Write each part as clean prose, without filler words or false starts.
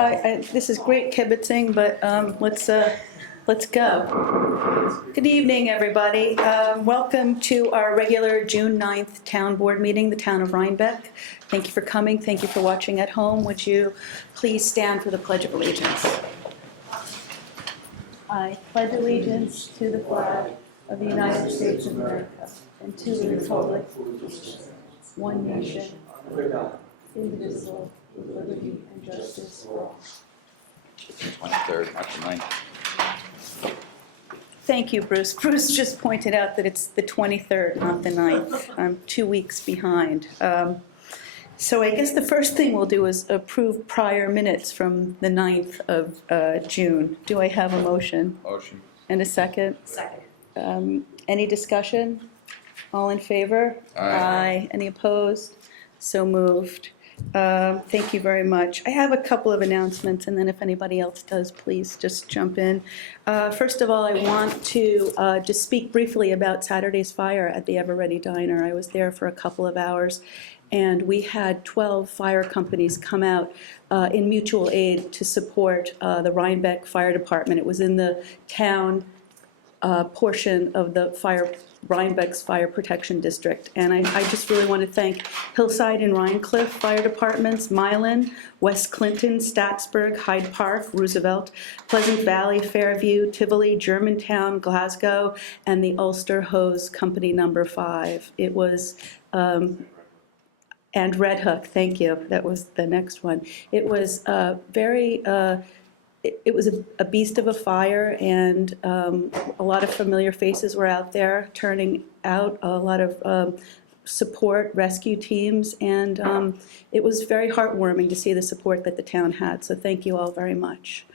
This is great kibitzing, but let's go. Good evening, everybody. Welcome to our regular June 9th Town Board meeting, the Town of Rhinebeck. Thank you for coming. Thank you for watching at home. Would you please stand for the Pledge of Allegiance? I pledge allegiance to the flag of the United States of America and to the republic, one nation, indivisible, with liberty and justice for all. 23rd, March 9th. Thank you, Bruce. Bruce just pointed out that it's the 23rd, not the 9th. I'm 2 weeks behind. So I guess the first thing we'll do is approve prior minutes from the 9th of June. Do I have a motion? Motion. And a second? Second. Any discussion? All in favor? Aye. Any opposed? So moved. Thank you very much. I have a couple of announcements, and then if anybody else does, please just jump in. First of all, I want to just speak briefly about Saturday's fire at the Ever Ready Diner. I was there for a couple of hours, and we had 12 fire companies come out in mutual aid to support the Rhinebeck Fire Department. It was in the town portion of the Rhinebeck's Fire Protection District. And I just really want to thank Hillside and Rhinecliff Fire Departments, Milan, West Clinton, Statsburg, Hyde Park, Roosevelt, Pleasant Valley, Fairview, Tivoli, Germantown, Glasgow, and the Ulster Hose Company No. 5. It was, and Red Hook, thank you, that was the next one. It was it was a beast of a fire, and a lot of familiar faces were out there turning out, a lot of support, rescue teams, and it was very heartwarming to see the support that the town had, so thank you all very much.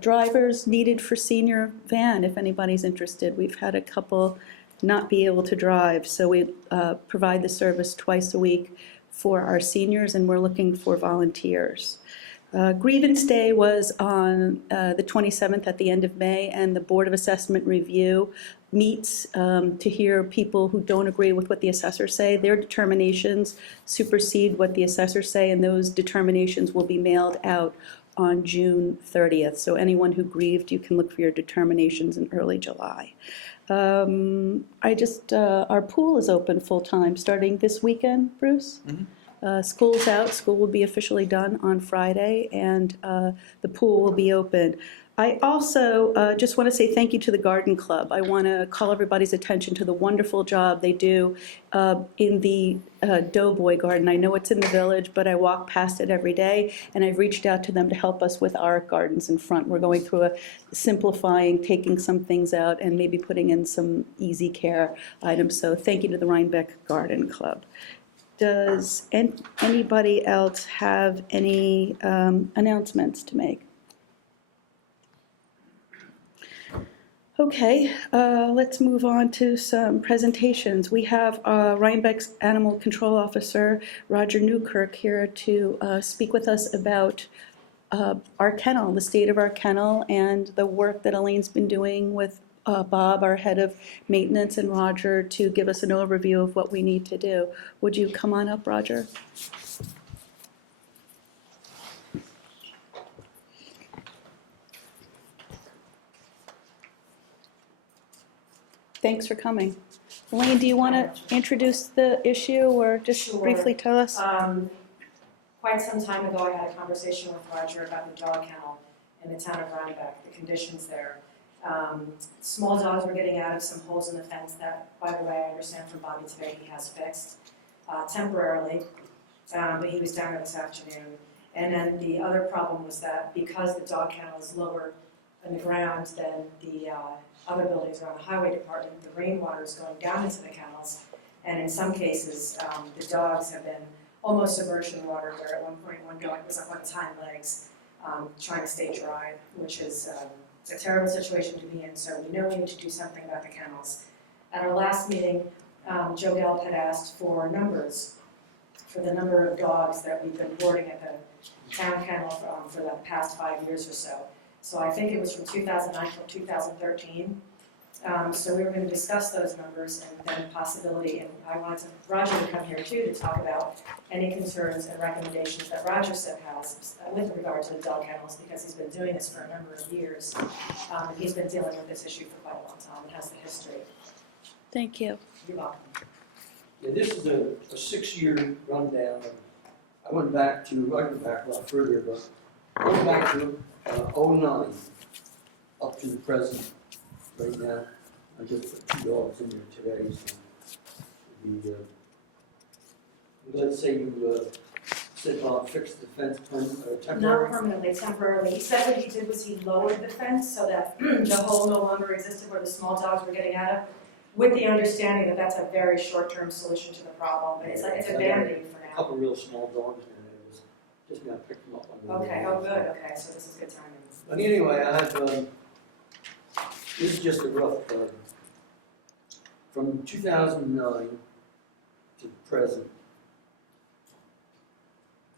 Drivers needed for senior van, if anybody's interested. We've had a couple not be able to drive, so we provide the service twice a week for our seniors, and we're looking for volunteers. Grievance Day was on the 27th at the end of May, and the Board of Assessment Review meets to hear people who don't agree with what the assessors say. Their determinations supersede what the assessors say, and those determinations will be mailed out on June 30th. So anyone who grieved, you can look for your determinations in early July. Our pool is open full-time starting this weekend, Bruce. Mm-hmm. School's out. School will be officially done on Friday, and the pool will be open. I also just want to say thank you to the Garden Club. I want to call everybody's attention to the wonderful job they do in the Doughboy Garden. I know it's in the village, but I walk past it every day, and I've reached out to them to help us with our gardens in front. We're going through a simplifying, taking some things out, and maybe putting in some easy care items. So thank you to the Rhinebeck Garden Club. Does anybody else have any announcements to make? Okay, let's move on to some presentations. We have Rhinebeck's Animal Control Officer, Roger Newkirk, here to speak with us about our kennel, the state of our kennel, and the work that Elaine's been doing with Bob, our head of maintenance, and Roger to give us an overview of what we need to do. Would you come on up, Roger? Thanks for coming. Elaine, do you want to introduce the issue or just Sure. briefly tell us? Quite some time ago, I had a conversation with Roger about the dog kennel in the town of Rhinebeck, the conditions there. Small dogs were getting out of some holes in the fence that, by the way, I understand from Bobby today he has fixed temporarily, but he was down there this afternoon. And then the other problem was that because the dog kennel is lower in the ground than the other buildings around the highway department, the rainwater is going down into the kennels, and in some cases, the dogs have been almost submerged in water, where at one point one dog was up on its hind legs trying to stay dry, which is it's a terrible situation to be in, so we know we need to do something about the kennels. At our last meeting, Joe Gelb had asked for numbers for the number of dogs that we've been boarding at the town kennel for the past 5 years or so. So I think it was from 2009 till 2013. So we were going to discuss those numbers and then possibility, and I wanted Roger to come here too to talk about any concerns and recommendations that Roger said has with regard to the dog kennels, because he's been doing this for a number of years. And he's been dealing with this issue for quite a long time and has the history. Thank you. You're welcome. Yeah, this is a 6-year rundown. I went back a lot further, but I went back to 09 up to the present right now. I just put 2 dogs in there today, so let's say you said Bob fixed the fence Not temporary. permanently, temporarily. He said what he did was he lowered the fence so that the hole no longer existed where the small dogs were getting out of, with the understanding that that's a very short-term solution to the problem. But it's a Band-Aid for A now. couple real small dogs in there. Just now picked them up on the Okay, oh, good, okay, so this is good timing. But anyway, I have, this is just a rough, from 2009 to present,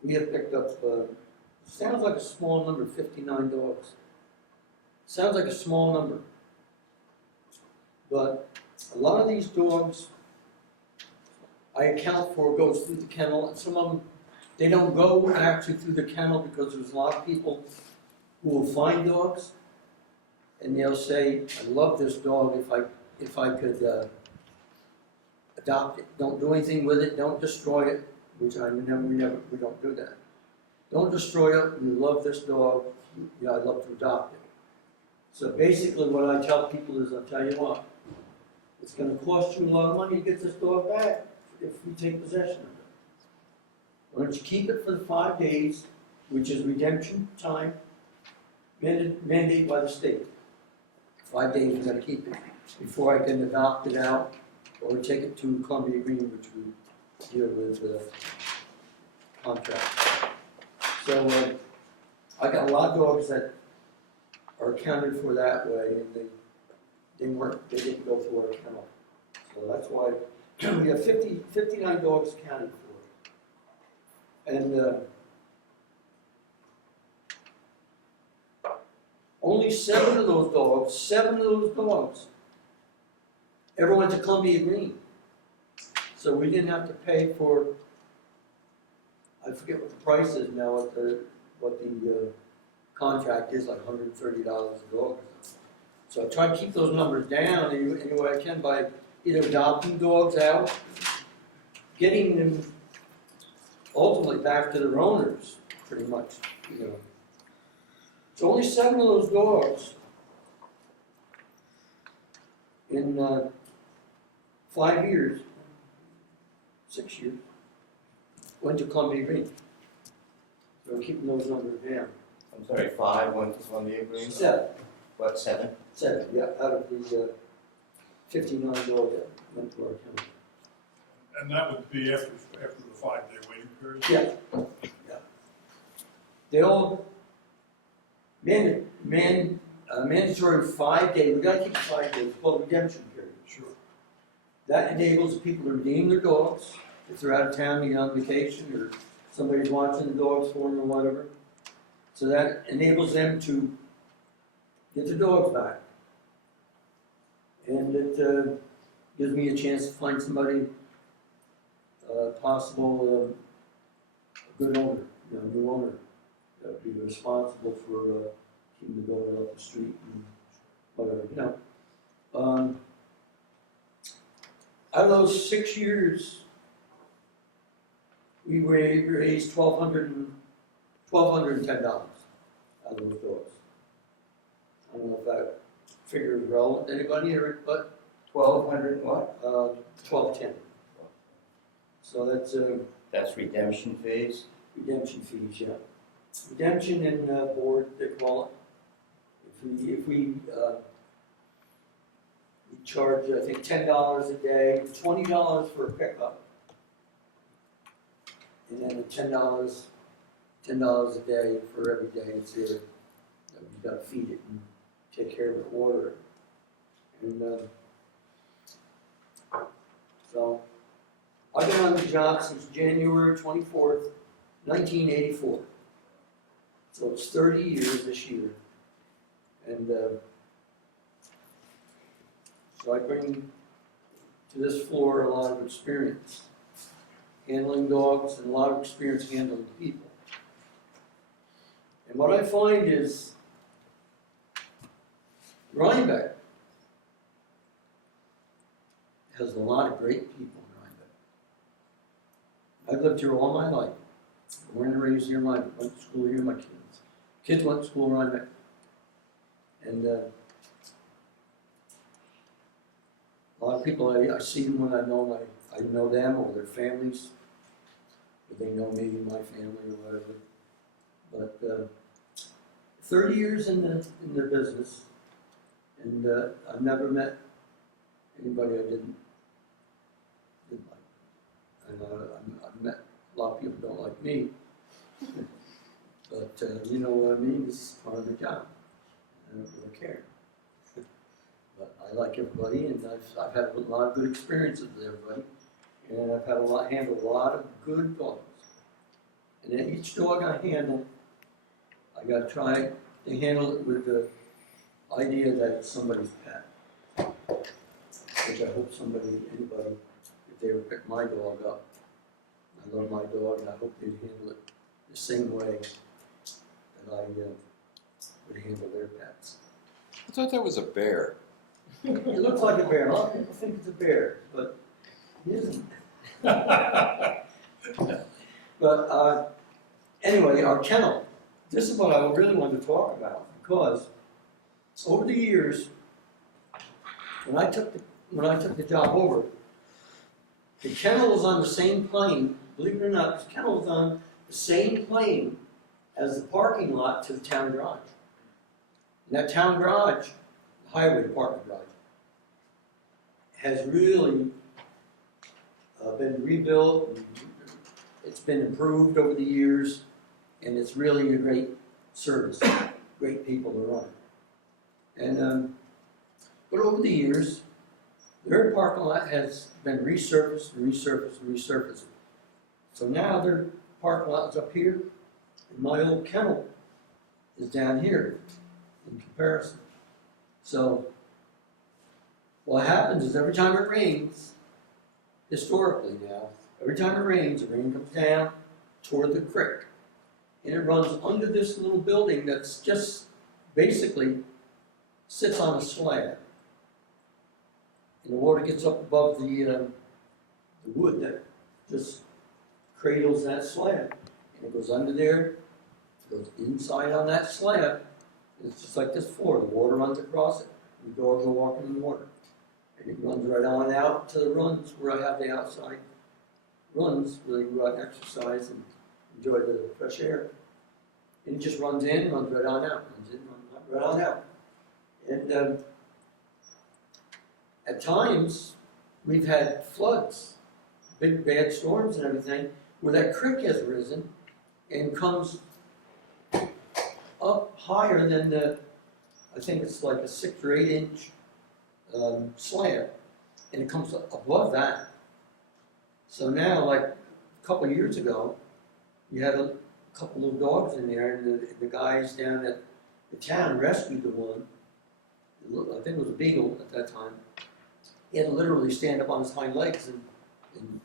we have picked up, sounds like a small number, 59 dogs. Sounds like a small number. But a lot of these dogs, I account for goes through the kennel, and some of them, they don't go actually through the kennel because there's a lot of people who will find dogs, and they'll say, I love this dog, if I could adopt it. Don't do anything with it, don't destroy it, which we don't do that. Don't destroy it, you love this dog, yeah, I'd love to adopt it. So basically what I tell people is, I'll tell you what, it's gonna cost you a lot of money to get this dog back if we take possession of it. Why don't you keep it for the 5 days, which is redemption time, mandate by the state. 5 days, we gotta keep it before I can adopt it out or take it to Columbia Green, which we deal with contract. So I got a lot of dogs that are accounted for that way, and they didn't go through our kennel. So that's why we have 59 dogs accounted for. And only 7 of those dogs ever went to Columbia Green. So we didn't have to pay for, I forget what the price is now, what the contract is, like $130 a dog. So I try to keep those numbers down any way I can by either adopting dogs out, getting them ultimately back to their owners, pretty much, you know. So only 7 of those dogs in 5 years, 6 years, went to Columbia Green. So we're keeping those numbers down. I'm sorry, 5 went to Columbia Green? 7. What, 7? 7, yeah, out of the 59 dogs that went to our county. And that would be after the 5-day waiting period? Yeah, yeah. They all mandatory 5 day. We got to keep 5 days. It's called redemption period. Sure. That enables people to redeem their dogs if they're out of town, on vacation, or somebody's watching the dogs for them or whatever. So that enables them to get their dogs back, and it gives me a chance to find somebody possible. A good owner, a new owner, that would be responsible for keeping the dog off the street and whatever, out of those 6 years, we raised $1,210 out of those dogs. I don't know if that figure is relevant to anybody, but 1,200 what? 1210. So That's redemption fees? redemption fees, yeah. Redemption and board, they call it. If we charge, I think, $10 a day, $20 for a pickup, and then $10 a day for every day it's there. You've got to feed it and take care of it, water it. And so I've been on the job since January 24th, 1984. So it's 30 years this year. And So I bring to this floor a lot of experience handling dogs and a lot of experience handling people. And what I find is Rhinebeck has a lot of great people in Rhinebeck. I've lived here all my life. Born and raised here, went to school here, my kids went to school in Rhinebeck. And a lot of people, I see them when I know them or their families, or they know me and my family or whatever. But 30 years in the business, and I've never met anybody I didn't like. And I've met a lot of people who don't like me, but you know what I mean, it's part of the job. I don't really care. But I like everybody, and I've had a lot of good experiences with everybody, and I've handled a lot of good dogs. And then each dog I handle, I got to try to handle it with the idea that it's somebody's pet. Which I hope anybody, if they ever pick my dog up, I love my dog, and I hope they'd handle it the same way that I would handle their pets. I thought that was a bear. It looks like a bear. A lot of people think it's a bear, but it isn't. But anyway, our kennel. This is what I really wanted to talk about, because over the years, when I took the job over, the kennel was on the same plane. Believe it or not, the kennel was on the same plane as the parking lot to the town garage. And that town garage, the highway department garage, has really been rebuilt. And it's been improved over the years, and it's really a great service. Great people to run it. And but over the years, their parking lot has been resurfaced and resurfaced and resurfaced. So now their parking lot is up here, and my old kennel is down here in comparison. So what happens is every time it rains, historically now, every time it rains, the rain comes down toward the creek, and it runs under this little building that's just basically sits on a slab. And the water gets up above the wood that just cradles that slab. And it goes under there, it goes inside on that slab. It's just like this floor. The water runs across it. The dogs are walking in the water. And it runs right on out to the runs where I have the outside runs where they go out and exercise and enjoy the fresh air. And it just runs in, runs right on out, runs in, runs right on out. And at times, we've had floods, big bad storms and everything, where that creek has risen and comes up higher than I think it's like a 6 or 8 inch slab, and it comes up above that. So now, like a couple of years ago, you had a couple little dogs in there, and the guys down at the town rescued the one. I think it was a beagle at that time. He had to literally stand up on his hind legs and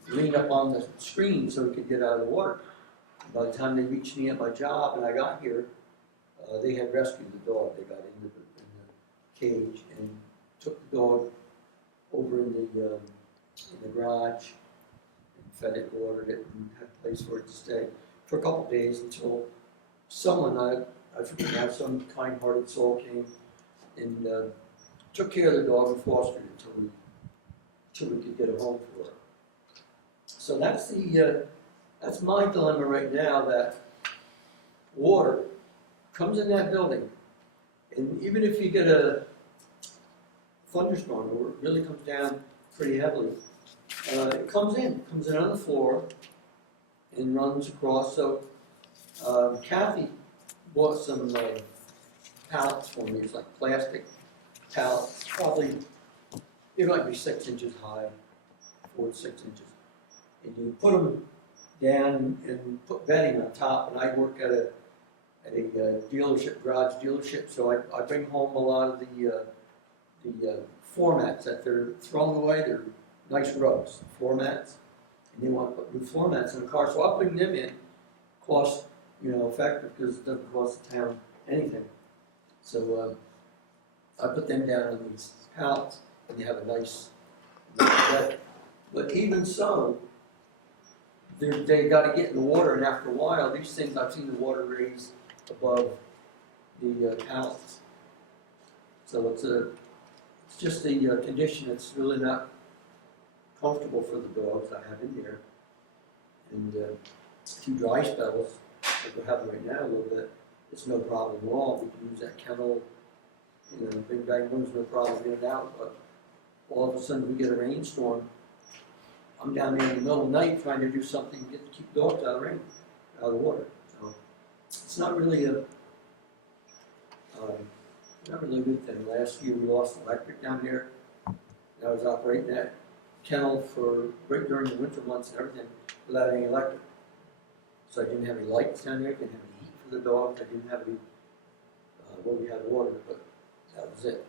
lean up on the screen so he could get out of the water. And by the time they reached me at my job and I got here, they had rescued the dog. They got in the cage and took the dog over in the garage and fed it, watered it, and had a place for it to stay for a couple of days until someone, I forget now, some kind-hearted soul came and took care of the dog and fostered it until we could get a home for her. So that's my dilemma right now, that water comes in that building, and even if you get a thunderstorm where it really comes down pretty heavily, it comes in on the floor and runs across. So Kathy bought some pallets for me. It's like plastic pallets, probably they might be 6 inches high, 4 to 6 inches. And you put them down and put bedding on top. And I work at a dealership, garage dealership, so I bring home a lot of the floor mats that they're throwing away, they're nice rugs, floor mats, and they want to put new floor mats in the car, so I'll bring them in, cost, effective, because it doesn't cost the town anything. So, I put them down on these pallets, and they have a nice bed. But even so, they gotta get in the water, and after a while, these things, I've seen the water raise above the pallets. So it's just a condition that's really not comfortable for the dogs I have in there. And two dry spells, like we're having right now a little bit, it's no problem at all. We can use that kennel, big bag rooms, no problem in and out. But all of a sudden we get a rainstorm. I'm down there in the middle of the night trying to do something to keep the dogs out of the rain, out of the water. So it's not really a good thing. Last year we lost electric down there. And I was operating that kennel for right during the winter months and everything without any electric. So I didn't have any lights down there, didn't have any heat for the dogs, I didn't have any, we had water, but that was it.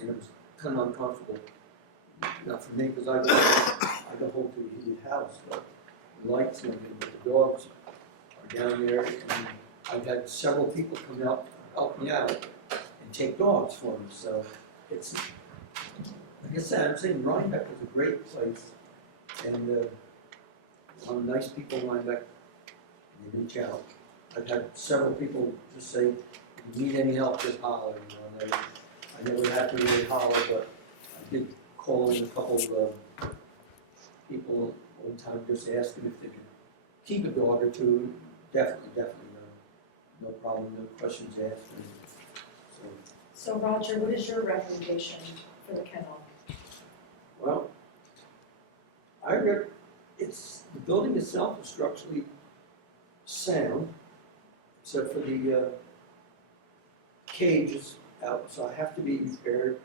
And it was kind of uncomfortable. Not for me, because I go home to a heated house, but the lights and everything, but the dogs are down there, and I've had several people come out, help me out, and take dogs for me, so it's, like I said, I'm saying Rhinebeck is a great place, and a lot of nice people in Rhinebeck, and they reach out. I've had several people just say, if you need any help, just holler, and I never have to really holler, but I did call in a couple of people one time just asking if they could keep a dog or two. Definitely no problem, no questions asked. So Roger, what is your recommendation for the kennel? Well, the building itself is structurally sound, except for the cages out, so I have to be repaired.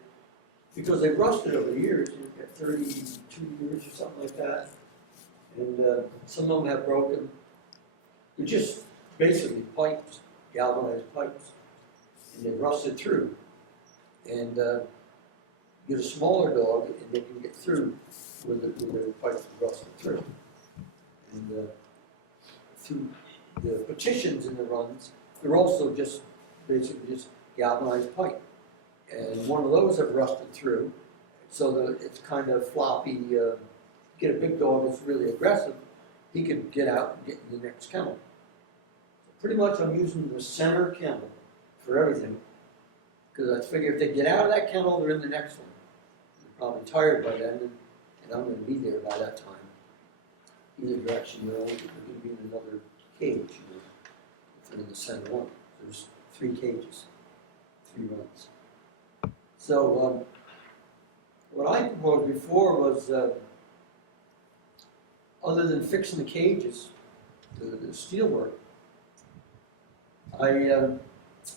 Because they've rusted over the years, you've got 32 years or something like that. And some of them have broken. They're just basically pipes, galvanized pipes. And they rusted through. And you get a smaller dog and they can get through with the pipes rusted through. And through the partitions in the runs, they're also just basically just galvanized pipe. And one of those have rusted through, so that it's kind of floppy. Get a big dog that's really aggressive, he could get out and get in the next kennel. So pretty much I'm using the center kennel for everything, because I figure if they get out of that kennel, they're in the next one. They're probably tired by then, and I'm going to be there by that time. Either direction, they're going to be in another cage, if they're in the center one. There's 3 cages, 3 runs. So, what I proposed before was, other than fixing the cages, the steel work, I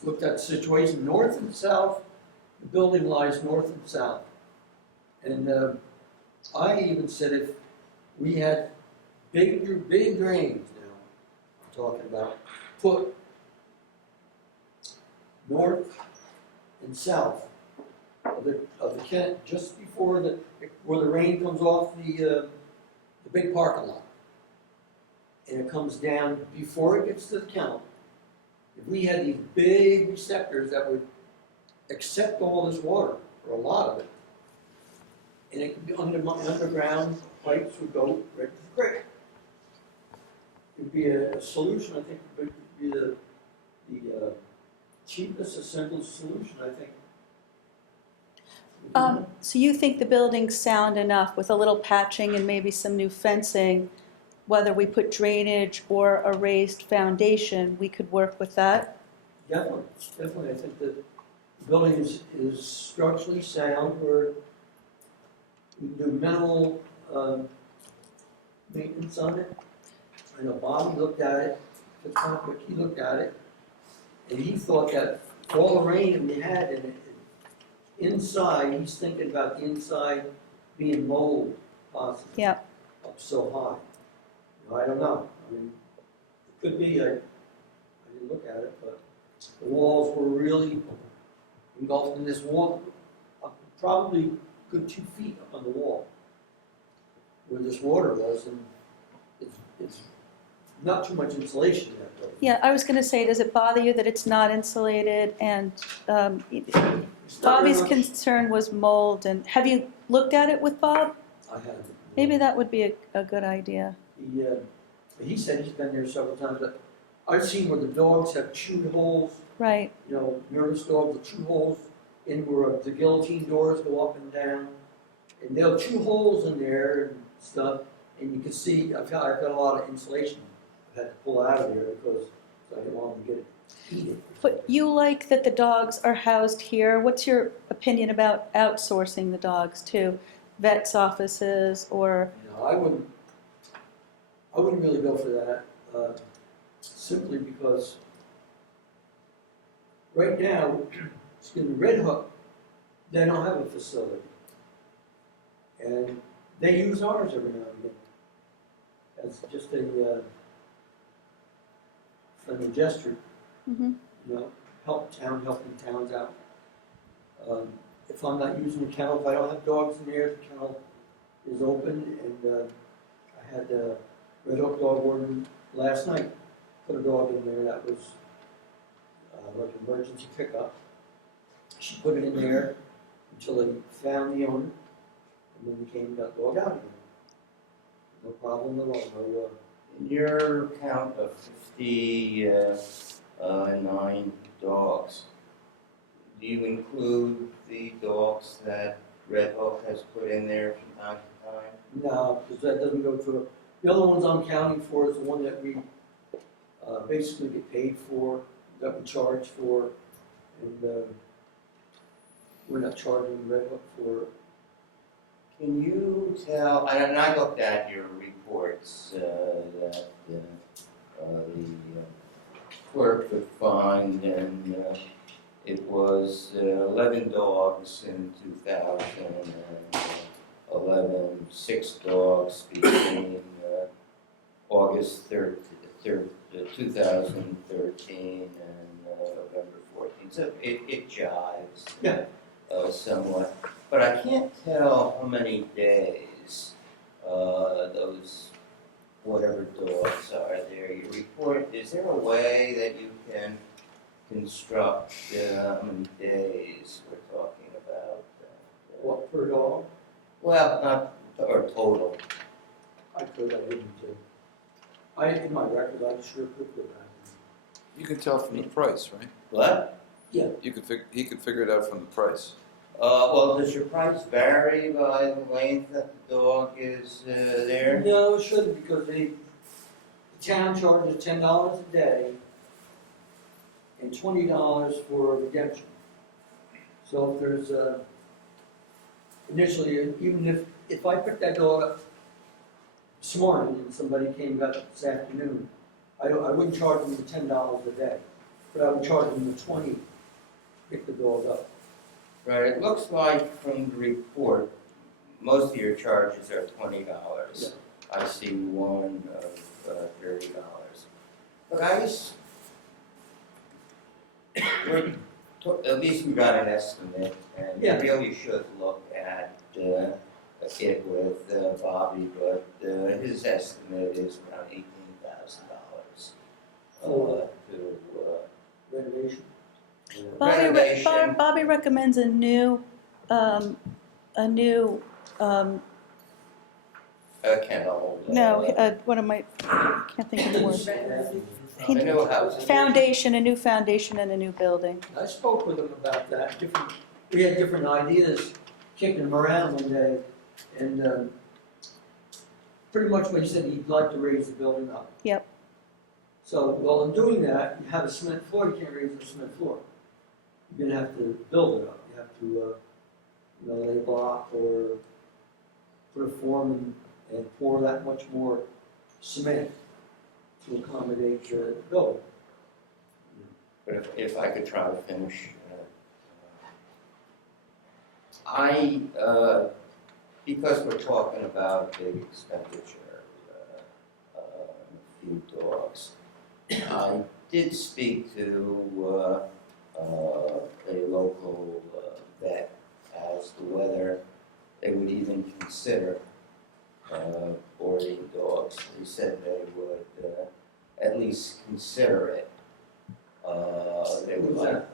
looked at the situation north and south. The building lies north and south. And I even said if we had big drains now, I'm talking about, put north and south of the Kent, just before where the rain comes off the big parking lot, and it comes down before it gets to the kennel. If we had these big receptors that would accept all this water, or a lot of it, and it could be underground pipes would go right to the creek. It would be a solution, I think, would be the cheapest, the simplest solution, I think. So you think the building's sound enough with a little patching and maybe some new fencing, whether we put drainage or a raised foundation, we could work with that? Definitely. I think that the building is structurally sound, where we can do minimal maintenance on it. I know Bobby looked at it, Fitzpatrick, he looked at it, and he thought that all the rain that we had in it, inside, he's thinking about the inside being mold, possibly. Yeah. Up so high. I don't know. I mean, it could be. I didn't look at it, but the walls were really engulfed in this wall, up probably good 2 feet up on the wall where this water was, and it's not too much insulation in that building. Yeah, I was gonna say, does it bother you that it's not insulated? And It's not very Bobby's much- concern was mold, and have you looked at it with Bob? I haven't. Maybe that would be a good idea. He said he's been there several times, but I've seen where the dogs have chewed holes, Right, nervous dogs will chew holes in where the guillotine doors go up and down. And they'll chew holes in there and stuff, and you can see, I've got a lot of insulation I've had to pull out of there because I didn't want them to get it heated. but you like that the dogs are housed here. What's your opinion about outsourcing the dogs to vets' offices or, I wouldn't really go for that, simply because right now, Red Hook, they don't have a facility. And they use ours every now and again. As just a friendly gesture, Mhm. helping towns out. If I'm not using the kennel, if I don't have dogs in there, the kennel is open, and I had Red Hook dog warden last night put a dog in there that was like an emergency pickup. She put it in there until they found the owner, and then we came and got the dog out again. No problem at all. No, In your count of 59 dogs, do you include the dogs that Red Hook has put in there from time to time? no, because that doesn't go through. The other ones I'm counting for is the one that we basically get paid for, that we charge for, and we're not charging Red Hook for. Can you tell, and I looked at your reports that the clerk could find, and it was 11 dogs in 2011, 6 dogs between August 2013 and November 14. So it jives. Yeah. Somewhat, but I can't tell how many days those whatever dogs are there. You report, is there a way that you can construct how many days we're talking about? What, per dog? Well, not, or total. I didn't. In my record, I sure could go back. You can tell from the price, right? What? He could figure it out from the price. Well, does your price vary by the length that the dog is there? No, it shouldn't, because the town charges $10 a day and $20 for redemption. So if there's initially, even if I picked that dog up this morning and somebody came back this afternoon, I wouldn't charge them the $10 a day, but I would charge them the $20 to pick the dog up. Right, it looks like from the report, most of your charges are $20. Yeah. I see one of $30. But I was, at least we got an estimate, and Yeah. we really should look at it with Bobby, but his estimate is around $18,000 to Renovation. renovation. Bobby recommends a new Kennel. what am I can't think of the word. I know how. Foundation, a new foundation and a new building. I spoke with him about that. We had different ideas, kicking them around one day, and pretty much what he said, he'd like to raise the building up. Yep. So, well, in doing that, you have a cement floor, you can't raise the cement floor. You're gonna have to build it up. You have to, lay block or put a form and pour that much more cement to accommodate the building. But if I could try to finish, because we're talking about big expenditure, a few dogs, I did speak to a local vet as to whether they would even consider boarding dogs. They said they would at least consider it. They would Who's like,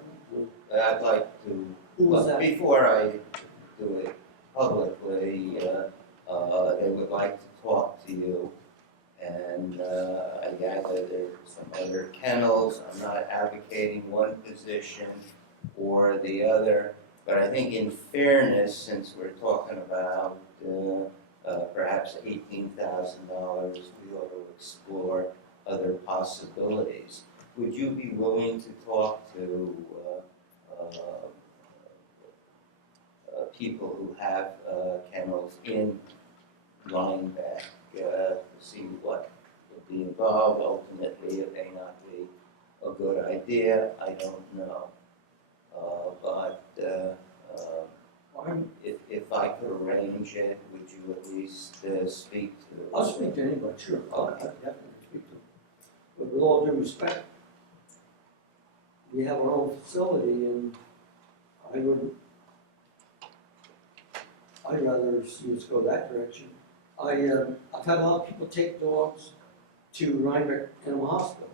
that? I'd like to, Who was well, that? before I do it publicly, they would like to talk to you. And I gather there's some other kennels. I'm not advocating one position or the other, but I think in fairness, since we're talking about perhaps $18,000, we ought to explore other possibilities. Would you be willing to talk to people who have kennels in Rhinebeck to see what would be involved? Ultimately, it may not be a good idea, I don't know. If I could arrange it, would you at least speak to? I'll speak to anybody, sure, I'll definitely speak to them. But with all due respect, we have our own facility and I'd rather see us go that direction. I've had a lot of people take dogs to Rhinebeck Animal Hospital.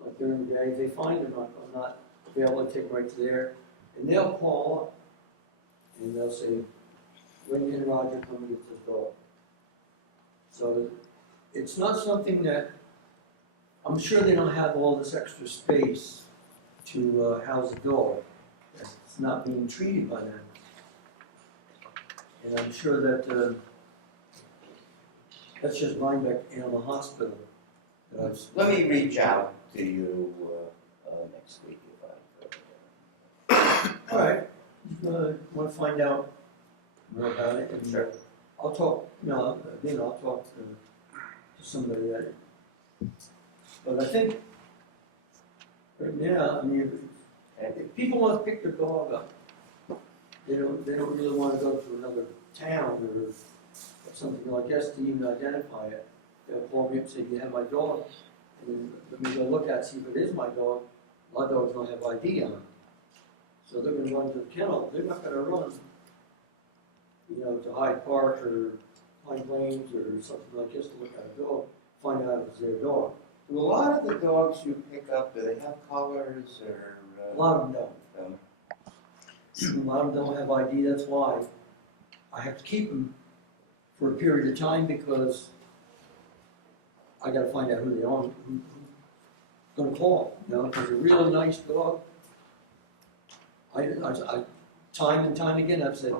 Like during the day, they find they're not available, to take them right to there, and they'll call up and they'll say, when can Roger come and get this dog? So it's not something that, I'm sure they don't have all this extra space to house a dog. It's not being treated by them. And I'm sure that that's just Rhinebeck Animal Hospital. Let me reach out to you next week if I could. All right, want to find out more about it? And Sure. I'll talk, I'll talk to somebody that, but I think, right now, I mean, if people want to pick their dog up, they don't really want to go to another town or something like this to even identify it. They'll call me up and say, do you have my dog? And let me go look at it, see if it is my dog. A lot of dogs don't have ID on them. So they're going to run to the kennel. They're not going to run, to Hyde Park or Pine Plains or something like this to look at a dog, find out if it's their dog. Do a lot of the dogs you pick up, do they have collars or? A lot of them don't. A lot of them don't have ID, that's why I have to keep them for a period of time because I gotta find out who they are, who's gonna call, if it's a really nice dog. I time and time again, I've said,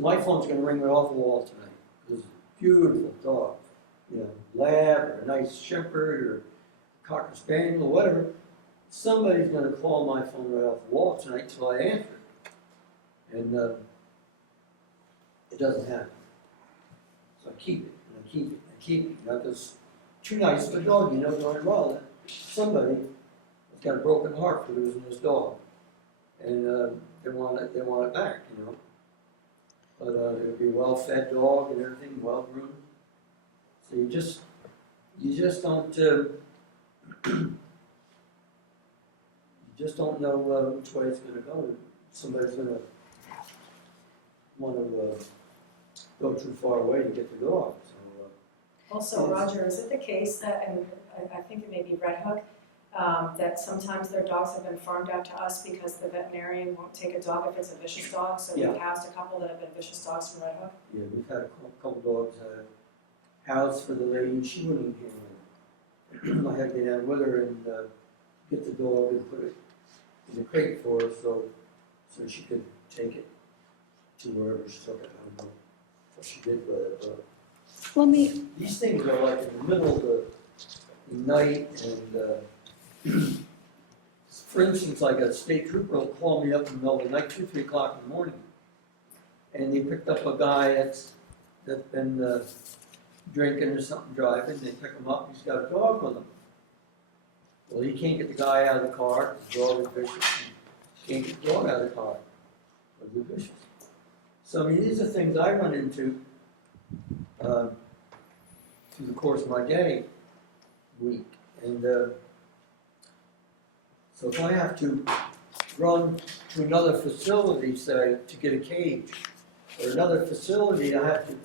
my phone's gonna ring right off the wall tonight. This is a beautiful dog, lab or a nice shepherd or cocker spaniel or whatever. Somebody's gonna call my phone right off the wall tonight till I answer it. And it doesn't happen. So I keep it, and I keep it, and I keep it. Because too nice of a dog, darn well that somebody has got a broken heart for losing this dog. And they want it back, But it'll be a well-fed dog and everything, well-groomed. So you just don't, you just don't know which way it's going to go. Somebody's going to want to go too far away to get the dog. So, Also, Roger, is it the case that, and I think it may be Red Hook, that sometimes their dogs have been farmed out to us because the veterinarian won't take a dog if it's a vicious dog? So Yeah. we've housed a couple that have been vicious dogs from Red Hook. yeah, we've had a couple dogs housed for the lady. She wouldn't handle it. I had to get down with her and get the dog and put it in the crate for her so she could take it to wherever she took it. I don't know what she did with it, but Let me, these things are like in the middle of the night and for instance, like a state trooper will call me up in the middle of the night, 2, 3 o'clock in the morning. And they picked up a guy that's been drinking or something, driving. They pick him up, he's got a dog with him. Well, he can't get the guy out of the car, the dog is vicious. He can't get the dog out of the car, because they're vicious. So, I mean, these are things I run into through the course of my day, week. And so if I have to run to another facility, say, to get a cage, or another facility, I have to,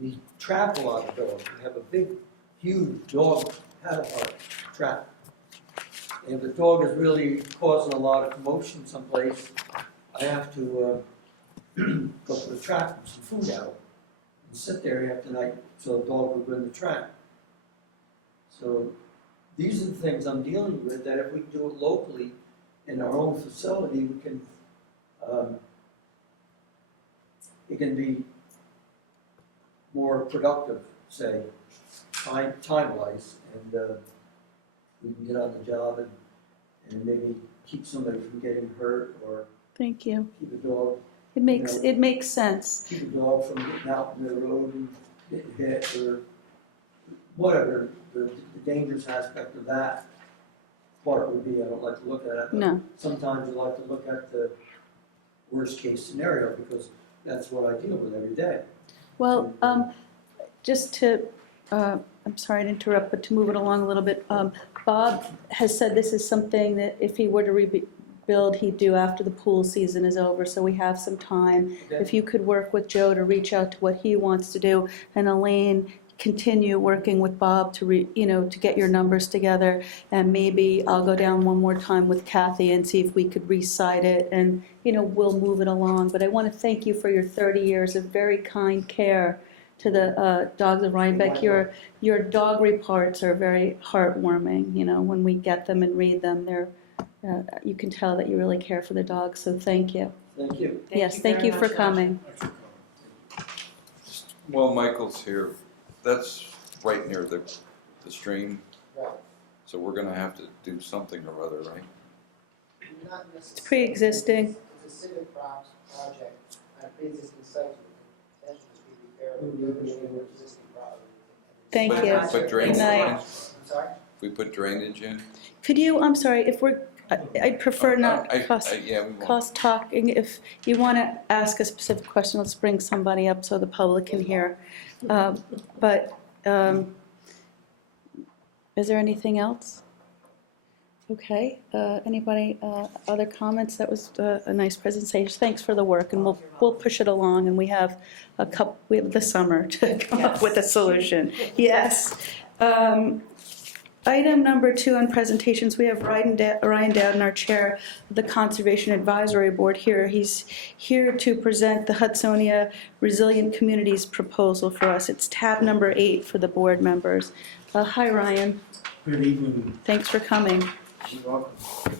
we trap a lot of dogs. We have a big, huge dog paddle trap. And if the dog is really causing a lot of commotion someplace, I have to go to the trap and some food out and sit there after night so the dog will go in the trap. So these are the things I'm dealing with, that if we do it locally in our own facility, we can, it can be more productive, say, time-wise, and we can get on the job and maybe keep somebody from getting hurt, or Thank you. keep a dog, It makes sense. keep a dog from getting out in the road and getting hit, or whatever the dangerous aspect of that part would be. I don't like to look at it, but No. sometimes I like to look at the worst case scenario, because that's what I deal with every day. Well, just to, I'm sorry to interrupt, but to move it along a little bit, Bob has said this is something that if he were to rebuild, he'd do after the pool season is over, so we have some time. Okay? If you could work with Joe to reach out to what he wants to do, and Elaine, continue working with Bob to to get your numbers together, and maybe I'll go down one more time with Kathy and see if we could recite it, and we'll move it along. But I want to thank you for your 30 years of very kind care to the dogs of Rhinebeck. Your dog reports are very heartwarming. When we get them and read them, they're you can tell that you really care for the dogs. So thank you. Thank you. Yes, thank you for coming. Well, Michael's here, that's right near the stream. Right. So we're gonna have to do something or other, right? Not necessarily. It's pre-existing. It's a civic project on a pre-existing site, so it potentially be repaired or existing property. Thank But- you. But drainage, Good night. I'm sorry? if we put drainage in? Could you, I'm sorry, if I'd prefer not Yeah, we won't. cost talking. If you want to ask a specific question, let's bring somebody up so the public can hear. But is there anything else? Okay, anybody, other comments? That was a nice presentation. Thanks for the work, and we'll push it along, and we have the summer to come up with a solution. Yes. Item number 2 on presentations, we have Ryan Dowden, our chair of the Conservation Advisory Board here. He's here to present the Hudsonia Resilient Communities proposal for us. It's tab number 8 for the board members. Hi, Ryan. Good evening. Thanks for coming. You're welcome.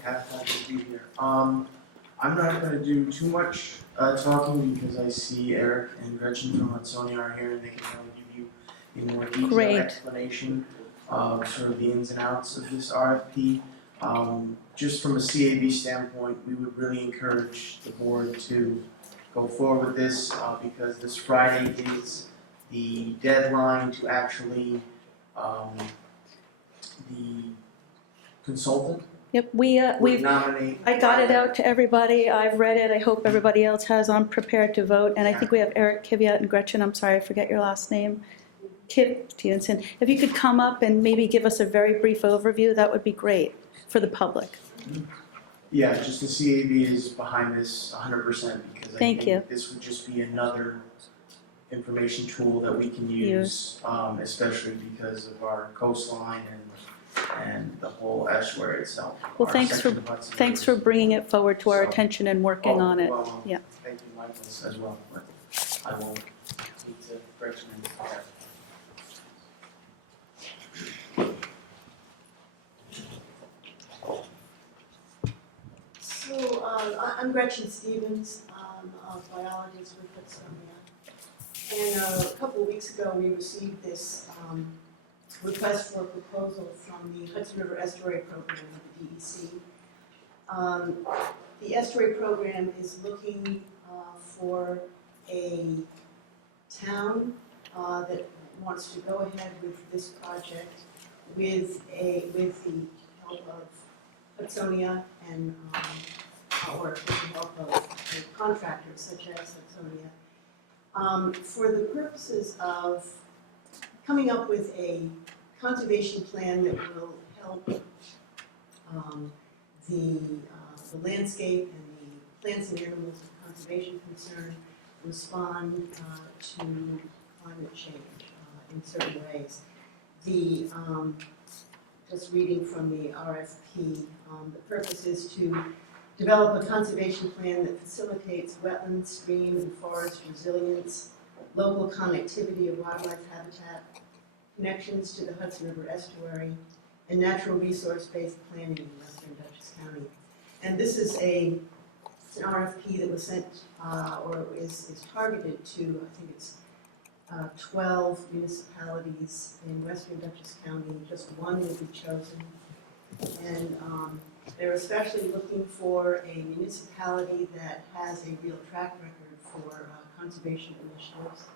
Happy to be here. I'm not going to do too much talking because I see Eric and Gretchen from Hudsonia are here, and they can probably give you a more detailed Great. explanation of sort of the ins and outs of this RFP. Just from a CAB standpoint, we would really encourage the board to go forward with this because this Friday is the deadline to actually the consultant Yep, would we've. nominate. I got it out to everybody. I've read it. I hope everybody else has. I'm prepared to vote. And I think we have Eric Kiviat and Gretchen. I'm sorry, I forget your last name. Kip Stevenson. If you could come up and maybe give us a very brief overview, that would be great for the public. Yeah, just the CAB is behind this 100% because I Thank think you. this would just be another information tool that we can use, especially because of our coastline and the whole estuary itself. Well, Our thanks section of Hudson Thanks River. for bringing it forward to our So- attention and working on it. Well, Yeah. Thank you, Michael, as well. But I will speak to Gretchen and Eric. So, I'm Gretchen Stevens, I'm a biologist with Hudsonia. And a couple of weeks ago, we received this request for a proposal from the Hudson River Estuary Program of the DEC. The estuary program is looking for a town that wants to go ahead with this project with the help of Hudsonia and or with the help of contractors such as Hudsonia, for the purposes of coming up with a conservation plan that will help the the landscape and the plants and animals of conservation concern respond to climate change in certain ways. The, just reading from the RFP, the purpose is to develop a conservation plan that facilitates wetland, stream, and forest resilience, local connectivity of wildlife habitat, connections to the Hudson River estuary, and natural resource-based planning in western Dutchess County. And this is an RFP that was sent, or is targeted to, I think it's 12 municipalities in western Dutchess County. Just one will be chosen. And they're especially looking for a municipality that has a real track record for conservation initiatives.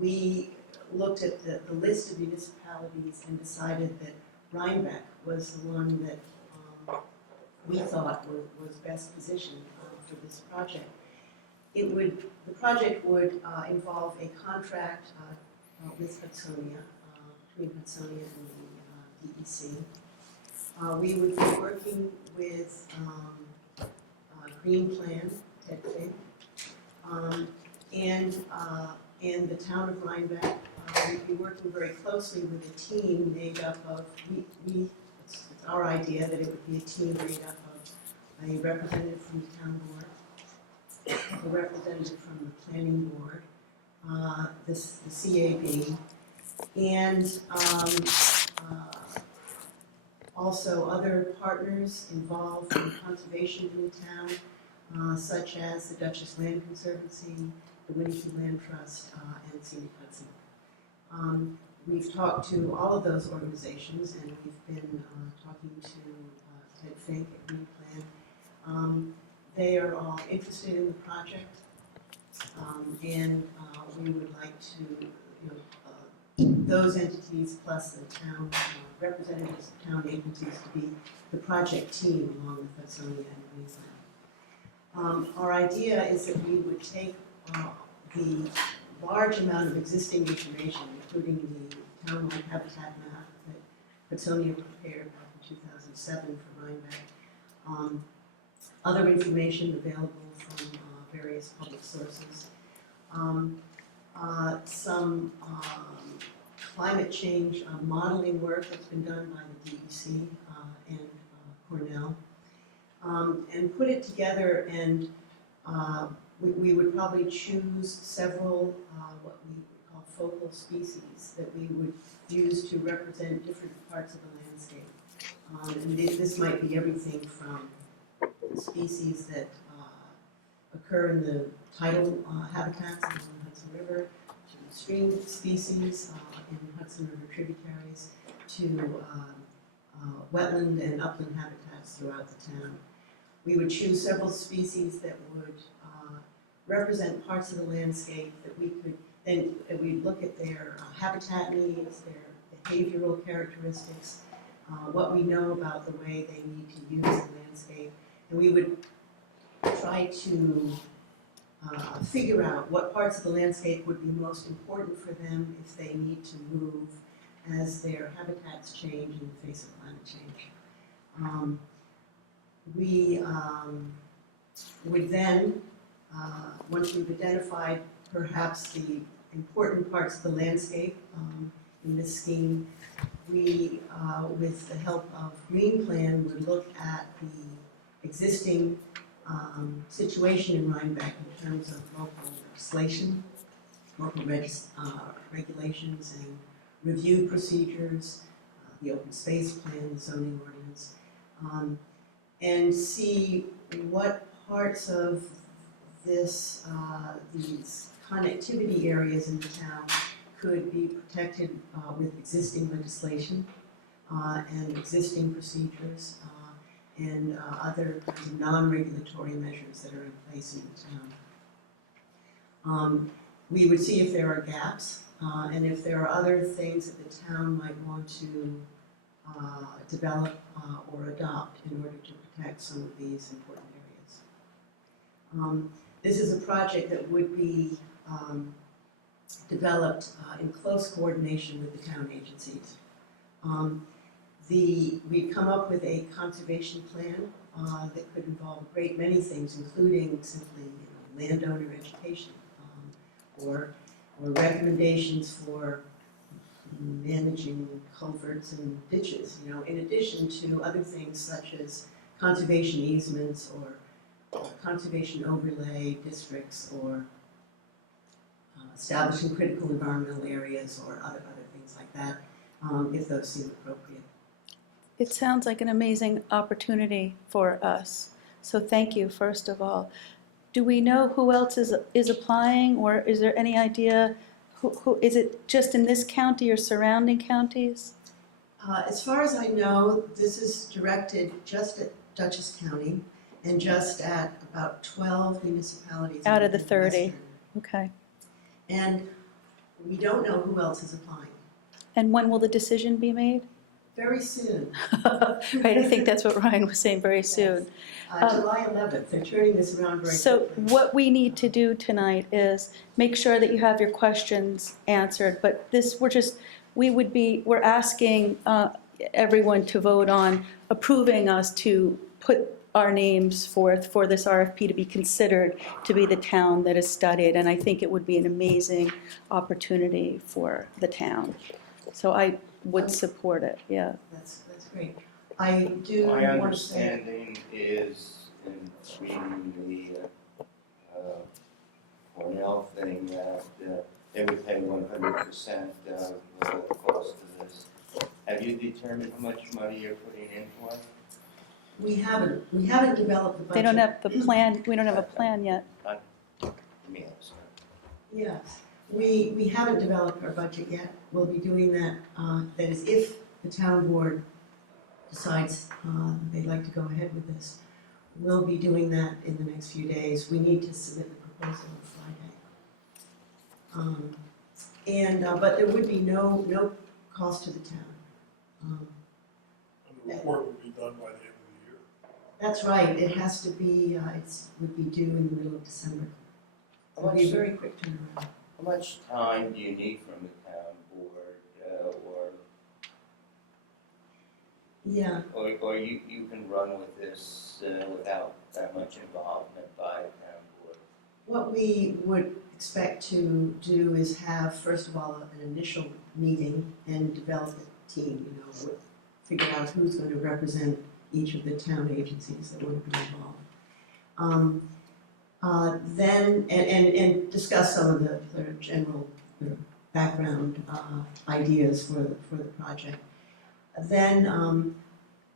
We looked at the list of municipalities and decided that Rhinebeck was the one that we thought was best positioned for this project. The project would involve a contract with Hudsonia, between Hudsonia and the DEC. We would be working with Green Plan, Ted Fink, and the town of Rhinebeck. We'd be working very closely with a team made up of, it's our idea that it would be a team made up of a representative from the town board, a representative from the planning board, the CAB, and also other partners involved in conservation in the town, such as the Dutchess Land Conservancy, the Winnetou Land Trust, and Scenic Hudson. We've talked to all of those organizations, and we've been talking to Ted Fink at Green Plan. They are all interested in the project, and we would like to, those entities plus the town representatives of town agencies to be the project team along with Hudsonia and Green Plan. Our idea is that we would take the large amount of existing information, including the townwide habitat map that Hudsonia prepared back in 2007 for Rhinebeck, other information available from various public sources, some climate change modeling work that's been done by the DEC and Cornell, and put it together, and we would probably choose several what we would call focal species that we would use to represent different parts of the landscape. And this might be everything from species that occur in the tidal habitats along the Hudson River, to stream species in Hudson River tributaries, to wetland and upland habitats throughout the town. We would choose several species that would represent parts of the landscape that we could then, we'd look at their habitat needs, their behavioral characteristics, what we know about the way they need to use the landscape, and we would try to figure out what parts of the landscape would be most important for them if they need to move as their habitats change in the face of climate change. We would then, once we've identified perhaps the important parts of the landscape in this scheme, we, with the help of Green Plan, would look at the existing situation in Rhinebeck in terms of local legislation, local regulations and review procedures, the open space plan, the zoning ordinance, and see what parts of this, these connectivity areas in the town could be protected with existing legislation and existing procedures and other kinds of non-regulatory measures that are in place in the town. We would see if there are gaps and if there are other things that the town might want to develop or adopt in order to protect some of these important areas. This is a project that would be developed in close coordination with the town agencies. We've come up with a conservation plan that could involve a great many things, including simply, landowner education, or recommendations for managing culverts and ditches, in addition to other things such as conservation easements or conservation overlay districts, or establishing critical environmental areas or other things like that, if those seem appropriate. It sounds like an amazing opportunity for us. So thank you, first of all. Do we know who else is applying, or is there any idea who is it just in this county or surrounding counties? As far as I know, this is directed just at Dutchess County and just at about 12 municipalities. Out of in the 30. Western. Okay. And we don't know who else is applying. And when will the decision be made? Very soon. Right, I think that's what Ryan was saying, very soon. July 11th, they're turning this around very So quickly. what we need to do tonight is make sure that you have your questions answered, but we're asking everyone to vote on approving us to put our names forth for this RFP to be considered to be the town that is studied, and I think it would be an amazing opportunity for the town. So I would support it, yeah. That's great. I do My want to say, understanding is, in reading the Cornell thing, that they would pay 100% of the cost of this. Have you determined how much money you're putting in for it? we haven't developed the budget. They don't have the plan, we don't have a plan yet. Give me a second. Yes, we haven't developed our budget yet. We'll be doing that, that is if the town board decides they'd like to go ahead with this. We'll be doing that in the next few days. We need to submit the proposal on Friday. But there would be no cost to the town. And the report would be done by the end of the year. That's right, it has to be, would be due in the middle of December. How It'll be a much, very quick turnaround. how much time do you need from the town board, Yeah, or you can run with this without that much involvement by the town board? what we would expect to do is have, first of all, an initial meeting and develop a team, figure out who's going to represent each of the town agencies that would be involved. Then, and discuss some of the general background ideas for the project. Then,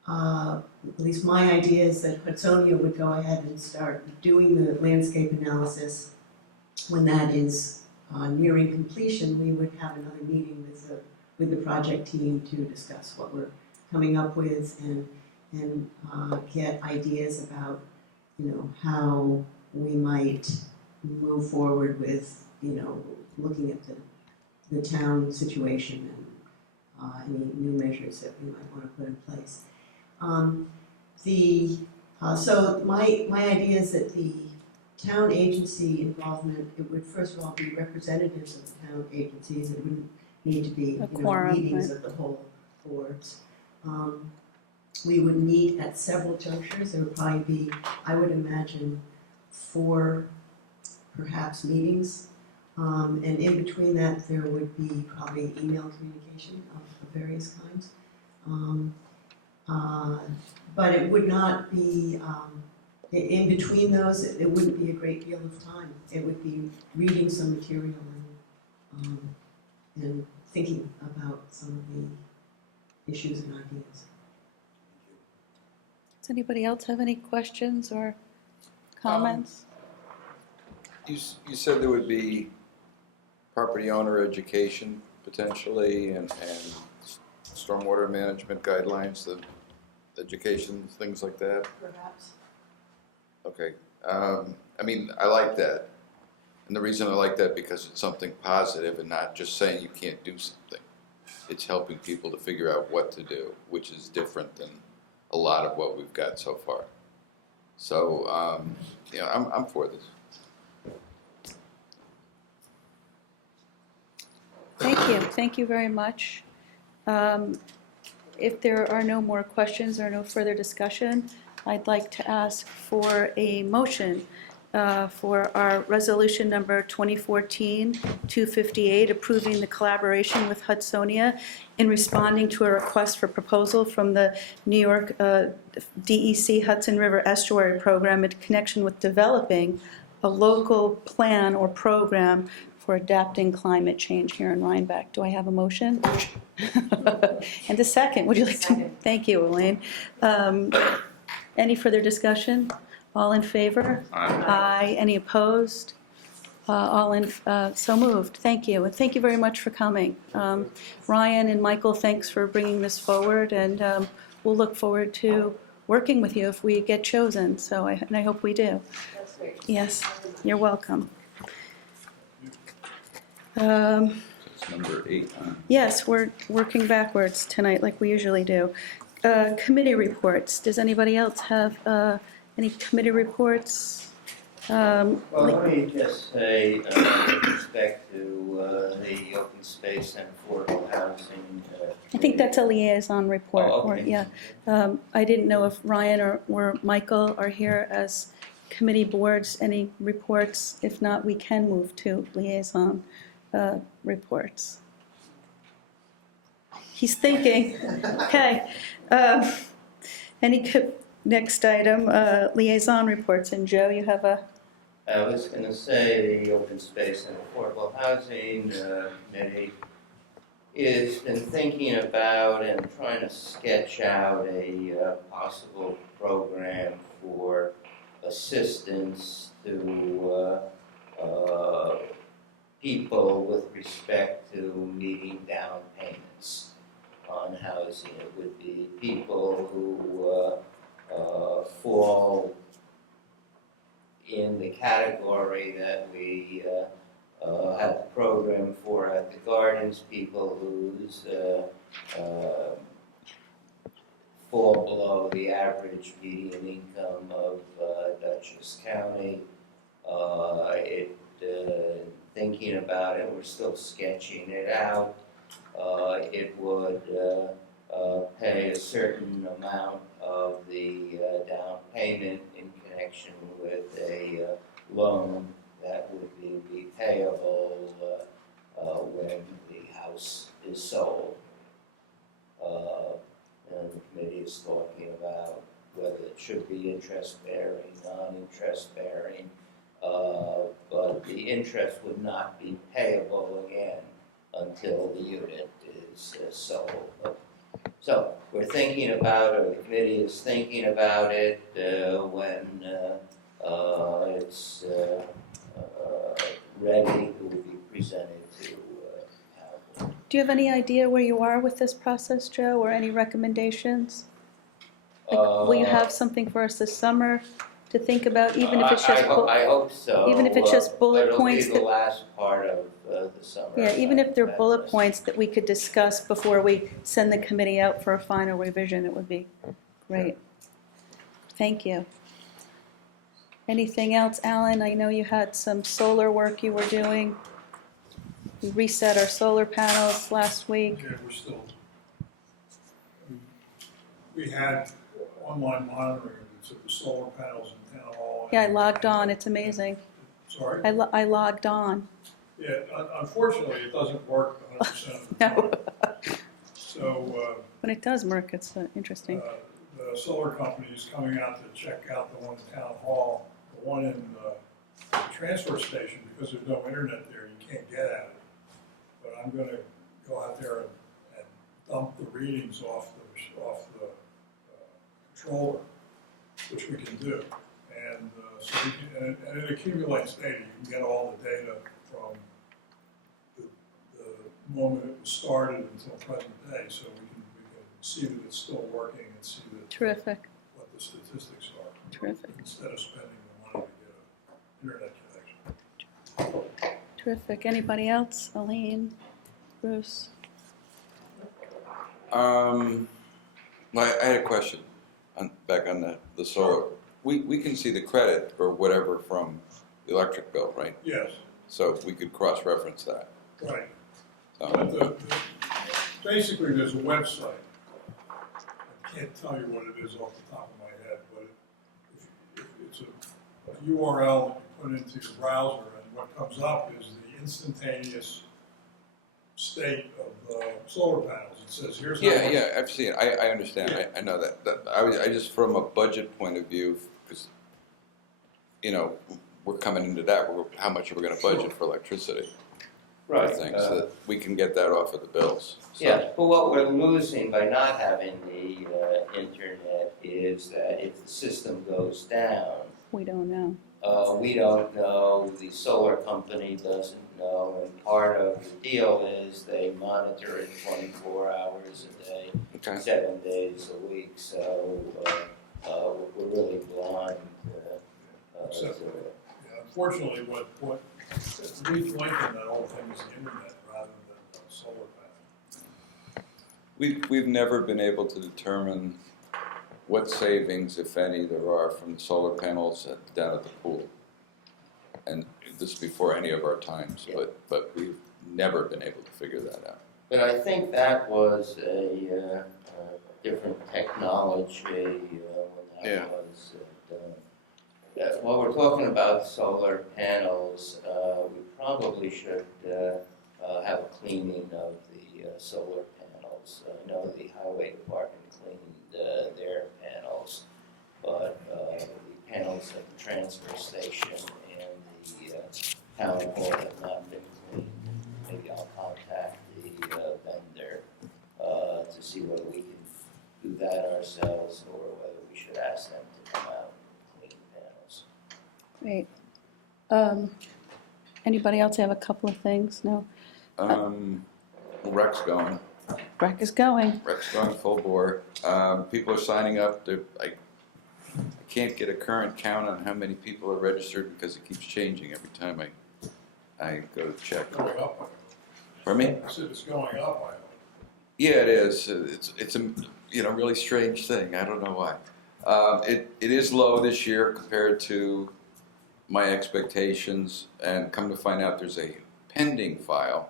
at least my idea is that Hudsonia would go ahead and start doing the landscape analysis. When that is nearing completion, we would have another meeting with the project team to discuss what we're coming up with and get ideas about, how we might move forward with, looking at the town situation and any new measures that we might want to put in place. So my idea is that the town agency involvement, it would first of all be representatives of the town agencies. It wouldn't need to be, A quorum, meetings right. of the whole boards. We would meet at several junctures. There would probably be, I would imagine, 4 perhaps meetings. And in between that, there would be probably email communication of various kinds. But it would not be, in between those, it wouldn't be a great deal of time. It would be reading some material and thinking about some of the issues and ideas. Does anybody else have any questions or comments? You said there would be property owner education potentially and stormwater management guidelines, the education, things like that? Perhaps. Okay. I like that. And the reason I like that because it's something positive and not just saying you can't do something. It's helping people to figure out what to do, which is different than a lot of what we've got so far. So, I'm for this. Thank you very much. If there are no more questions or no further discussion, I'd like to ask for a motion for our resolution number 2014-258, approving the collaboration with Hudsonia in responding to a request for proposal from the New York DEC Hudson River Estuary Program in connection with developing a local plan or program for adapting climate change here in Rhinebeck. Do I have a motion? And a second, would you like to? Second. Thank you, Elaine. Any further discussion? All in favor? Aye. Any opposed? So moved. Thank you. And thank you very much for coming. Ryan and Michael, thanks for bringing this forward, and we'll look forward to working with you if we get chosen. And I hope we do. That's great. Yes, you're welcome. It's number 8 on. Yes, we're working backwards tonight like we usually do. Committee reports. Does anybody else have any committee reports? Well, let me just say, with respect to the open space and affordable housing. I think that's a liaison report. Oh, Or, okay. yeah. I didn't know if Ryan or Michael are here as committee boards. Any reports? If not, we can move to liaison reports. He's thinking. Okay. Next item, liaison reports. And Joe, you have a... I was going to say the Open Space and Affordable Housing Committee has been thinking about and trying to sketch out a possible program for assistance to people with respect to meeting down payments on housing. It would be people who fall in the category that we have a program for at the Gardens, people whose fall below the average median income of Dutchess County. Thinking about it, we're still sketching it out. It would pay a certain amount of the down payment in connection with a loan that would be payable when the house is sold. And the committee is talking about whether it should be interest-bearing, non-interest-bearing, but the interest would not be payable again until the unit is sold. So we're thinking about it, the committee is thinking about it when it's ready, it will be presented to council. Do you have any idea where you are with this process, Joe, or any recommendations? Will you have something for us this summer to think about, even if it's just... I hope so. even if it's just bullet points It'll be that- the last part of the summer. Yeah, even if they're That bullet list. points that we could discuss before we send the committee out for a final revision, it would be great. Thank you. Anything else, Alan? I know you had some solar work you were doing. We reset our solar panels last week. Yeah, we're still, we had online monitoring of the solar panels in town hall. Yeah, I logged on. It's amazing. Sorry? I logged on. Yeah, unfortunately, it doesn't work 100% of the No. time. So, When it does work, it's interesting. the solar company is coming out to check out the one in town hall, the one in the transfer station, because there's no internet there, you can't get at it. But I'm gonna go out there and dump the readings off the controller, which we can do. And so we can, and it accumulates data. You can get all the data from the moment it was started until present day, so we can see that it's still working and see that Terrific, what the statistics are, terrific, instead of spending the money to get an internet connection. terrific. Anybody else? Aline, Bruce? Well, I had a question back on the solar. We can see the credit or whatever from the electric bill, right? Yes, So we could cross-reference that. right. So, But basically, there's a website. I can't tell you what it is off the top of my head, but URL that you put into your browser, and what comes up is the instantaneous state of the solar panels. It says, here's how much. Yeah, I've seen it, I understand, I know that, I just, from a budget point of view, because, you know, we're coming into that, how much are we gonna budget for electricity? I think, so that we can get that off of the bills. So- Yeah, but what we're losing by not having the internet is that if the system goes down, We don't know. we don't know, the solar company doesn't know, and part of the deal is they monitor it 24 hours a day, Okay. 7 days a week, so we're really blind to it. Yeah, unfortunately, what Reef Lincoln, that whole thing is the internet rather than the solar panel. We've never been able to determine what savings, if any, there are from the solar panels down at the pool. And this is before any of our times, Yeah. but we've never been able to figure that out. But I think that was a different technology when Yeah. that was done. While we're talking about solar panels, we probably should have a cleaning of the solar panels. I know the highway department cleaned their panels, but the panels at the transfer station and the town hall have not been cleaned. Maybe I'll contact the vendor to see whether we can do that ourselves or whether we should ask them to come out and clean panels. Great. Anybody else have a couple of things? No? Rec's going. Rec is going. Rec's going full bore. People are signing up. I can't get a current count on how many people are registered because it keeps changing every time I go to check. Going up. Pardon me? I said it's going up, I hope. Yeah, it is. It's a really strange thing. I don't know why. It is low this year compared to my expectations, and come to find out there's a pending file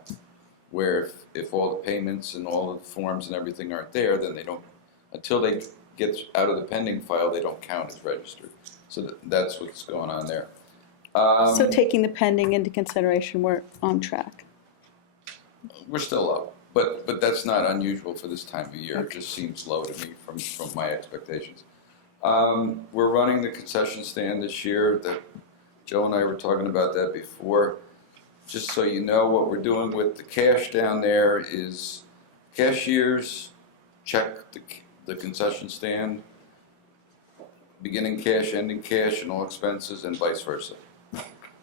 where if all the payments and all the forms and everything aren't there, then they don't, until they get out of the pending file, they don't count as registered. So that's what's going on there. So taking the pending into consideration, we're on track. We're still up, but that's not unusual for this time of year. It just seems low to me from my expectations. We're running the concession stand this year. That Joe and I were talking about that before. Just so you know, what we're doing with the cash down there is cashiers check the concession stand, beginning cash, ending cash, and all expenses, and vice versa.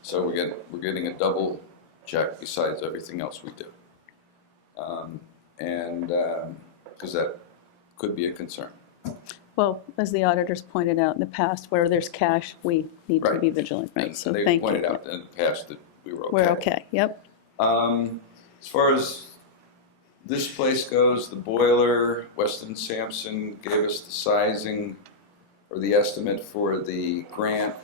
So we're getting a double check besides everything else we do. Because that could be a concern. Well, as the auditors pointed out in the past, where there's cash, we need to Right. be vigilant, right? And So they thank pointed you. out in the past that we were okay. We're okay, yep. As far as this place goes, the boiler, Weston Sampson gave us the sizing or the estimate for the grant.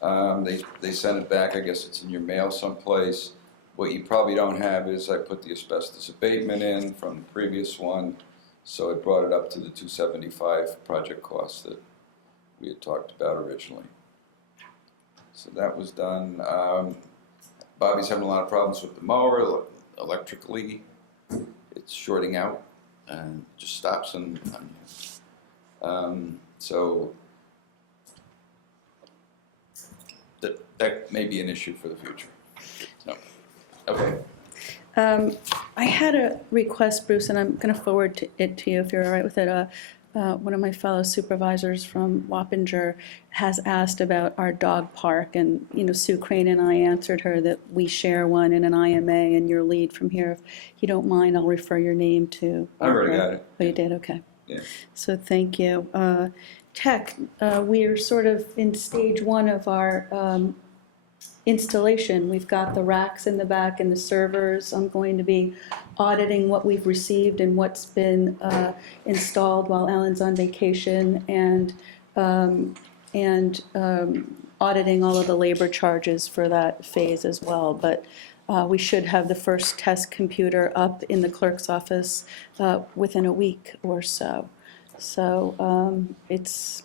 They sent it back. I guess it's in your mail someplace. What you probably don't have is I put the asbestos abatement in from the previous one, so it brought it up to the $275 project cost that we had talked about originally. So that was done. Bobby's having a lot of problems with the mower electrically. It's shorting out and just stops on you. So that may be an issue for the future. So, okay. I had a request, Bruce, and I'm going to forward it to you if you're all right with it. One of my fellow supervisors from Wappinger has asked about our dog park, and Sue Crane and I answered her that we share one in an IMA, and your lead from here. If you don't mind, I'll refer your name to. I already got it. Oh, you did? Okay. Yeah. So thank you. Tech, we're sort of in stage one of our installation. We've got the racks in the back and the servers. I'm going to be auditing what we've received and what's been installed while Alan's on vacation, and auditing all of the labor charges for that phase as well. But we should have the first test computer up in the clerk's office within a week or so. So it's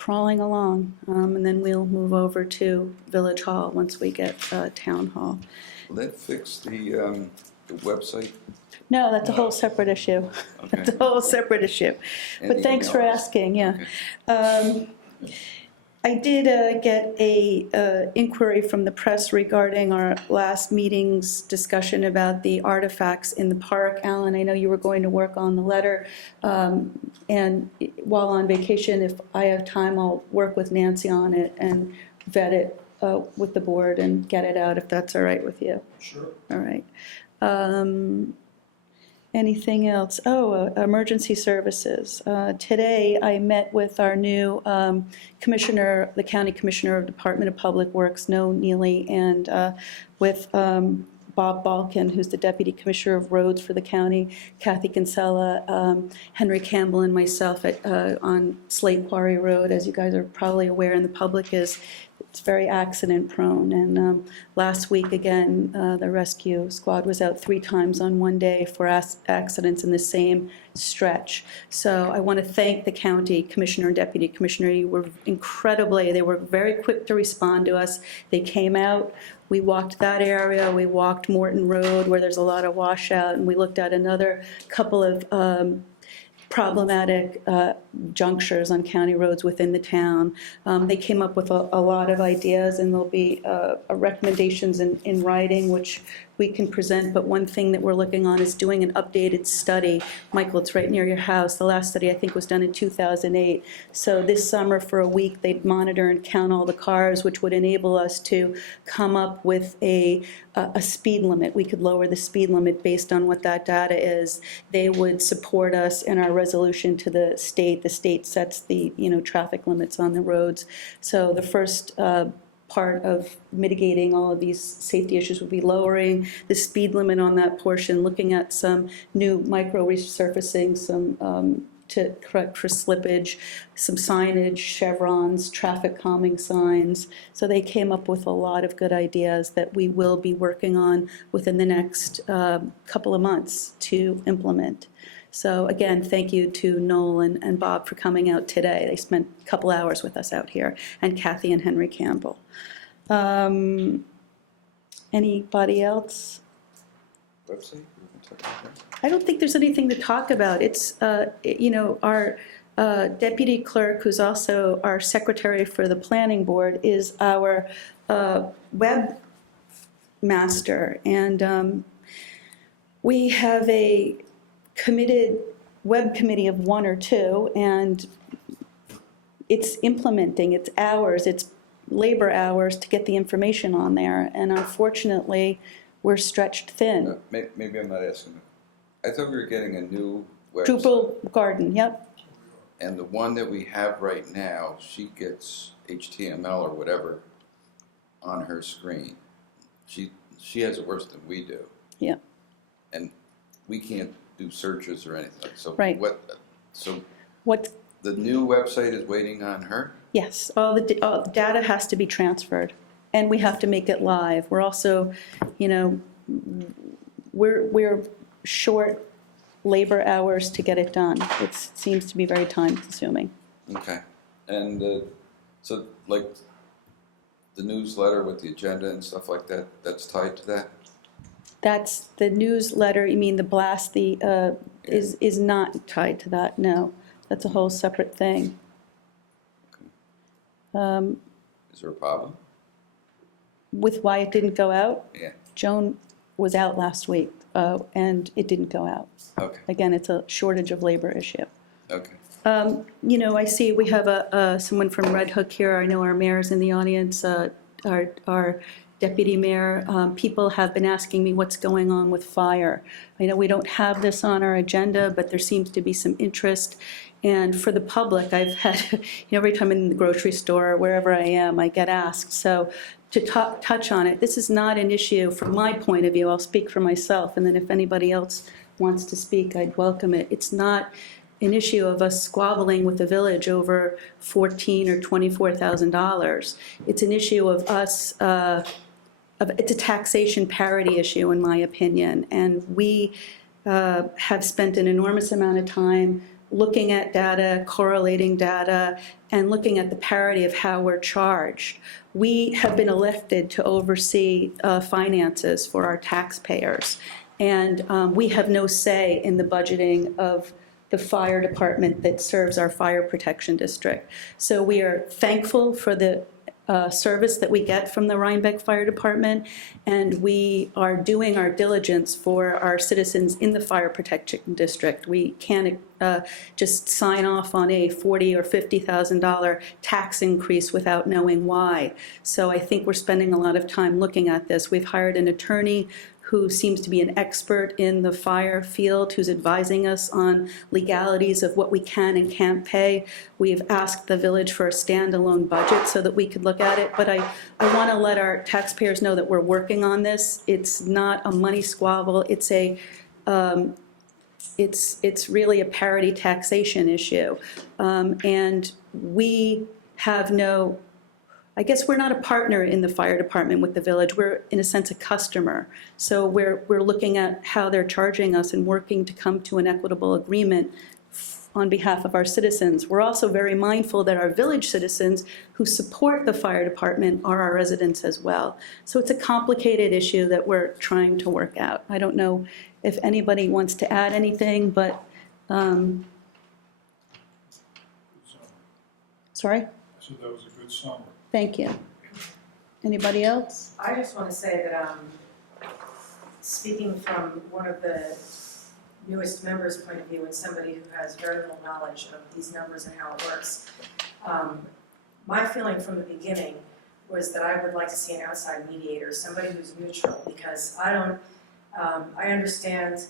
crawling along. And then we'll move over to Village Hall once we get Town Hall. Will that fix the website? No, that's a whole separate issue. That's a Okay. whole separate issue. But Anything thanks for else? asking, yeah. Okay. I did get a inquiry from the press regarding our last meeting's discussion about the artifacts in the park. Alan, I know you were going to work on the letter, and while on vacation, if I have time, I'll work with Nancy on it and vet it with the board and get it out, if that's all right with you. Sure. All right. Anything else? Emergency services. Today, I met with our new commissioner, the county commissioner of Department of Public Works, Noe Neely, and with Bob Balkin, who's the deputy commissioner of roads for the county, Kathy Kinsella, Henry Campbell, and myself on Slate Quarry Road. As you guys are probably aware, and the public is, it's very accident prone. And last week, again, the rescue squad was out 3 times on one day for accidents in the same stretch. So I want to thank the county commissioner and deputy commissioner. You were they were very quick to respond to us. They came out, we walked that area, we walked Morton Road where there's a lot of washout, and we looked at another couple of problematic junctures on county roads within the town. They came up with a lot of ideas, and there'll be recommendations in writing, which we can present. But one thing that we're looking on is doing an updated study. Michael, it's right near your house. The last study, I think, was done in 2008. So this summer, for a week, they'd monitor and count all the cars, which would enable us to come up with a speed limit. We could lower the speed limit based on what that data is. They would support us in our resolution to the state. The state sets the traffic limits on the roads. So the first part of mitigating all of these safety issues would be lowering the speed limit on that portion, looking at some new micro resurfacing, some to correct for slippage, some signage, chevrons, traffic calming signs. So they came up with a lot of good ideas that we will be working on within the next couple of months to implement. So again, thank you to Noel and Bob for coming out today. They spent a couple hours with us out here, and Kathy and Henry Campbell. Anybody else? Website? I don't think there's anything to talk about. It's, our deputy clerk, who's also our secretary for the planning board, is our web master. And we have a committed web committee of 1 or 2, and it's implementing, it's hours, it's labor hours to get the information on there. And unfortunately, we're stretched thin. Maybe I'm not asking. I thought we were getting a new website. Drupal Garden, yep. And the one that we have right now, she gets HTML or whatever on her screen. She has it worse than we do. Yeah. And we can't do searches or anything. So Right. What? The new website is waiting on her? Yes, all the data has to be transferred, and we have to make it live. We're also, we're short labor hours to get it done. It seems to be very time consuming. Okay. And so like the newsletter with the agenda and stuff like that, that's tied to that? That's the newsletter, you mean the blast, is not tied to that, no. That's a whole separate thing. Is there a problem? With why it didn't go out? Yeah. Joan was out last week, and it didn't go out. Okay. Again, it's a shortage of labor issue. Okay. I see we have someone from Red Hook here. I know our mayor's in the audience, our deputy mayor. People have been asking me what's going on with fire. I know we don't have this on our agenda, but there seems to be some interest. And for the public, I've had, every time I'm in the grocery store or wherever I am, I get asked. So to touch on it, this is not an issue from my point of view. I'll speak for myself, and then if anybody else wants to speak, I'd welcome it. It's not an issue of us squabbling with the village over $14,000 or $24,000. It's an issue of us, it's a taxation parity issue, in my opinion. And we have spent an enormous amount of time looking at data, correlating data, and looking at the parity of how we're charged. We have been elected to oversee finances for our taxpayers, and we have no say in the budgeting of the fire department that serves our fire protection district. So we are thankful for the service that we get from the Rhinebeck Fire Department, and we are doing our diligence for our citizens in the fire protection district. We can't just sign off on a $40,000 or $50,000 tax increase without knowing why. So I think we're spending a lot of time looking at this. We've hired an attorney who seems to be an expert in the fire field, who's advising us on legalities of what we can and can't pay. We've asked the village for a standalone budget so that we could look at it, but I want to let our taxpayers know that we're working on this. It's not a money squabble, it's really a parity taxation issue. And we have no, I guess we're not a partner in the fire department with the village. We're, in a sense, a customer. So we're looking at how they're charging us and working to come to an equitable agreement on behalf of our citizens. We're also very mindful that our village citizens who support the fire department are our residents as well. So it's a complicated issue that we're trying to work out. I don't know if anybody wants to add anything, but, sorry? So that was a good summary. Thank you. Anybody else? I just want to say that, speaking from one of the newest members' point of view and somebody who has very little knowledge of these numbers and how it works, my feeling from the beginning was that I would like to see an outside mediator, somebody who's neutral, because I understand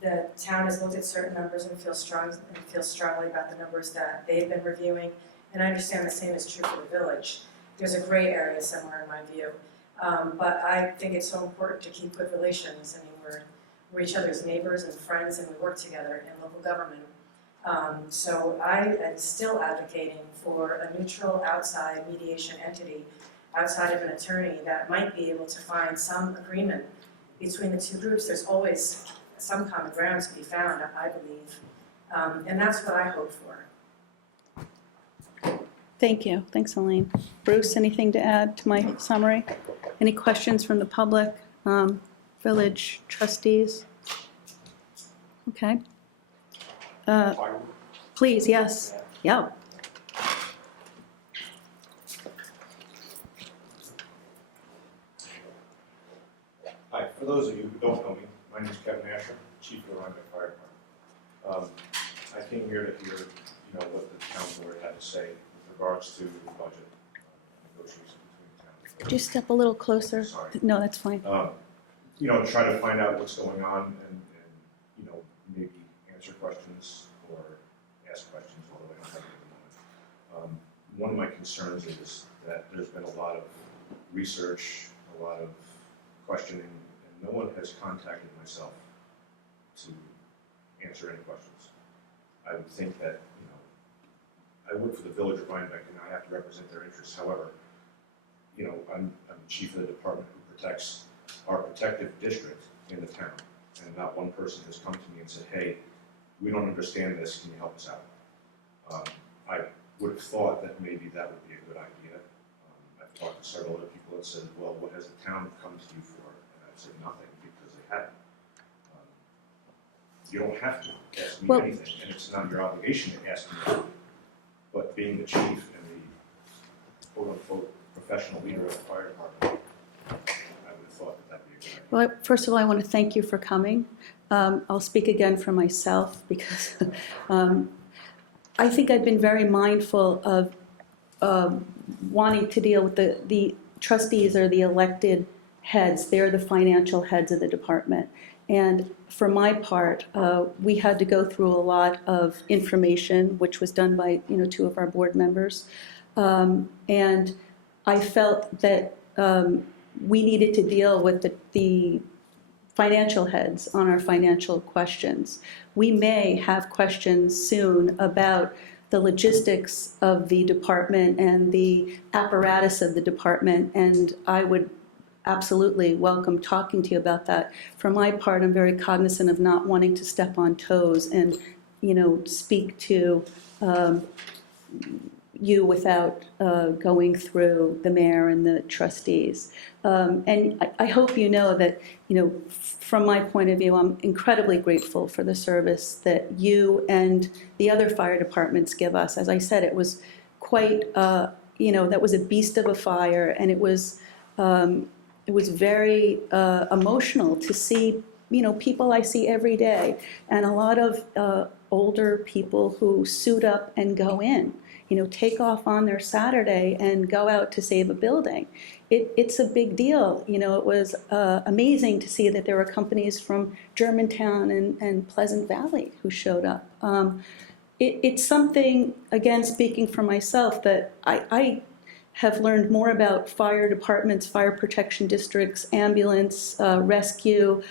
the town has looked at certain numbers and feels strongly about the numbers that they've been reviewing, and I understand the same is true for the village. There's a gray area somewhere in my view, but I think it's so important to keep good relations. I mean, we're each other's neighbors and friends, and we work together in local government. So I am still advocating for a neutral outside mediation entity outside of an attorney that might be able to find some agreement between the two groups. There's always some common ground to be found, I believe, and that's what I hope for. Thank you. Thanks, Elaine. Bruce, anything to add to my summary? Any questions from the public, village trustees? Okay. Please, yes. Yeah. Hi, for those of you who don't know me, my name is Kevin Asher, Chief of the Rhinebeck Fire Department. I came here to hear, what the town board had to say with regards to the budget negotiations between the towns. Could you step a little closer? Sorry. No, that's fine. Try to find out what's going on and maybe answer questions or ask questions, although I don't have it at the moment. One of my concerns is that there's been a lot of research, a lot of questioning, and no one has contacted myself to answer any questions. I would think that, I work for the village of Rhinebeck and I have to represent their interests. However, I'm chief of the department who protects our protective district in the town, and not one person has come to me and said, hey, we don't understand this, can you help us out? I would have thought that maybe that would be a good idea. I've talked to several other people that said, well, what has the town come to you for? And I've said nothing, because they haven't. You don't have to ask me anything, and it's not your obligation to ask me anything. But being the chief and the quote-unquote professional leader of the fire department, I would have thought that that'd be a good idea. Well, first of all, I want to thank you for coming. I'll speak again for myself because I think I've been very mindful of wanting to deal with the trustees or the elected heads. They're the financial heads of the department. And for my part, we had to go through a lot of information, which was done by two of our board members. And I felt that we needed to deal with the financial heads on our financial questions. We may have questions soon about the logistics of the department and the apparatus of the department, and I would absolutely welcome talking to you about that. For my part, I'm very cognizant of not wanting to step on toes and speak to you without going through the mayor and the trustees. And I hope you know that, from my point of view, I'm incredibly grateful for the service that you and the other fire departments give us. As I said, it was quite, that was a beast of a fire, and it was very emotional to see, people I see every day, and a lot of older people who suit up and go in. Take off on their Saturday and go out to save a building. It's a big deal. It was amazing to see that there were companies from Germantown and Pleasant Valley who showed up. It's something, again, speaking for myself, that I have learned more about fire departments, fire protection districts, ambulance, rescue,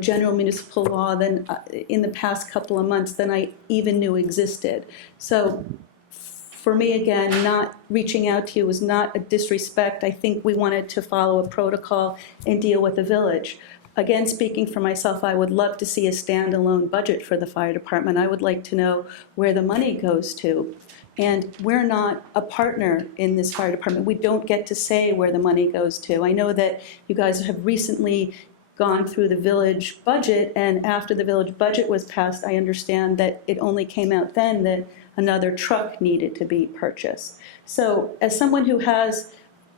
general municipal law than in the past couple of months than I even knew existed. So for me, again, not reaching out to you was not a disrespect. I think we wanted to follow a protocol and deal with the village. Again, speaking for myself, I would love to see a standalone budget for the fire department. I would like to know where the money goes to. And we're not a partner in this fire department. We don't get to say where the money goes to. I know that you guys have recently gone through the village budget, and after the village budget was passed, I understand that it only came out then that another truck needed to be purchased. So as someone who has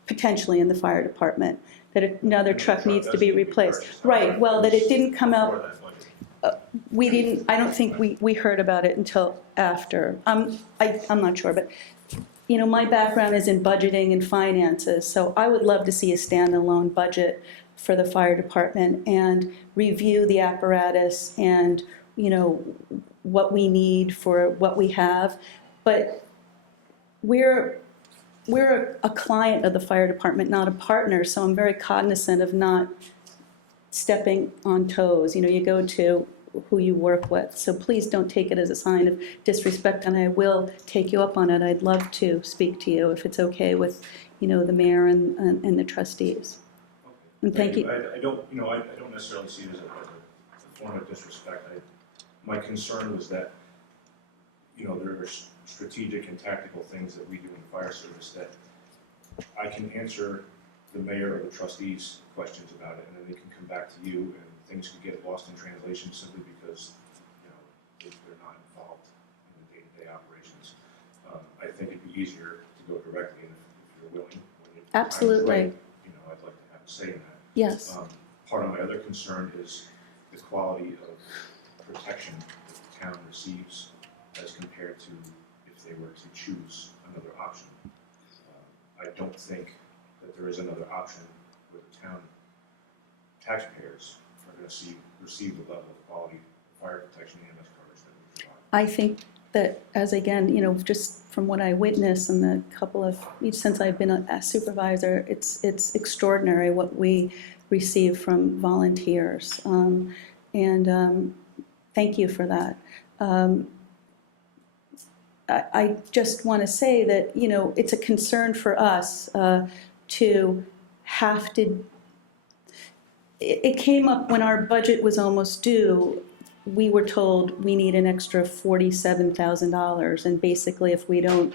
potentially in the fire department, that another truck needs to be replaced. Right, well, that it didn't come out, we didn't, I don't think we heard about it until after. I'm not sure, but my background is in budgeting and finances, so I would love to see a standalone budget for the fire department and review the apparatus and, what we need for what we have. But we're a client of the fire department, not a partner, so I'm very cognizant of not stepping on toes. You go to who you work with. So please don't take it as a sign of disrespect, and I will take you up on it. I'd love to speak to you if it's okay with, the mayor and the trustees. And thank you. I don't necessarily see it as a form of disrespect. My concern was that, there are strategic and tactical things that we do in the fire service that I can answer the mayor or the trustees questions about it, and then they can come back to you, and things could get lost in translation simply because, they're not involved in the day-to-day operations. I think it'd be easier to go directly, and if you're willing, when the time is Absolutely. right, I'd like to have a say in that. Yes. Part of my other concern is the quality of protection that the town receives as compared to if they were to choose another option. I don't think that there is another option where the town taxpayers are going to receive the level of quality of fire protection and EMS coverage that we provide. I think that, as again, just from what I witnessed in the couple of, since I've been a supervisor, it's extraordinary what we receive from volunteers. Thank you for that. I just want to say that, it's a concern for us to have to, it came up when our budget was almost due. We were told we need an extra $47,000, and basically if we don't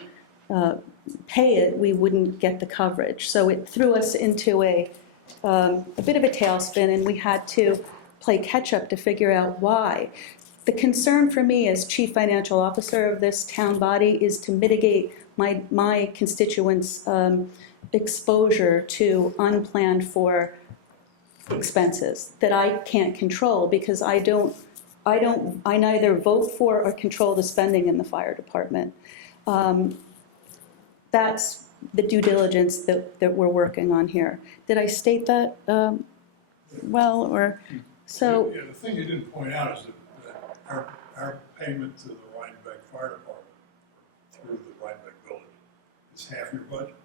pay it, we wouldn't get the coverage. So it threw us into a bit of a tailspin, and we had to play catch-up to figure out why. The concern for me as chief financial officer of this town body is to mitigate my constituents' exposure to unplanned for expenses that I can't control, because I neither vote for or control the spending in the fire department. That's the due diligence that we're working on here. Did I state that well, or so? Yeah, the thing you didn't point out is that our payment to the Rhinebeck Fire Department through the Rhinebeck Village is half your budget.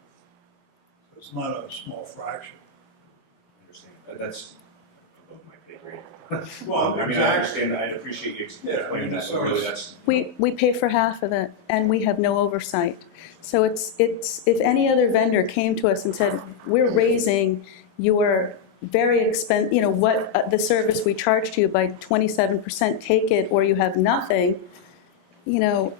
So it's not a small fraction. I understand. That's above my pay grade. Well, I understand. I'd appreciate you explaining that. so But really, it's- that's We pay for half of it, and we have no oversight. So it's if any other vendor came to us and said, we're raising your very expensive, the service we charged you by 27%, take it or you have nothing, you know,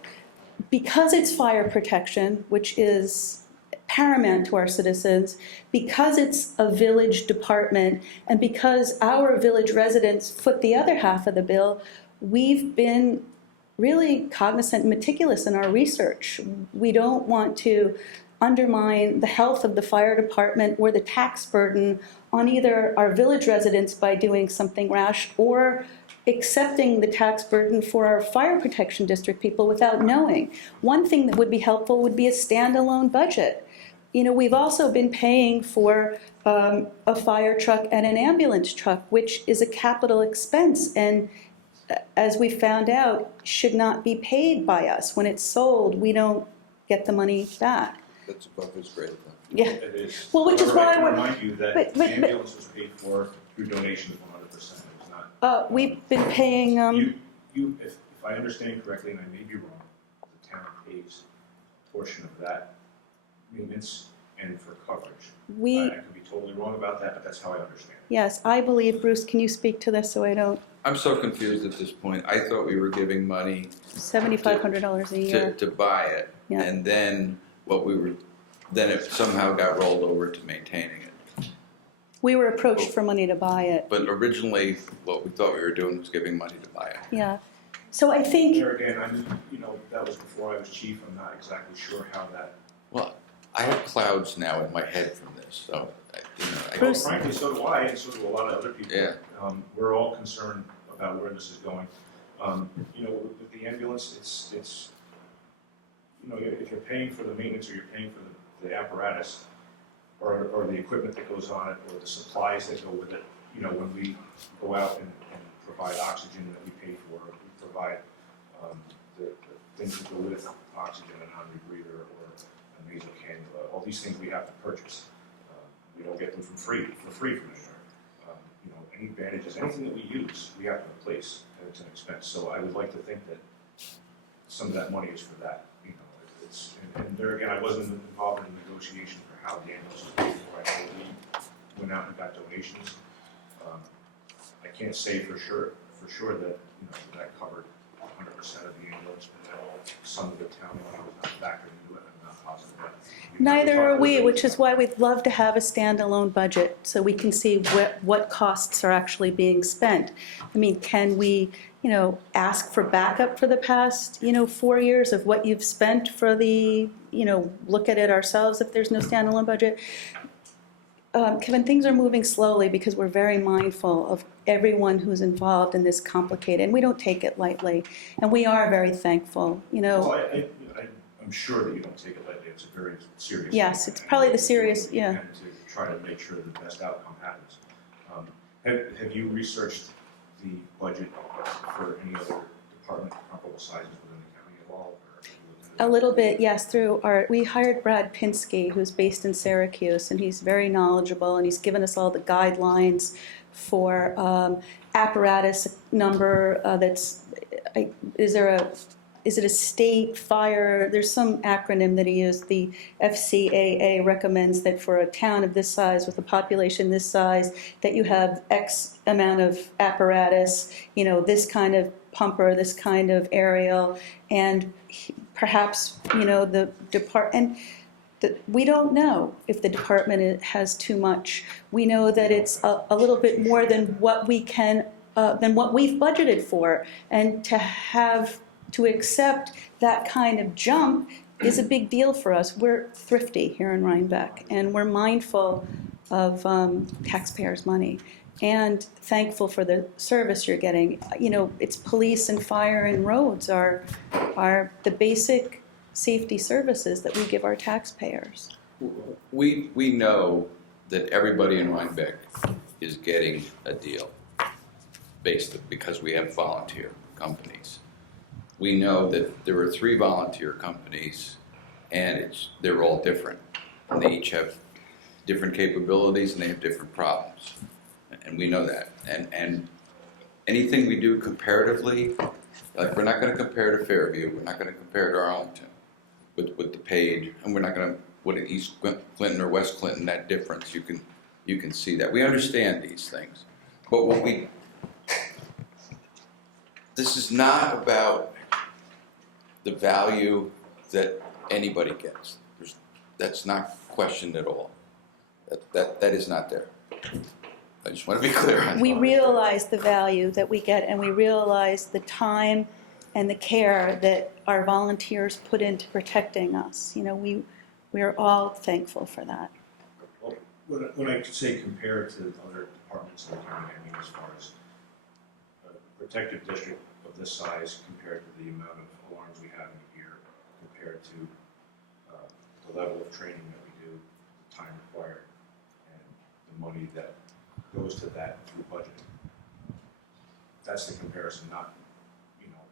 because it's fire protection, which is paramount to our citizens, because it's a village department, and because our village residents foot the other half of the bill, we've been really cognizant and meticulous in our research. We don't want to undermine the health of the fire department or the tax burden on either our village residents by doing something rash or accepting the tax burden for our fire protection district people without knowing. One thing that would be helpful would be a standalone budget. You know, we've also been paying for a fire truck and an ambulance truck, which is a capital expense, and as we found out, should not be paid by us. When it's sold, we don't get the money back. That's above his grade, though. Yeah. It is. Well, which is However, why I can we're- remind you that but- the ambulance was paid for through donations 100%. It was not. We've been paying, If I understand correctly, and I may be wrong, the town pays a portion of that maintenance and for coverage. I could be totally wrong about that, but that's how I understand it. yes, I believe, Bruce, can you speak to this so I don't, I'm so confused at this point. I thought we were giving money $7,500 a year? to buy it. Yeah. And then then it somehow got rolled over to maintaining it. We were approached for money to buy it, But originally, what we thought we were doing was giving money to buy it. yeah. So I think, There again, that was before I was chief. I'm not exactly sure how that. Well, I have clouds now in my head from this, so, Well, Bruce- frankly, so do I, and so do a lot of other people. Yeah. We're all concerned about where this is going. With the ambulance, it's if you're paying for the maintenance or you're paying for the apparatus or the equipment that goes on it or the supplies that go with it, when we go out and provide oxygen that we pay for, we provide the things that go with oxygen, a non-rebreather or a nasal cannula, all these things we have to purchase. We don't get them for free from anywhere. Any bandages, anything that we use, we have to replace, and it's an expense. So I would like to think that some of that money is for that. And there again, I wasn't involved in the negotiation for how the ambulance was paid for. I know we went out and got donations. I can't say for sure that that covered 100% of the ambulance, but that some of the town money was not factored into it. I'm not positive. neither are we, which is why we'd love to have a standalone budget so we can see what costs are actually being spent. I mean, can we, ask for backup for the past, 4 years of what you've spent for the, look at it ourselves if there's no standalone budget? Kevin, things are moving slowly because we're very mindful of everyone who's involved in this complicated, and we don't take it lightly, and we are very thankful, Well, I'm sure that you don't take it lightly. It's a very serious. Yes, thing, it's and probably the we do serious, what we yeah. can to try to make sure the best outcome happens. Have you researched the budget for any other department comparable sizes within the county at all? Or have you looked into A that? little bit, yes, we hired Brad Pinsky, who's based in Syracuse, and he's very knowledgeable, and he's given us all the guidelines for apparatus number is it a state fire, there's some acronym that he used, the FCAA recommends that for a town of this size with a population this size, that you have X amount of apparatus, this kind of pumper, this kind of aerial, and perhaps, the department, we don't know if the department has too much. We know that it's a little bit more than what we can, than what we've budgeted for, and to accept that kind of jump is a big deal for us. We're thrifty here in Rhinebeck, and we're mindful of taxpayers' money and thankful for the service you're getting. It's police and fire and roads are the basic safety services that we give our taxpayers. We know that everybody in Rhinebeck is getting a deal because we have volunteer companies. We know that there are 3 volunteer companies, and they're all different. And they each have different capabilities, and they have different problems. And we know that. And anything we do comparatively, like we're not going to compare to Fairview, we're not going to compare to Arlington with the paid, and we're not going to put in East Clinton or West Clinton, that difference. You can see that. We understand these things. But this is not about the value that anybody gets. That's not questioned at all. That is not there. I just want to be clear on that. We realize the value that we get, and we realize the time and the care that our volunteers put into protecting us. You know, we are all thankful for that. Well, when I say compare to other departments in the county, I mean as far as a protective district of this size compared to the amount of alarms we have in a year, compared to the level of training that we do, the time required, and the money that goes to that through budgeting. That's the comparison, not, you know,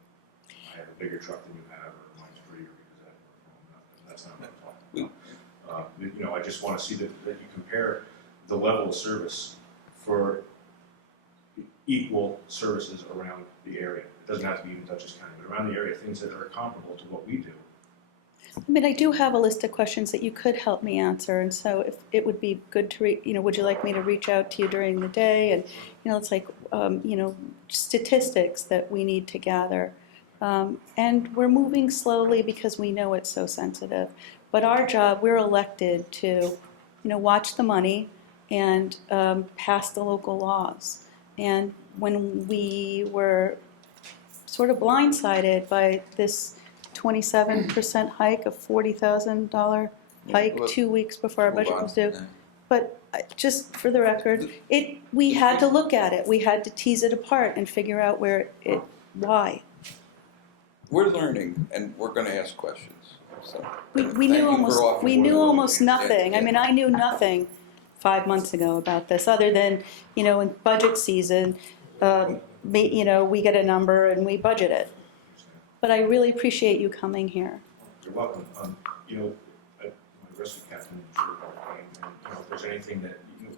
I have a bigger truck than you have, or mine's prettier because that's not what I'm talking about. You know, I just want to see that you compare the level of service for equal services around the area. It doesn't have to be even Dutchess County, but around the area, things that are comparable to what we do. I mean, I do have a list of questions that you could help me answer, and so if it would be good to, you know, would you like me to reach out to you during the day? And, you know, it's like, you know, statistics that we need to gather. And we're moving slowly because we know it's so sensitive. But our job, we're elected to, you know, watch the money and pass the local laws. And when we were sort of blindsided by this 27% hike, a $40,000 hike Well, 2 weeks before our move budget on. was due. Yeah. But just for the record, we had to look at it. We had to tease it apart and figure out why. We're learning, and we're going to ask questions. So, We thank knew you for almost offering what almost you- nothing. yeah, I mean, I knew nothing 5 months ago about this, other than, you know, in budget season, you know, we get a number and we budget it. But I really appreciate you coming here. You're welcome. You know, my rescue captain, and you know, if there's anything that, you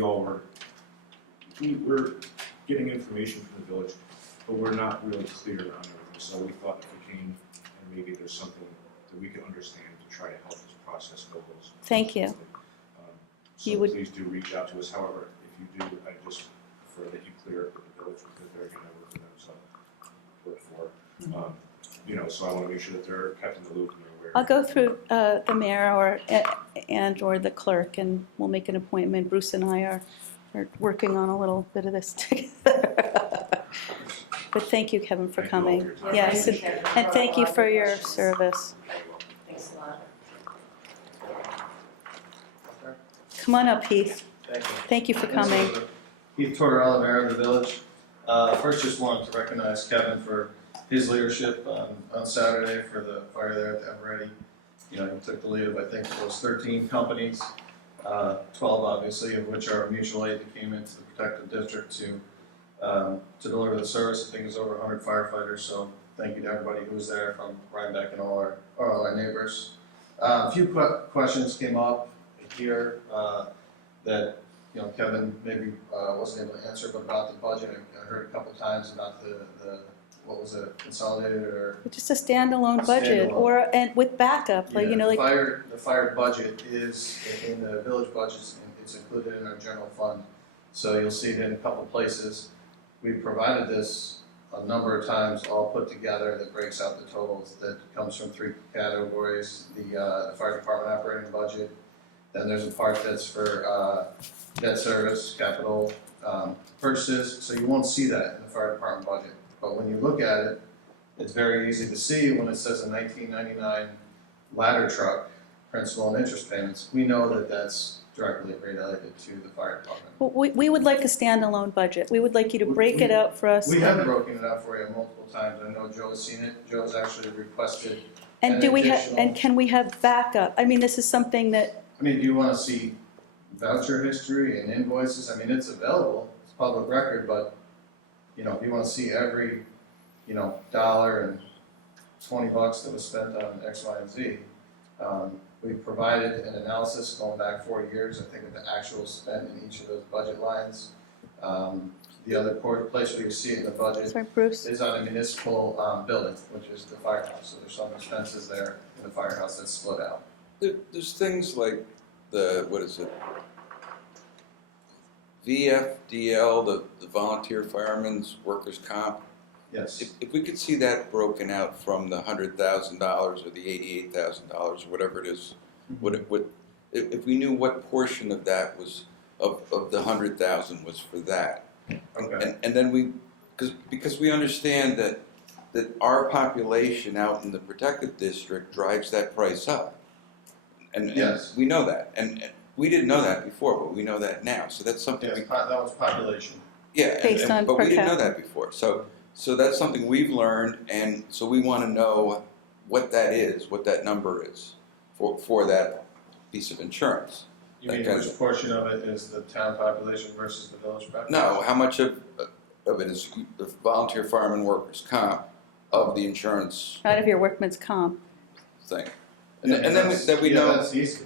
know, we we're getting information from the village, but we're not really clear on everything. So we thought if we came and maybe there's something that we could understand to try to help this process go. Thank you. So You would- please do reach out to us. However, if you do, I just prefer that you clear it with the village because they're going to work with them. So you know, so I want to make sure that they're kept in the loop and they're aware. I'll go through the mayor or the clerk, and we'll make an appointment. Bruce and I are working on a little bit of this together. But thank you, Kevin, for Thank you all coming. for your time. Yes, and thank you for your service. Thanks a lot. Come on up, Heath. Thank you. Thank you for coming. Heath Tortorella, Mayor of the Village. First, just wanted to recognize Kevin for his leadership on Saturday for the fire there at the Eveready. You know, he took the lead of, I think it was 13 companies, 12 obviously, of which are mutual aid that came into the protective district to deliver the service. I think it was over 100 firefighters, so thank you to everybody who was there from Rhinebeck and all our neighbors. A few questions came up here that, you know, Kevin maybe wasn't able to answer, but about the budget, I heard a couple times about the what was it, consolidated or? Just a standalone budget, Standalone. and with backup, like, you know, like. The fire budget is in the village budgets, and it's included in our general fund. So you'll see it in a couple places. We've provided this a number of times, all put together, that breaks out the totals, that comes from 3 categories: the fire department operating budget, then there's a part that's for debt service, capital purchases. So you won't see that in the fire department budget. But when you look at it, it's very easy to see when it says a 1999 ladder truck, principal and interest payments. We know that that's directly related to the fire department. Well, we would like a standalone budget. We would like you to break it out for us. We have broken it out for you multiple times. I know Joe has seen it. Joe has actually requested And an do we have, additional- and can we have backup? I mean, this is something that, I mean, do you want to see voucher history and invoices? I mean, it's available. It's public record, but, you know, if you want to see every, you know, $1 and $20 that was spent on X, Y, and Z, we've provided an analysis going back 4 years, I think, of the actual spent in each of those budget lines. The other place where you see it in the budget sorry, Bruce? is on a municipal building, which is the firehouse. So there's some expenses there in the firehouse that's split out. There's things like what is it? VFDL, the volunteer firemen's workers' comp. Yes. If we could see that broken out from the $100,000 or the $88,000 or whatever it is, if we knew what portion of that was, of the 100,000 was for that. Okay. And then because we understand that our population out in the protected district drives that price up. And Yes. we know that. And we didn't know that before, but we know that now. So that's something Yes, that was population. yeah, Based on but per we didn't know capita. that before. So that's something we've learned, and so we want to know what that is, what that number is for that piece of insurance. You That mean kind which of- portion of it is the town population versus the village population? No, how much of it is the volunteer fireman workers' comp of the insurance Out of your workman's comp. thing? Yeah, And then we yeah, know. that's easy,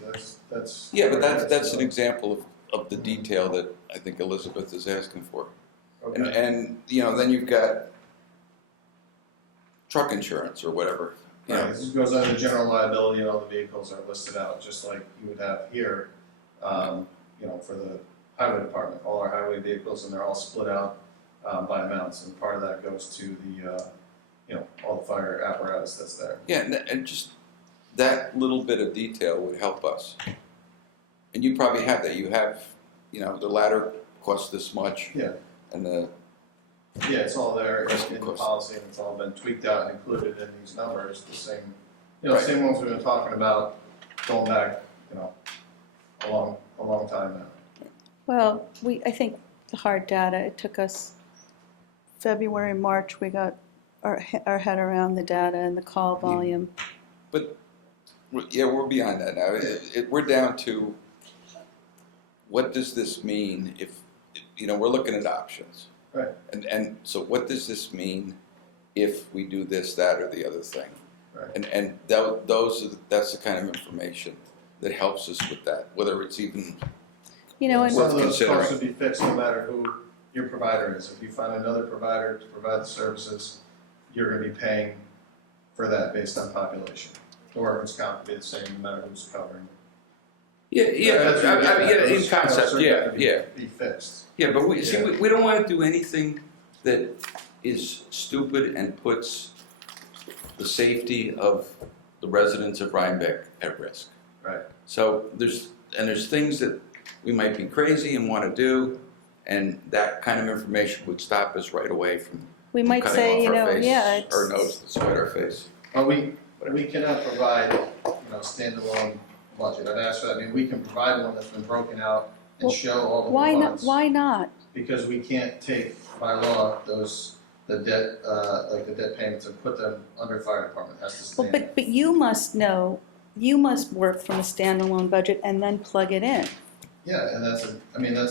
that's. Yeah, but that's an example of the detail that I think Elizabeth is asking for. And, Okay, and you know, then you've got truck insurance or whatever. You know. right, this goes under general liability and all the vehicles are listed out, just like you would have here, you know, for the highway department, all our highway vehicles, and they're all split out, by amounts, and part of that goes to the, you know, all the fire apparatus that's there. Yeah, and just that little bit of detail would help us. And you probably have that. You have, you know, the ladder costs this much. Yeah. And the Yeah, it's all there Rescue in the cost. policy, and it's all been tweaked out and included in these numbers, the same, you know, Right. same ones we've been talking about going back, you know, a long time now. Well, I think the hard data, it took us February, March, we got our head around the data and the call volume. yeah, we're beyond that now. We're down to what does this mean if you know, we're looking at options. Right. And so what does this mean if we do this, that, or the other thing? Right. And that's the kind of information that helps us with that, whether it's even You know, and Worth Some of those considering. costs would be fixed no matter who your provider is. If you find another provider to provide the services, you're gonna be paying for that based on population. Or it's going to be the same no matter who's covering. yeah, That's what you're getting at. in Those concept, costs are yeah, gonna be- yeah. Be fixed. Yeah, but we see, Yeah. we don't want to do anything that is stupid and puts the safety of the residents of Rhinebeck at risk. Right. So there's things that we might be crazy and want to do, and that kind of information would stop us right away from we might cutting say, off you our know, face yeah, or it's, nose to spite our face. Well, we cannot provide, you know, standalone budget. I'd ask for that. I mean, we can provide one that's been broken out and Well, show all the why not, components. why not? Because we can't take by law the debt payments and put them under fire department. It has to Well, stand. but you must know, you must work from a standalone budget and then plug it in. Yeah, and that's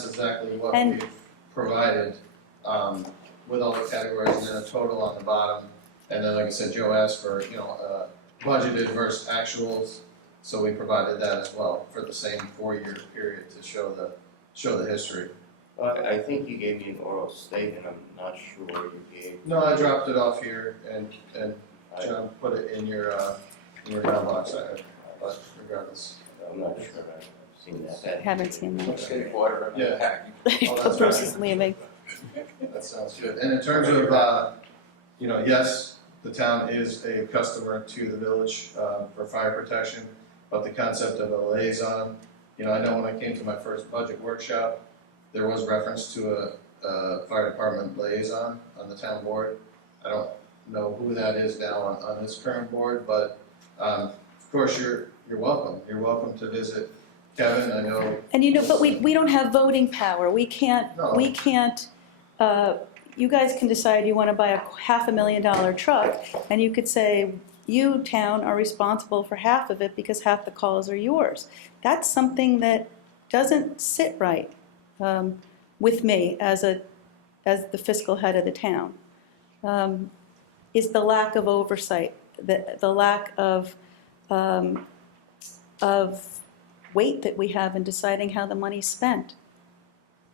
exactly what And- we've provided, with all the categories and then a total on the bottom. And then, like I said, Joe asked for, you know, budgeted versus actuals, so we provided that as well for the same 4-year period to show the history. I think you gave me an oral statement, I'm not sure you gave. No, I dropped it off here and I- John put it in your mailbox, but regardless. I'm not sure I've seen that. Haven't seen that. Save water in Yeah. the pack. Oh, that's Bruce right. is leaving. That sounds good. And in terms of, you know, yes, the town is a customer to the village for fire protection, but the concept of a liaison, you know, I know when I came to my first budget workshop, there was reference to a fire department liaison on the town board. I don't know who that is now on this current board, but of course, you're welcome. You're welcome to visit Kevin, I know. And you know, but we don't have voting power. We can't, No. you guys can decide you want to buy a $500,000 truck, and you could say, you, town, are responsible for half of it because half the calls are yours. That's something that doesn't sit right with me as the fiscal head of the town, is the lack of oversight, the lack of weight that we have in deciding how the money's spent.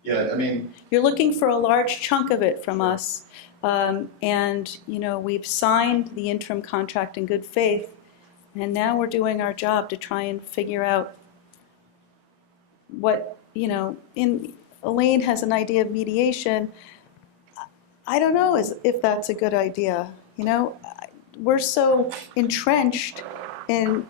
Yeah, I mean, You're looking for a large chunk of it from us, and, you know, we've signed the interim contract in good faith, and now we're doing our job to try and figure out what, you know, Elaine has an idea of mediation. I don't know if that's a good idea, you know? We're so entrenched in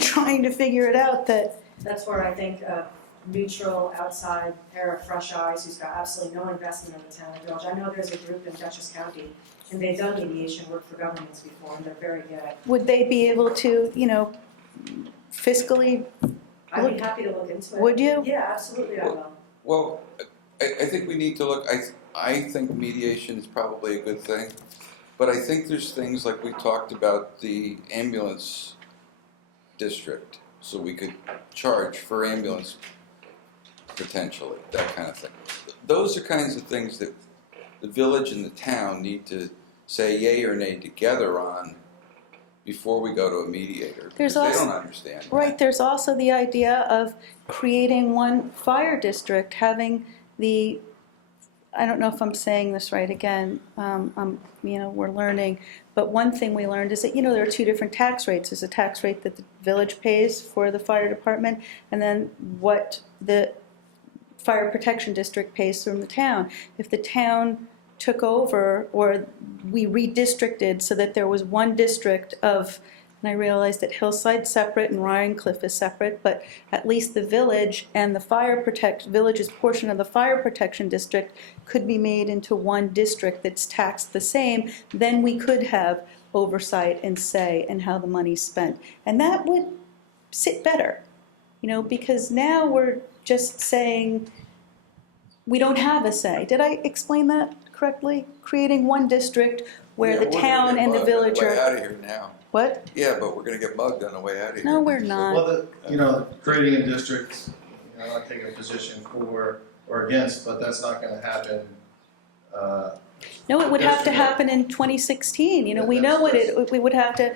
trying to figure it out that, That's where I think a neutral outside pair of fresh eyes who's got absolutely no investment in the town of Village. I know there's a group in Dutchess County, and they've done mediation work for governments before, and they're very good. would they be able to, you know, fiscally, I'd be happy to look into it. would you? Yeah, absolutely I will. Well, I think we need to look, I think mediation is probably a good thing, but I think there's things like we talked about the ambulance district, so we could charge for ambulance potentially, that kind of thing. Those are kinds of things that the village and the town need to say yay or nay together on before we go to a mediator, There's because they also- don't understand. Right, there's also the idea of creating one fire district, having the, I don't know if I'm saying this right again, you know, we're learning, but one thing we learned is that, you know, there are two different tax rates. There's a tax rate that the village pays for the fire department, and then what the fire protection district pays from the town. If the town took over, or we redistricted so that there was one district of, and I realized that Hillside's separate and Ryan Cliff is separate, but at least the village and the village's portion of the fire protection district could be made into one district that's taxed the same, then we could have oversight and say in how the money's spent. And that would sit better, you know, because now we're just saying we don't have a say. Did I explain that correctly? Creating one district where the town and the village We're are. out of here now. What? Yeah, but we're gonna get mugged on the way out of here. No, we're Well, not. you know, creating a district, you know, I'm not taking a position for or against, but that's not gonna happen. No, it would have to Yesterday. happen in 2016. You know, we know what we would have to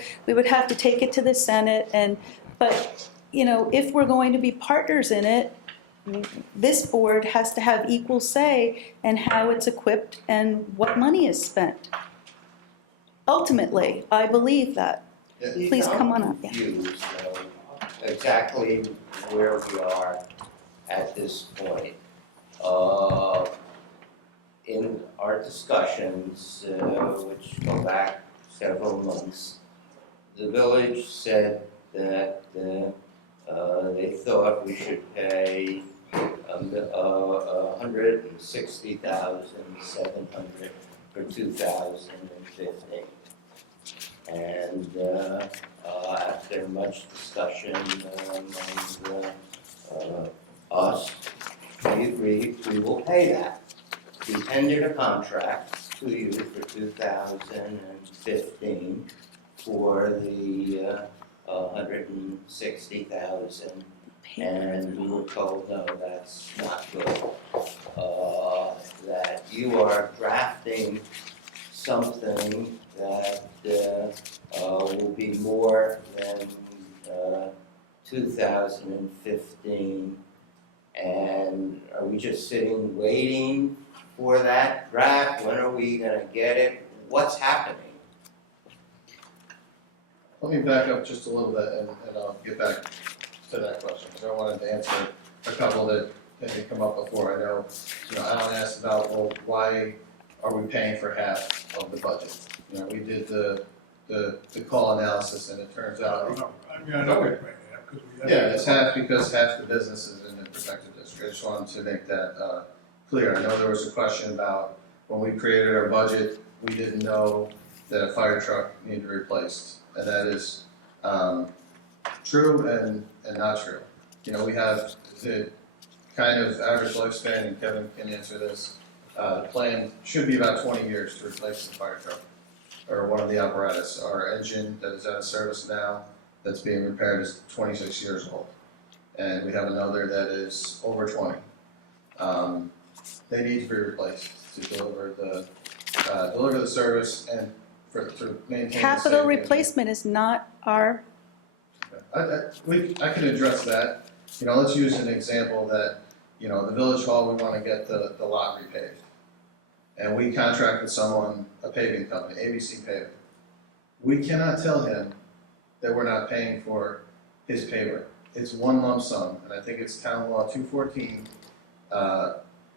take it to the Senate but, you know, if we're going to be partners in it, this board has to have equal say in how it's equipped and what money is spent. Ultimately, I believe that. Please come on up, yeah. I'm confused, exactly where we are at this point. In our discussions, which go back several months, the village said that they thought we should pay $160,700 for 2015. And after much discussion among us, we agreed we will pay that. We tendered a contract to you for 2015 for the 160,000, and we were told, no, that's not good. That you are drafting something that will be more than 2015, and are we just sitting waiting for that draft? When are we gonna get it? What's happening? Let me back up just a little bit and I'll get back to that question, because I wanted to answer a couple that had come up before. I know, you know, Alan asked about, well, why are we paying for half of the budget? You know, we did the call analysis, and it turns I out. don't know, I mean, I know we're paying that, because we have. Yeah, it's half because half the business is in the protected district. I just wanted to make that clear. I know there was a question about when we created our budget, we didn't know that a fire truck needed replaced. And that is true and not true. You know, we have the kind of average lifespan, and Kevin can answer this. The plan should be about 20 years to replace the fire truck or one of the apparatus. Our engine that is out of service now that's being repaired is 26 years old. And we have another that is over 20. They need to be replaced to deliver the service and to maintain the Capital safety. replacement is not our, I can address that. You know, let's use an example that, you know, the village hall, we want to get the lot repaved. And we contract with someone, a paving company, ABC Paving. We cannot tell him that we're not paying for his paver. It's one lump sum, and I think it's town law 214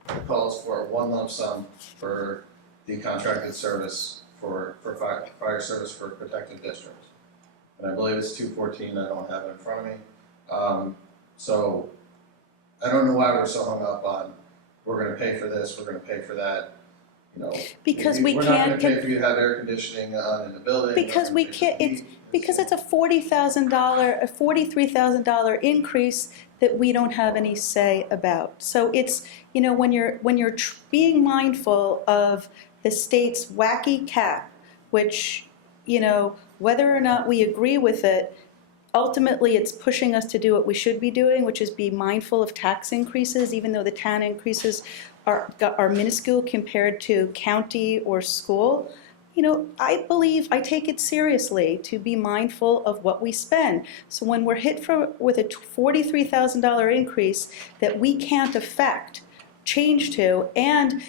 that calls for one lump sum for the contracted service for fire service for protected districts. And I believe it's 214, I don't have it in front of me. So I don't know why we're so hung up on, we're gonna pay for this, we're gonna pay for that, you know. Because we We're not can't, gonna pay for you to have air conditioning on in the building. Because we can't- because it's a $43,000 increase that we don't have any say about. So it's, you know, when you're being mindful of the state's wacky cap, which, you know, whether or not we agree with it, ultimately it's pushing us to do what we should be doing, which is be mindful of tax increases, even though the town increases are minuscule compared to county or school. You know, I take it seriously to be mindful of what we spend. So when we're hit with a $43,000 increase that we can't change to, and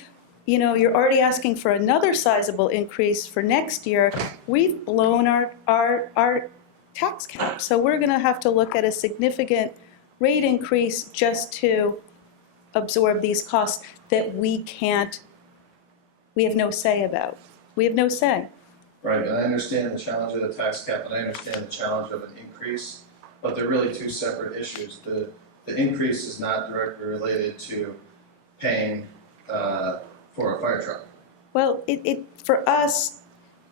you know, you're already asking for another sizable increase for next year, we've blown our tax cap. So we're going to have to look at a significant rate increase just to absorb these costs that we have no say about. We have no say. Right, and I understand the challenge of the tax cap, and I understand the challenge of an increase, but they're really two separate issues. The increase is not directly related to paying for a fire truck. Well, for us,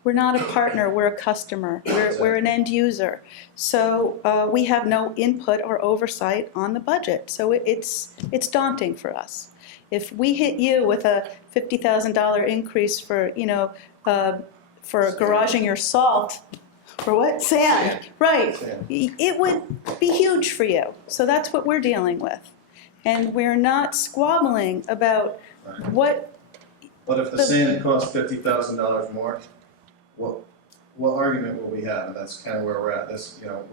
we're not a partner, we're a customer, we're an end user. So we have no input or oversight on the budget, so it's daunting for us. If we hit you with a $50,000 increase for, you know, for garaging your salt, for what? Sand, right. Sand. It would be huge for you. So that's what we're dealing with. And we're not squabbling about Right. what. But if the sand costs $50,000 more, what argument will we have? And that's kind of where we're at. This, you know,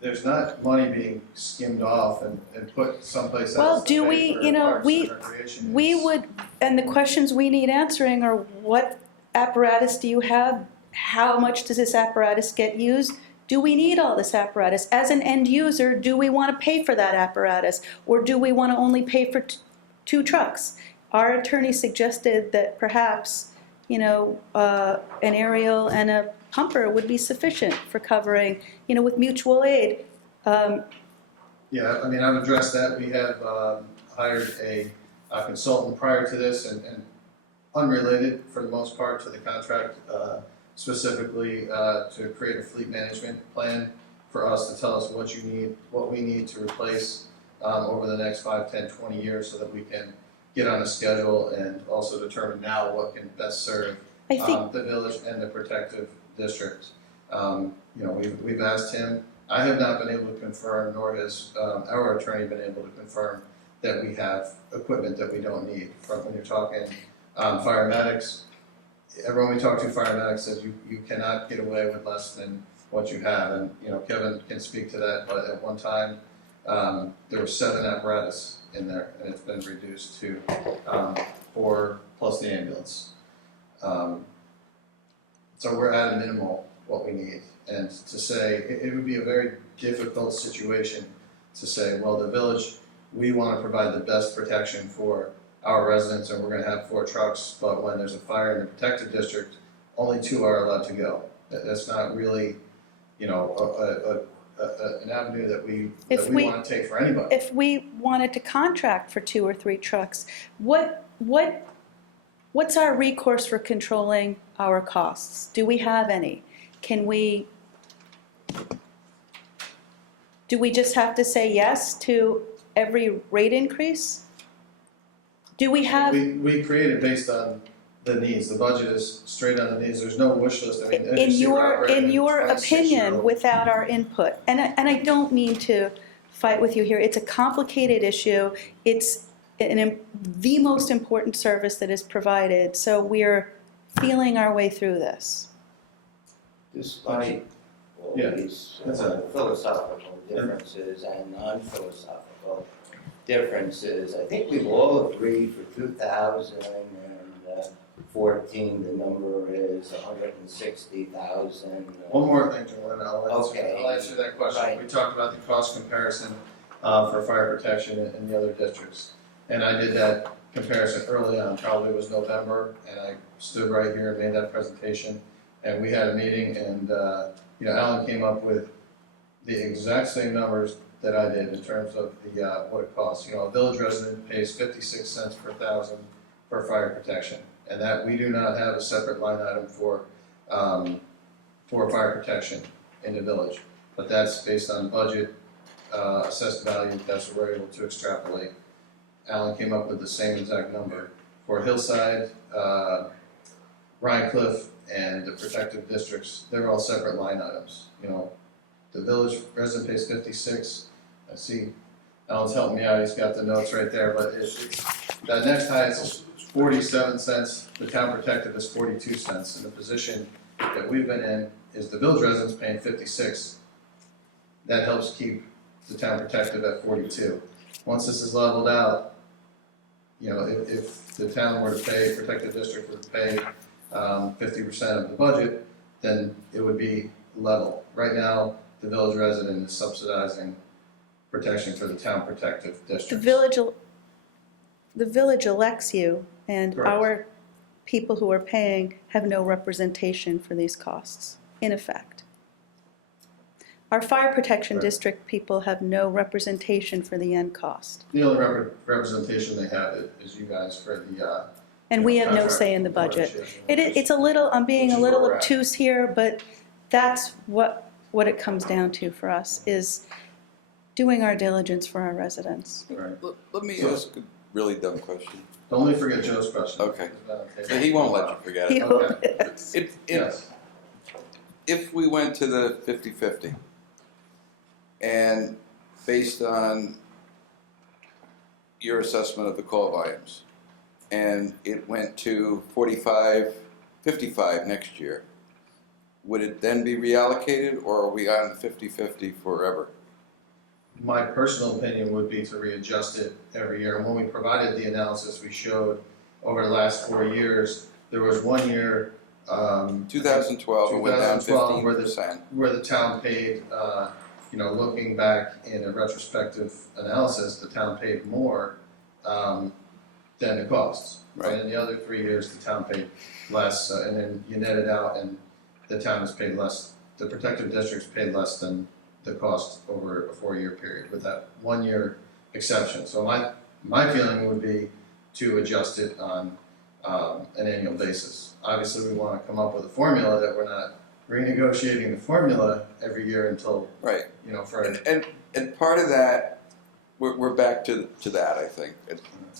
there's not money being skimmed off and put someplace else. Well, to do pay we, for you know, parks and recreation we needs. would, and the questions we need answering are, what apparatus do you have? How much does this apparatus get used? Do we need all this apparatus? As an end user, do we want to pay for that apparatus? Or do we want to only pay for two trucks? Our attorney suggested that perhaps, you know, an aerial and a pumper would be sufficient for covering, you know, with mutual aid. Yeah, I mean, I've addressed that. We have hired a consultant prior to this and unrelated for the most part to the contract, specifically to create a fleet management plan for us to tell us what we need to replace over the next 5, 10, 20 years so that we can get on a schedule and also determine now what can best serve the village and the protective district. You know, we've asked him. I have not been able to confirm, nor has our attorney been able to confirm that we have equipment that we don't need. From when you're talking fire medics, everyone we talk to, fire medics, says you cannot get away with less than what you have. And you know, Kevin can speak to that. But at one time, there were 7 apparatus in there, and it's been reduced to 4 plus the ambulance. So we're at a minimal what we need. And to say, it would be a very difficult situation to say, well, the village, we want to provide the best protection for our residents, and we're going to have 4 trucks, but when there's a fire in the protected district, only 2 are allowed to go. That's not really, you know, an avenue that we want to take for anybody. If we wanted to contract for 2 or 3 trucks, what's our recourse for controlling our costs? Do we have any? Do we just have to say yes to every rate increase? Do we have? We create it based on the needs. The budget is straight on the needs. There's no wish list. I mean, In your opinion, without our input, and I don't mean to fight with you here. It's a complicated issue. It's the most important service that is provided. So we're feeling our way through this. Despite all these philosophical differences and non-philosophical differences, I think we've all agreed for 2014, the number is 160,000. One more thing, Joanna, I'll Okay. answer that question. Right. We talked about the cost comparison for fire protection in the other districts. And I did that comparison early on, probably was November, and I stood right here and made that presentation. And we had a meeting, and, Alan came up with the exact same numbers that I did in terms of the, what it costs. A village resident pays 56 cents per thousand for fire protection, and that we do not have a separate line item for fire protection in the village. But that's based on budget, assessed value, that's what we're able to extrapolate. Alan came up with the same exact number. For Hillside, Rhine Cliff, and the protective districts, they're all separate line items. The village resident pays 56. I see Alan's helping me out, he's got the notes right there, but that next highest is 47 cents, the town protective is 42 cents, and the position that we've been in is the village residents paying 56. That helps keep the town protective at 42. Once this is leveled out, if the town were to pay, protective district were to pay 50% of the budget, then it would be level. Right now, the village resident is subsidizing protection for the town protective district. The village elects you, and Correct. our people who are paying have no representation for these costs, in effect. Our fire protection Right. district people have no representation for the end cost. The only representation they have is you guys for the, And we have no contract say in the budget. negotiation. It's a little, I'm being Which a is little where we're at. obtuse here, but that's what it comes down to for us, is doing our diligence for our residents. Right. Let me So- ask a really dumb question. Don't let me forget Joe's question. Okay. It's not okay. He won't let you forget it. Okay. If we went to the 50-50, and based on your assessment of the call volumes, and it went to 55 next year, would it then be reallocated, or are we on the 50-50 forever? My personal opinion would be to readjust it every year. And when we provided the analysis, we showed over the last 4 years, there was 1 year, 2012, it went down 2012, 15%. where the town paid, looking back in a retrospective analysis, the town paid more than the costs. Right. And in the other 3 years, the town paid less, and then you net it out, and the town has paid less. The protective districts paid less than the cost over a 4-year period, with that 1 year exception. So my feeling would be to adjust it on an annual basis. Obviously, we want to come up with a formula that we're not renegotiating the formula every year until, Right. for. And part of that, we're back to that, I think.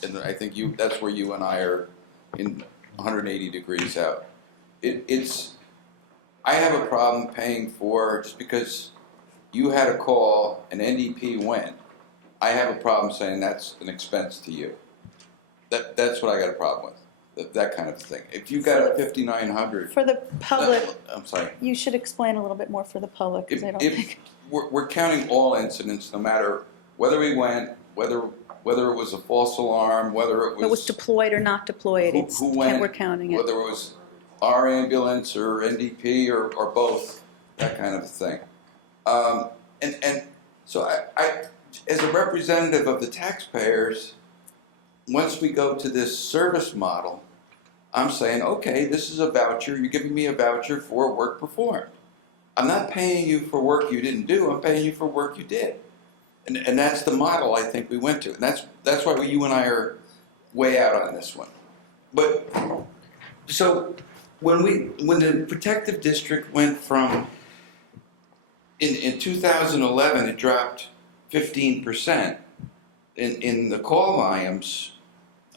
And I think that's where you and I are in 180 degrees out. I have a problem paying for, just because you had a call and NDP went, I have a problem saying that's an expense to you. That's what I got a problem with, that kind of thing. If you got a 5,900. For the public, I'm sorry. you should explain a little bit more for the public, because I don't think. We're counting all incidents, no matter whether we went, whether it was a false alarm, whether it If it was deployed or not deployed, who went, we're counting it. whether it was our ambulance or NDP or both, that kind of a thing. And so I, as a representative of the taxpayers, once we go to this service model, I'm saying, okay, this is a voucher. You're giving me a voucher for work performed. I'm not paying you for work you didn't do. I'm paying you for work you did. And that's the model I think we went to. And that's why you and I are way out on this one. But so when the protective district went from in 2011, it dropped 15% in the call volumes.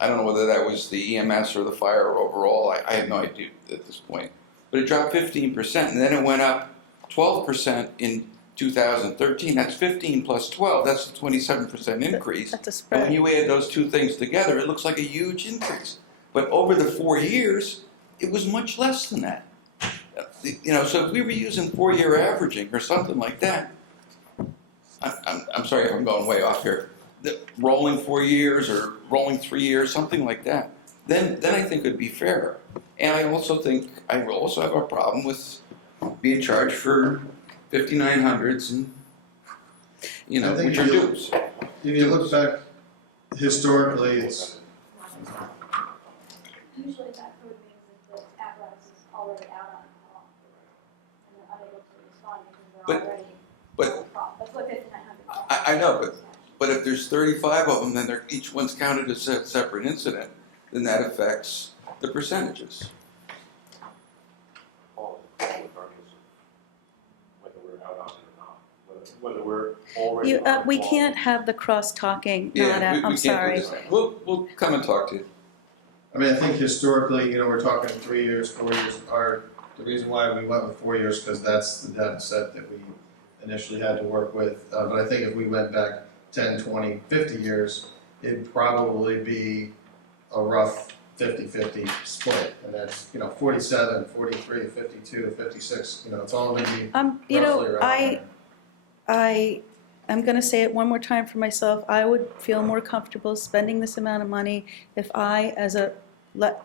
I don't know whether that was the EMS or the fire overall. I have no idea at this point. But it dropped 15%, and then it went up 12% in 2013. That's 15 plus 12. That's a 27% increase. That's a And when spread. you add those two things together, it looks like a huge increase. But over the 4 years, it was much less than that. So if we were using 4-year averaging or something like that, I'm sorry if I'm going way off here, rolling 4 years or rolling 3 years, something like that, then I think it would be fairer. And I also think I will also have a problem with being charged for 5,900s and, I think which are if you- dues. If you look back historically, it's Usually that code means that the apparatus is already out on call, and they're unable to respond because they're already on call. That's what 5900. I know, but if there's 35 of them, then each one's counted as a separate incident, then that affects the percentages. Regardless of whether we're out on it or not, whether we're already You, on we call. can't have the cross-talking, Yeah, not, we I'm can't sorry. do this. We'll come and talk to you. I mean, I think historically, we're talking 3 years, 4 years, the reason why we went with 4 years, because that's the data set that we initially had to work with. But I think if we went back 10, 20, 50 years, it'd probably be a rough 50-50 split. And that's, 47, 43, 52, 56, it's all gonna be You roughly know, around there. I'm gonna say it one more time for myself. I would feel more comfortable spending this amount of money if I, as a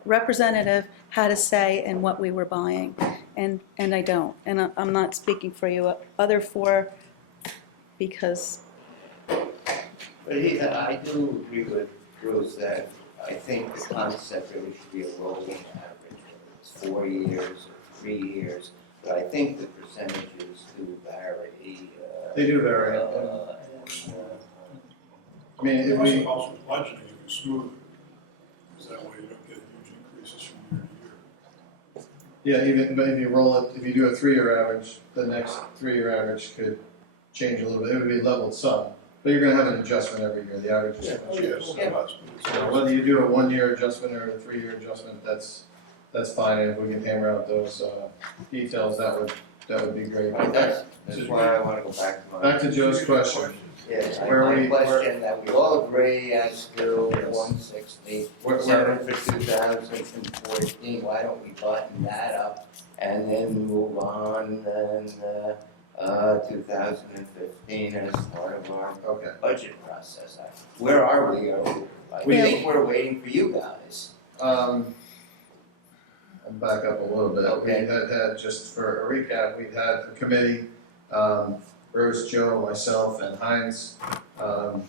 representative, had a say in what we were buying. And I don't. And I'm not speaking for you, other four, because, But I do agree with Bruce that I think the concept really should be a rolling average, whether it's 4 years or 3 years. But I think the percentages do vary. They do vary. I mean, if It also we, helps with budgeting, you can smooth it, because that way you don't get huge increases from year to year. but if you roll it, if you do a 3-year average, the next 3-year average could change a little bit. It would be leveled some, but you're gonna have an adjustment every year. The average is Oh, gonna change. yes, it does, but So it's- whether you do a 1-year adjustment or a 3-year adjustment, that's fine. If we can hammer out those details, that would be great. But that's why I want to go back to To Joe's question. Yes, Where my we- question that we all agree as to Yes. 160, Where- 7 for 2014, why don't we button that up and then move on then 2015 as part of our Okay. budget process? Where are we? I think we're waiting for you guys. I'll back up a little bit. Okay. We had, just for a recap, we had a committee, Bruce, Joe, myself, and Heinz, and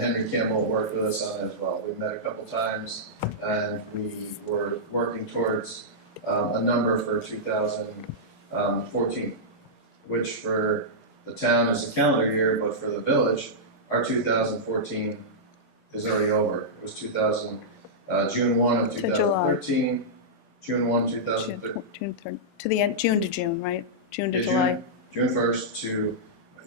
Henry Campbell worked with us on it as well. We met a couple times, and we were working towards a number for 2014, which for the town is a calendar year, but for the village, our 2014 is already over. It was June 1 of To July. 2013, June 1, 2013. June 3rd, to the end, June to June, right? June to Yeah, July. June 1st to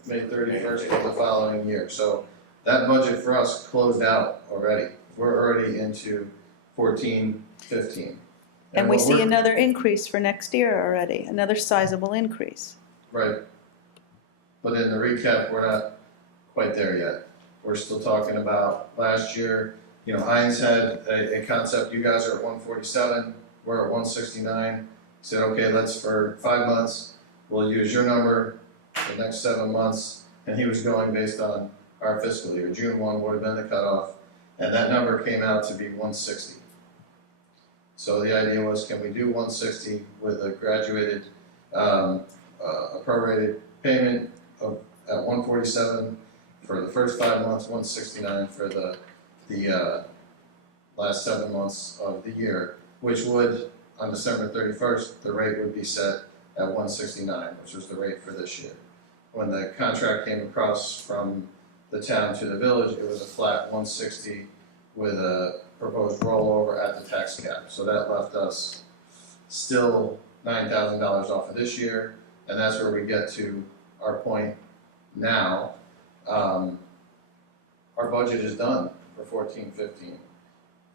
May 31st of the following year. So that budget for us closed out already. We're already into 14, 15. And we what see we're- another increase for next year already, another sizable increase. Right. But in the recap, we're not quite there yet. We're still talking about last year, Heinz had a concept, you guys are at 147, we're at 169. Said, okay, let's for 5 months, we'll use your number for the next 7 months. And he was going based on our fiscal year. June 1 would have been the cutoff. And that number came out to be 160. So the idea was, can we do 160 with a graduated, a prorated payment at 147 for the first 5 months, 169 for the last 7 months of the year, which would, on December 31st, the rate would be set at 169, which was the rate for this year. When the contract came across from the town to the village, it was a flat 160 with a proposed rollover at the tax cap. So that left us still $9,000 off of this year, and that's where we get to our point now. Our budget is done for 14-15,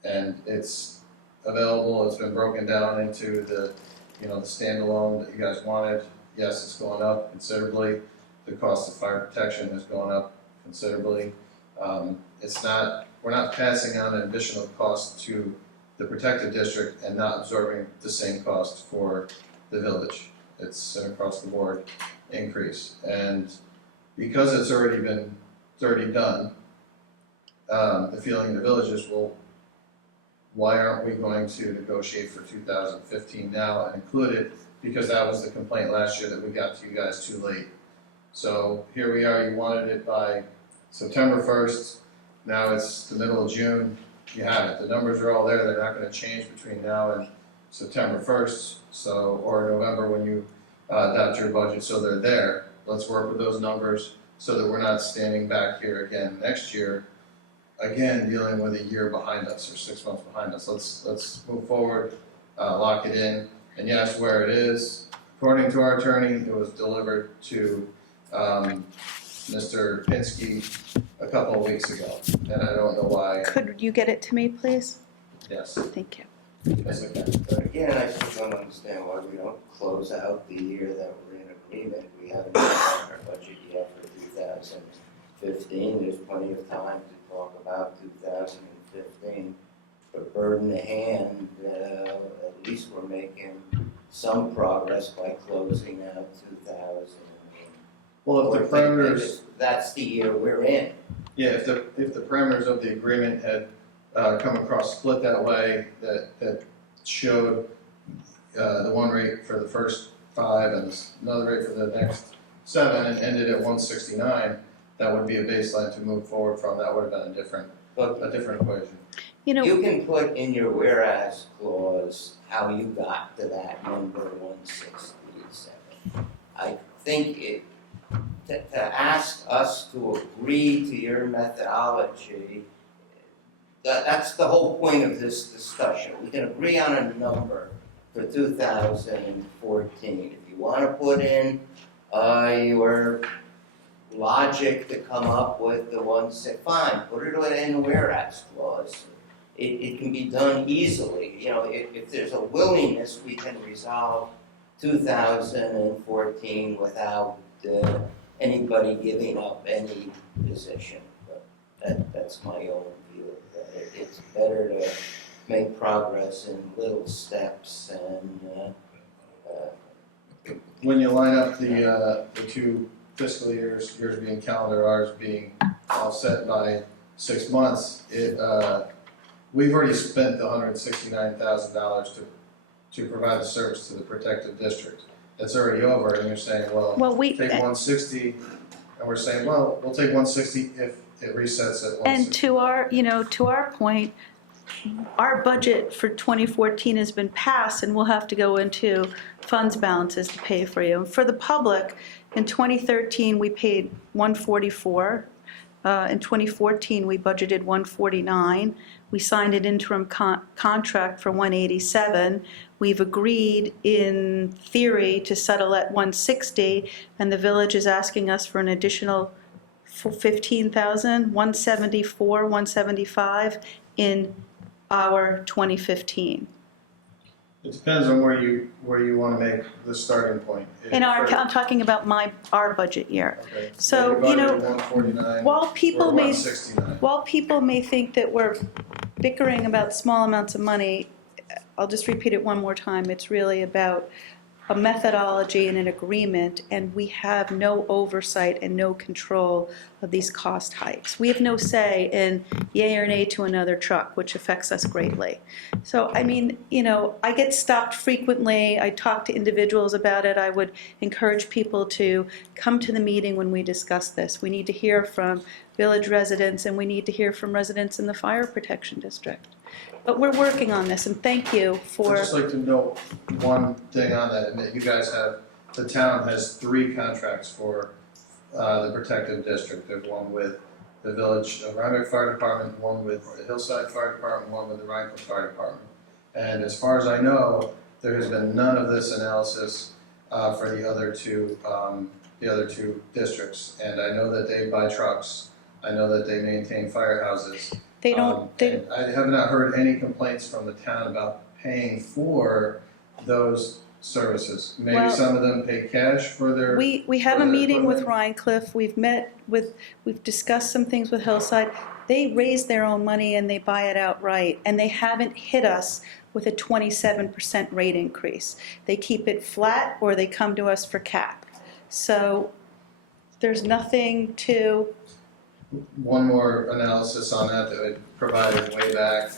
and it's available. It's been broken down into the the standalone that you guys wanted. Yes, it's going up considerably. The cost of fire protection has gone up considerably. We're not passing on an additional cost to the protected district and not absorbing the same cost for the village. It's an across the board increase. And because it's already done, the feeling in the village is, well, why aren't we going to negotiate for 2015 now and include it? Because that was the complaint last year that we got to you guys too late. So here we are, you wanted it by September 1st, now it's the middle of June, you have it. The numbers are all there, they're not gonna change between now and September 1st, so, or November when you adopt your budget, so they're there. Let's work with those numbers so that we're not standing back here again next year, again, dealing with a year behind us or 6 months behind us. Let's move forward, lock it in, and yes, where it is, according to our attorney, it was delivered to Mr. Pinsky a couple of weeks ago, and I don't know why. Could you get it to me, please? Yes, Thank you. yes, I can. But again, I still don't understand why we don't close out the year that we're in agreement. We haven't done our budget yet for 2015. There's plenty of time to talk about 2015. But bird in the hand, at least we're making some progress by closing out 2000. Well, if the parameters, That's the year we're in. yeah, if the parameters of the agreement had come across split that way, that showed the one rate for the first 5 and another rate for the next 7 and ended at 169, that would be a baseline to move forward from. That would have been a different equation. You know, You can put in your whereas clause how you got to that number 167. I think to ask us to agree to your methodology, that's the whole point of this discussion. We can agree on a number for 2014. If you want to put in your logic to come up with the 1.6, fine, put it in a whereas clause. It can be done easily. You know, if there's a willingness, we can resolve 2014 without anybody giving up any position. But that's my own view. It's better to make progress in little steps and. When you line up the 2 fiscal years, yours being calendar, ours being offset by 6 months, we've already spent the $169,000 to provide the service to the protected district. That's already over, and you're saying, well, take 160, and we're saying, well, we'll take 160 if it resets at 160. and to our point, our budget for 2014 has been passed, and we'll have to go into funds balances to pay for you. For the public, in 2013, we paid $144. In 2014, we budgeted $149. We signed an interim contract for $187. We've agreed in theory to settle at $160, and the village is asking us for an additional $15,000, $174, $175 in our 2015. It depends on where you want to make the starting point. I'm talking about our budget year. Okay. So, you know, 149 while people or may 169. think that we're bickering about small amounts of money, I'll just repeat it one more time. It's really about a methodology and an agreement, and we have no oversight and no control of these cost hikes. We have no say in yay or nay to another truck, which affects us greatly. So, I mean, I get stopped frequently. I talk to individuals about it. I would encourage people to come to the meeting when we discuss this. We need to hear from village residents, and we need to hear from residents in the fire protection district. But we're working on this, and thank you for. I'd just like to note one thing on that, and that you guys the town has 3 contracts for the protective district. There's one with the village of Rhinebeck Fire Department, one with the Hillside Fire Department, one with the Rhinebeck Fire Department. And as far as I know, there has been none of this analysis for the other two districts. And I know that they buy trucks. I know that they maintain firehouses. They don't. And I have not heard any complaints from the town about paying for those services. Maybe some of them pay cash for their. We have a meeting with equipment. Rhinecliff. We've discussed some things with Hillside. They raise their own money and they buy it outright, and they haven't hit us with a 27% rate increase. They keep it flat or they come to us for cap. So there's nothing to. One more analysis on that we provided way back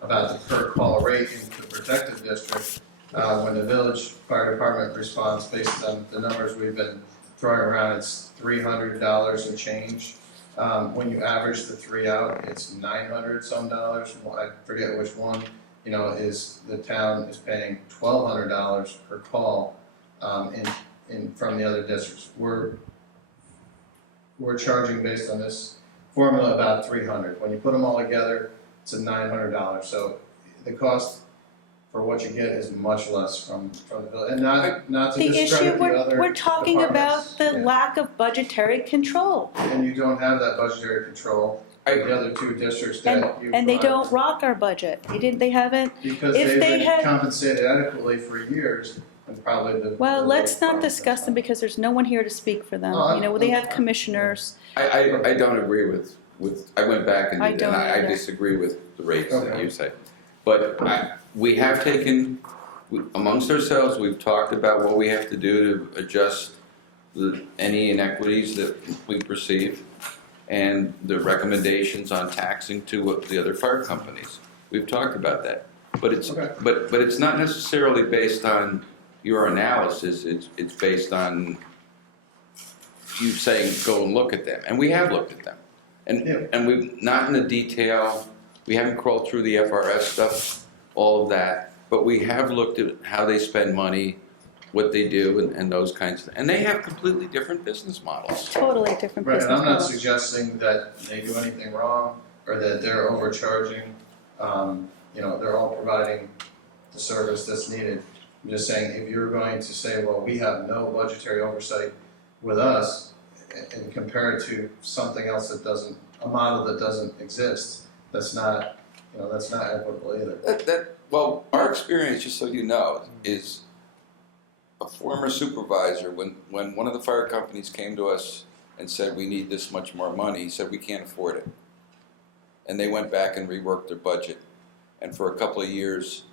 about the per call rate in the protective district. When the village fire department responds based on the numbers we've been throwing around, it's $300 and change When you average the three out, it's 900 some dollars. Well, I forget which one, is the town is paying $1,200 per call, from the other districts. We're charging based on this formula about 300. When you put them all together, it's a $900. So the cost for what you get is much less from the bill, and not to The issue, discredit the other we're talking about departments. the Yeah. lack of budgetary control. And you don't have that budgetary control for the other two districts that you And they provide. don't rock our budget. They haven't, Because if they've they been had- compensated adequately for years, and probably the. well, the let's not department discuss them does because there's no one here to speak for them. No, They have I'm- commissioners. I don't agree with, I went back and I did, don't and I either. disagree with the rates that Okay. you say. But we have taken, amongst ourselves, we've talked about what we have to do to adjust any inequities that we perceive and the recommendations on taxing to the other fire companies. We've talked about that. But it's, Okay. but it's not necessarily based on your analysis, it's based on you saying, go and look at them. And we have looked at them. Yeah. And we've, not in the detail, we haven't crawled through the FRS stuff, all of that, but we have looked at how they spend money, what they do, and those kinds of, and they have completely different business models. Totally different Right, business and I'm not models. suggesting that they do anything wrong or that they're overcharging. They're all providing the service that's needed. I'm just saying, if you're going to say, well, we have no budgetary oversight with us, and compare it to something else a model that doesn't exist, that's not equitable either. Well, our experience, just so you know, is a former supervisor, when one of the fire companies came to us and said, we need this much more money, he said, we can't afford it. And they went back and reworked their budget. And for a couple of years,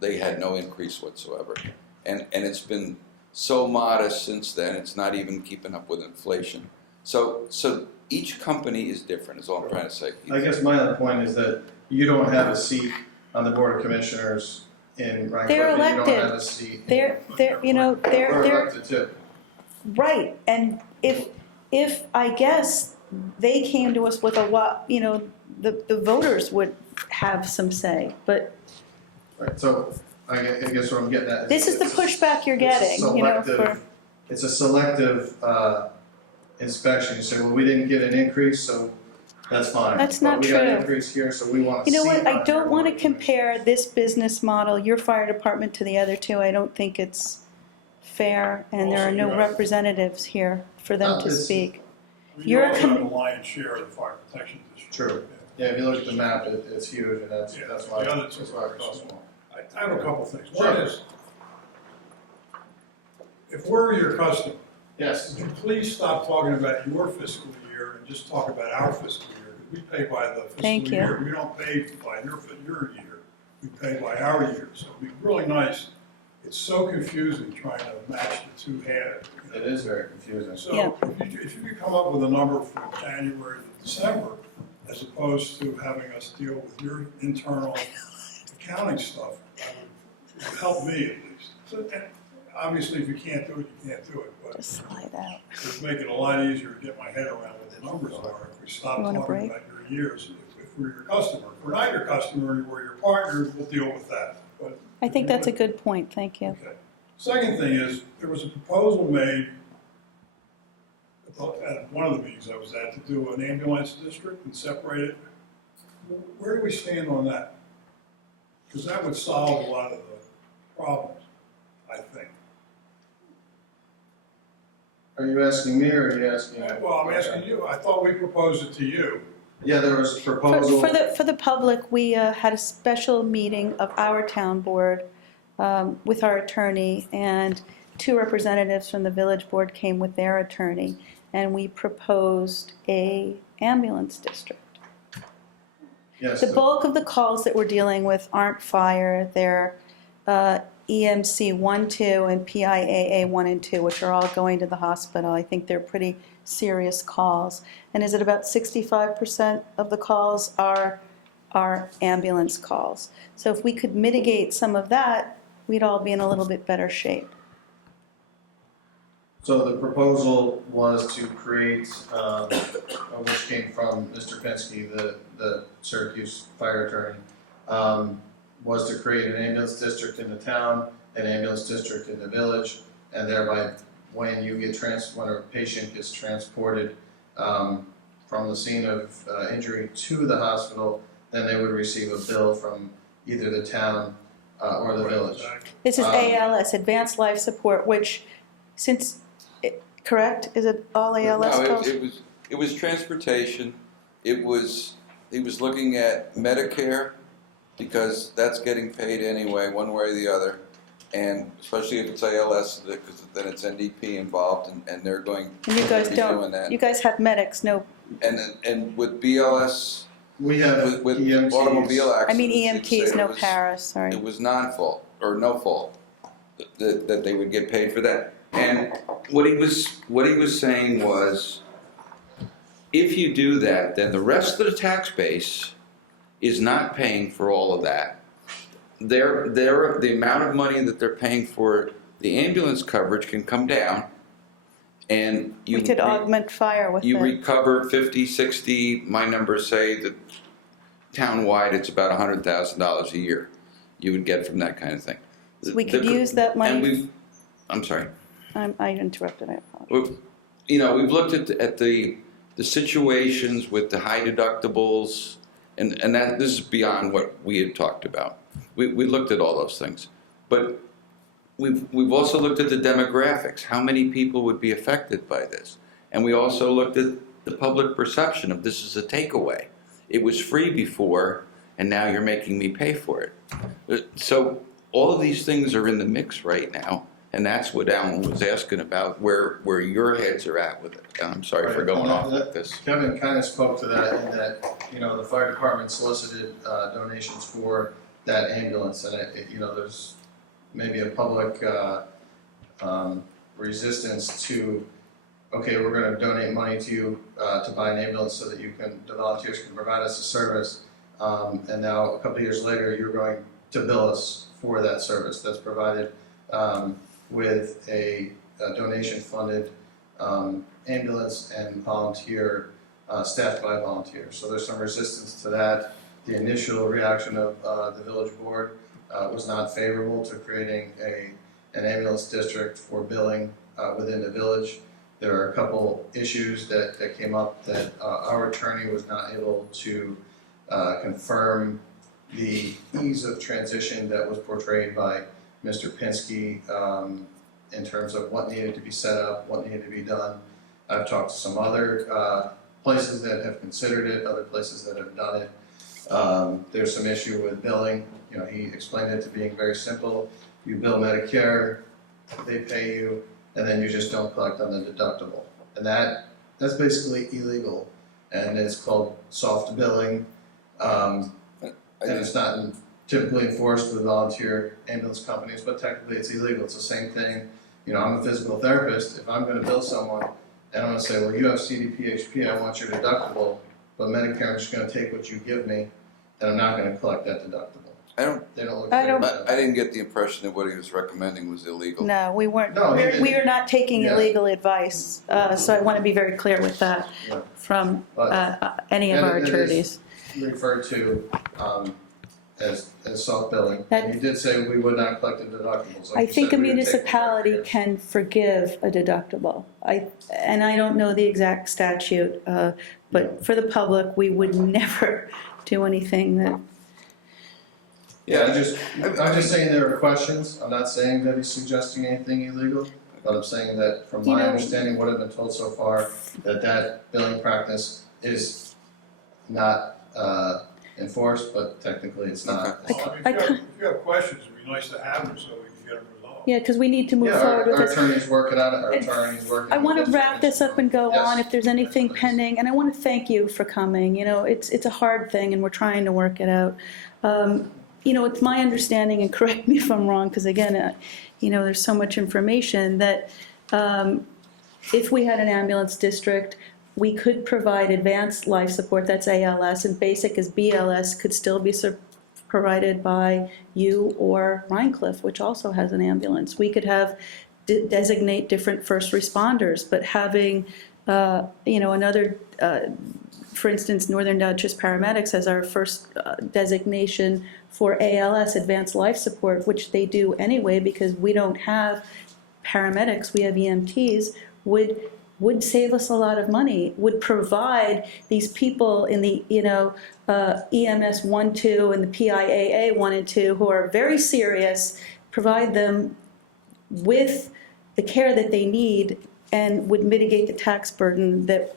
they had no increase whatsoever. And it's been so modest since then, it's not even keeping up with inflation. So each company is different, is all I'm trying to say. I guess my other point is that you don't have a seat on the Board of Commissioners in Rhinebeck. They're You don't elected. have a seat. They're We're elected too. right. And if I guess they came to us with the voters would have some say, but Right, so I guess what I'm getting at is. this is the pushback you're getting, It's a selective inspection. You say, well, we didn't get an increase, so that's fine. That's not But we got an true. increase here, so we want to You know see. what, I on don't your want to board. compare this business model, your fire department, to the other two. I don't think it's fair, and there are no Also, yeah. representatives here for them No, to it's- speak. You You're a also com- have the lion's share of the fire protection district. True. Yeah, if you look at the map, it's huge, and that's Yeah, why. the other two that's why are we're so small. small. I have a couple things. Sure. One is, if we're your customer, Yes. would you please stop talking about your fiscal year and just talk about our fiscal year? Because we pay by the fiscal Thank you. year. We don't pay by your year. We pay by our year. So it'd be really nice. It's so confusing trying to match the two halves. It is very confusing. Yeah. So if you could come up with a number from January to December, as opposed to having us deal with your internal accounting stuff, that would help me at least. So, and obviously, if you can't do it, you can't do it, but Just slide out. it would make it a lot easier to get my head around what the numbers are if we stop You want a talking break? about your years. If we're your customer. If we're not your customer, we're your partner, we'll deal with that. But I think that's a good point, thank you. Okay. Second thing is, there was a proposal made at one of the meetings I was at to do an ambulance district and separate it. Where do we stand on that? Because that would solve a lot of the problems, I think. Are you asking me or are you asking? Well, I'm asking you, I thought we proposed it to you. Yeah, there was a proposal. For the public, we had a special meeting of our town board with our attorney, and two representatives from the village board came with their attorney, and we proposed a ambulance district. Yes. The bulk of the calls that we're dealing with aren't fire, they're EMC 1, 2, and PIAA 1 and 2, which are all going to the hospital. I think they're pretty serious calls. And is it about 65% of the calls are ambulance calls? So if we could mitigate some of that, we'd all be in a little bit better shape. So the proposal was to create, which came from Mr. Pinsky, the Syracuse fire attorney, was to create an ambulance district in the town, an ambulance district in the village, and thereby when you get when a patient gets transported from the scene of injury to the hospital, then they would receive a bill from either the town or the village. This is ALS, Advanced Life Support, which since, correct? Is it all ALS No, calls? it was transportation. He was looking at Medicare because that's getting paid anyway, one way or the other. And especially if it's ALS, because then it's NDP involved, and they're going And you guys to be don't, doing that. you guys have medics, no, And with BLS, We have with EMTs. automobile accidents, I mean you'd say EMTs, no it was- paras, sorry. It was non-fault, or no fault, that they would get paid for that. And what he was saying was, if you do that, then the rest of the tax base is not paying for all of that. The amount of money that they're paying for the ambulance coverage can come down, and We could augment fire with you it. recover 50, 60, my numbers say that town-wide it's about $100,000 a year you would get from that kind of thing. So we could use that And money, I'm sorry. I interrupted, I apologize. You know, we've looked at the situations with the high deductibles, and that this is beyond what we had talked about. We looked at all those things, but we've also looked at the demographics. How many people would be affected by this? And we also looked at the public perception of this is a takeaway. It was free before, and now you're making me pay for it. So all of these things are in the mix right now. And that's what Alan was asking about, where your heads are at with it. And I'm sorry for going off like this. Kevin kind of spoke to that in that, you know, the fire department solicited donations for that ambulance, and you know, there's maybe a public resistance to, okay, we're going to donate money to you to buy an ambulance so that the volunteers can provide us a service, and now a couple of years later, you're going to bill us for that service that's provided with a donation-funded ambulance and volunteer, staffed by volunteers. So there's some resistance to that. The initial reaction of the village board was not favorable to creating an ambulance district for billing within the village. There are a couple issues that came up that our attorney was not able to confirm the ease of transition that was portrayed by Mr. Pinsky in terms of what needed to be set up, what needed to be done. I've talked to some other places that have considered it, other places that have done it. There's some issue with billing. You know, he explained it to being very simple. You bill Medicare, they pay you, and then you just don't collect on the deductible. And that's basically illegal. And it's called soft billing. And it's not typically enforced with volunteer ambulance companies, but technically it's illegal. It's the same thing. You know, I'm a physical therapist. If I'm going to bill someone and I'm going to say, well, you have CDPHP, I want your deductible, but Medicare, I'm just going to take what you give me, and I'm not going to collect that deductible. They don't look at it. I didn't get the impression that what he was recommending was illegal. No, we weren't, No, he didn't. we are not taking Yeah. illegal advice, so I want to be very clear with that Yeah. from But- any of And our it is attorneys. referred to as soft billing. That- And you did say we would not collect the deductibles. Like I you think said, a we would take municipality Medicare. can forgive a deductible. And I don't know the exact statute, but for the public, we would never do anything that, Yeah, I'm just saying there are questions. I'm not saying that he's suggesting anything illegal, but I'm saying that from You my know- understanding, what I've been told so far, that billing practice is not enforced, but technically it's not. Well, I mean, if you have questions, it'd be nice to have them so we can get them resolved. yeah, because we need to move Yeah, forward with our this. attorney's working on it, our It's- attorney's working. I want with to wrap this up and go Yes. on if there's anything Yes, please. pending, and I want to thank you for coming. You know, it's a hard thing, and we're trying to work it out. You know, it's my understanding, and correct me if I'm wrong, because again, you know, there's so much information that if we had an ambulance district, we could provide advanced life support, that's ALS, and basic as BLS could still be provided by you or Rhinecliff, which also has an ambulance. We could have designate different first responders, but having, another, for instance, Northern Dutchess paramedics as our first designation for ALS, advanced life support, which they do anyway because we don't have paramedics, we have EMTs, would save us a lot of money, would provide these people in the, EMS 1, 2, and the PIAA 1 and 2 who are very serious, provide them with the care that they need and would mitigate the tax burden that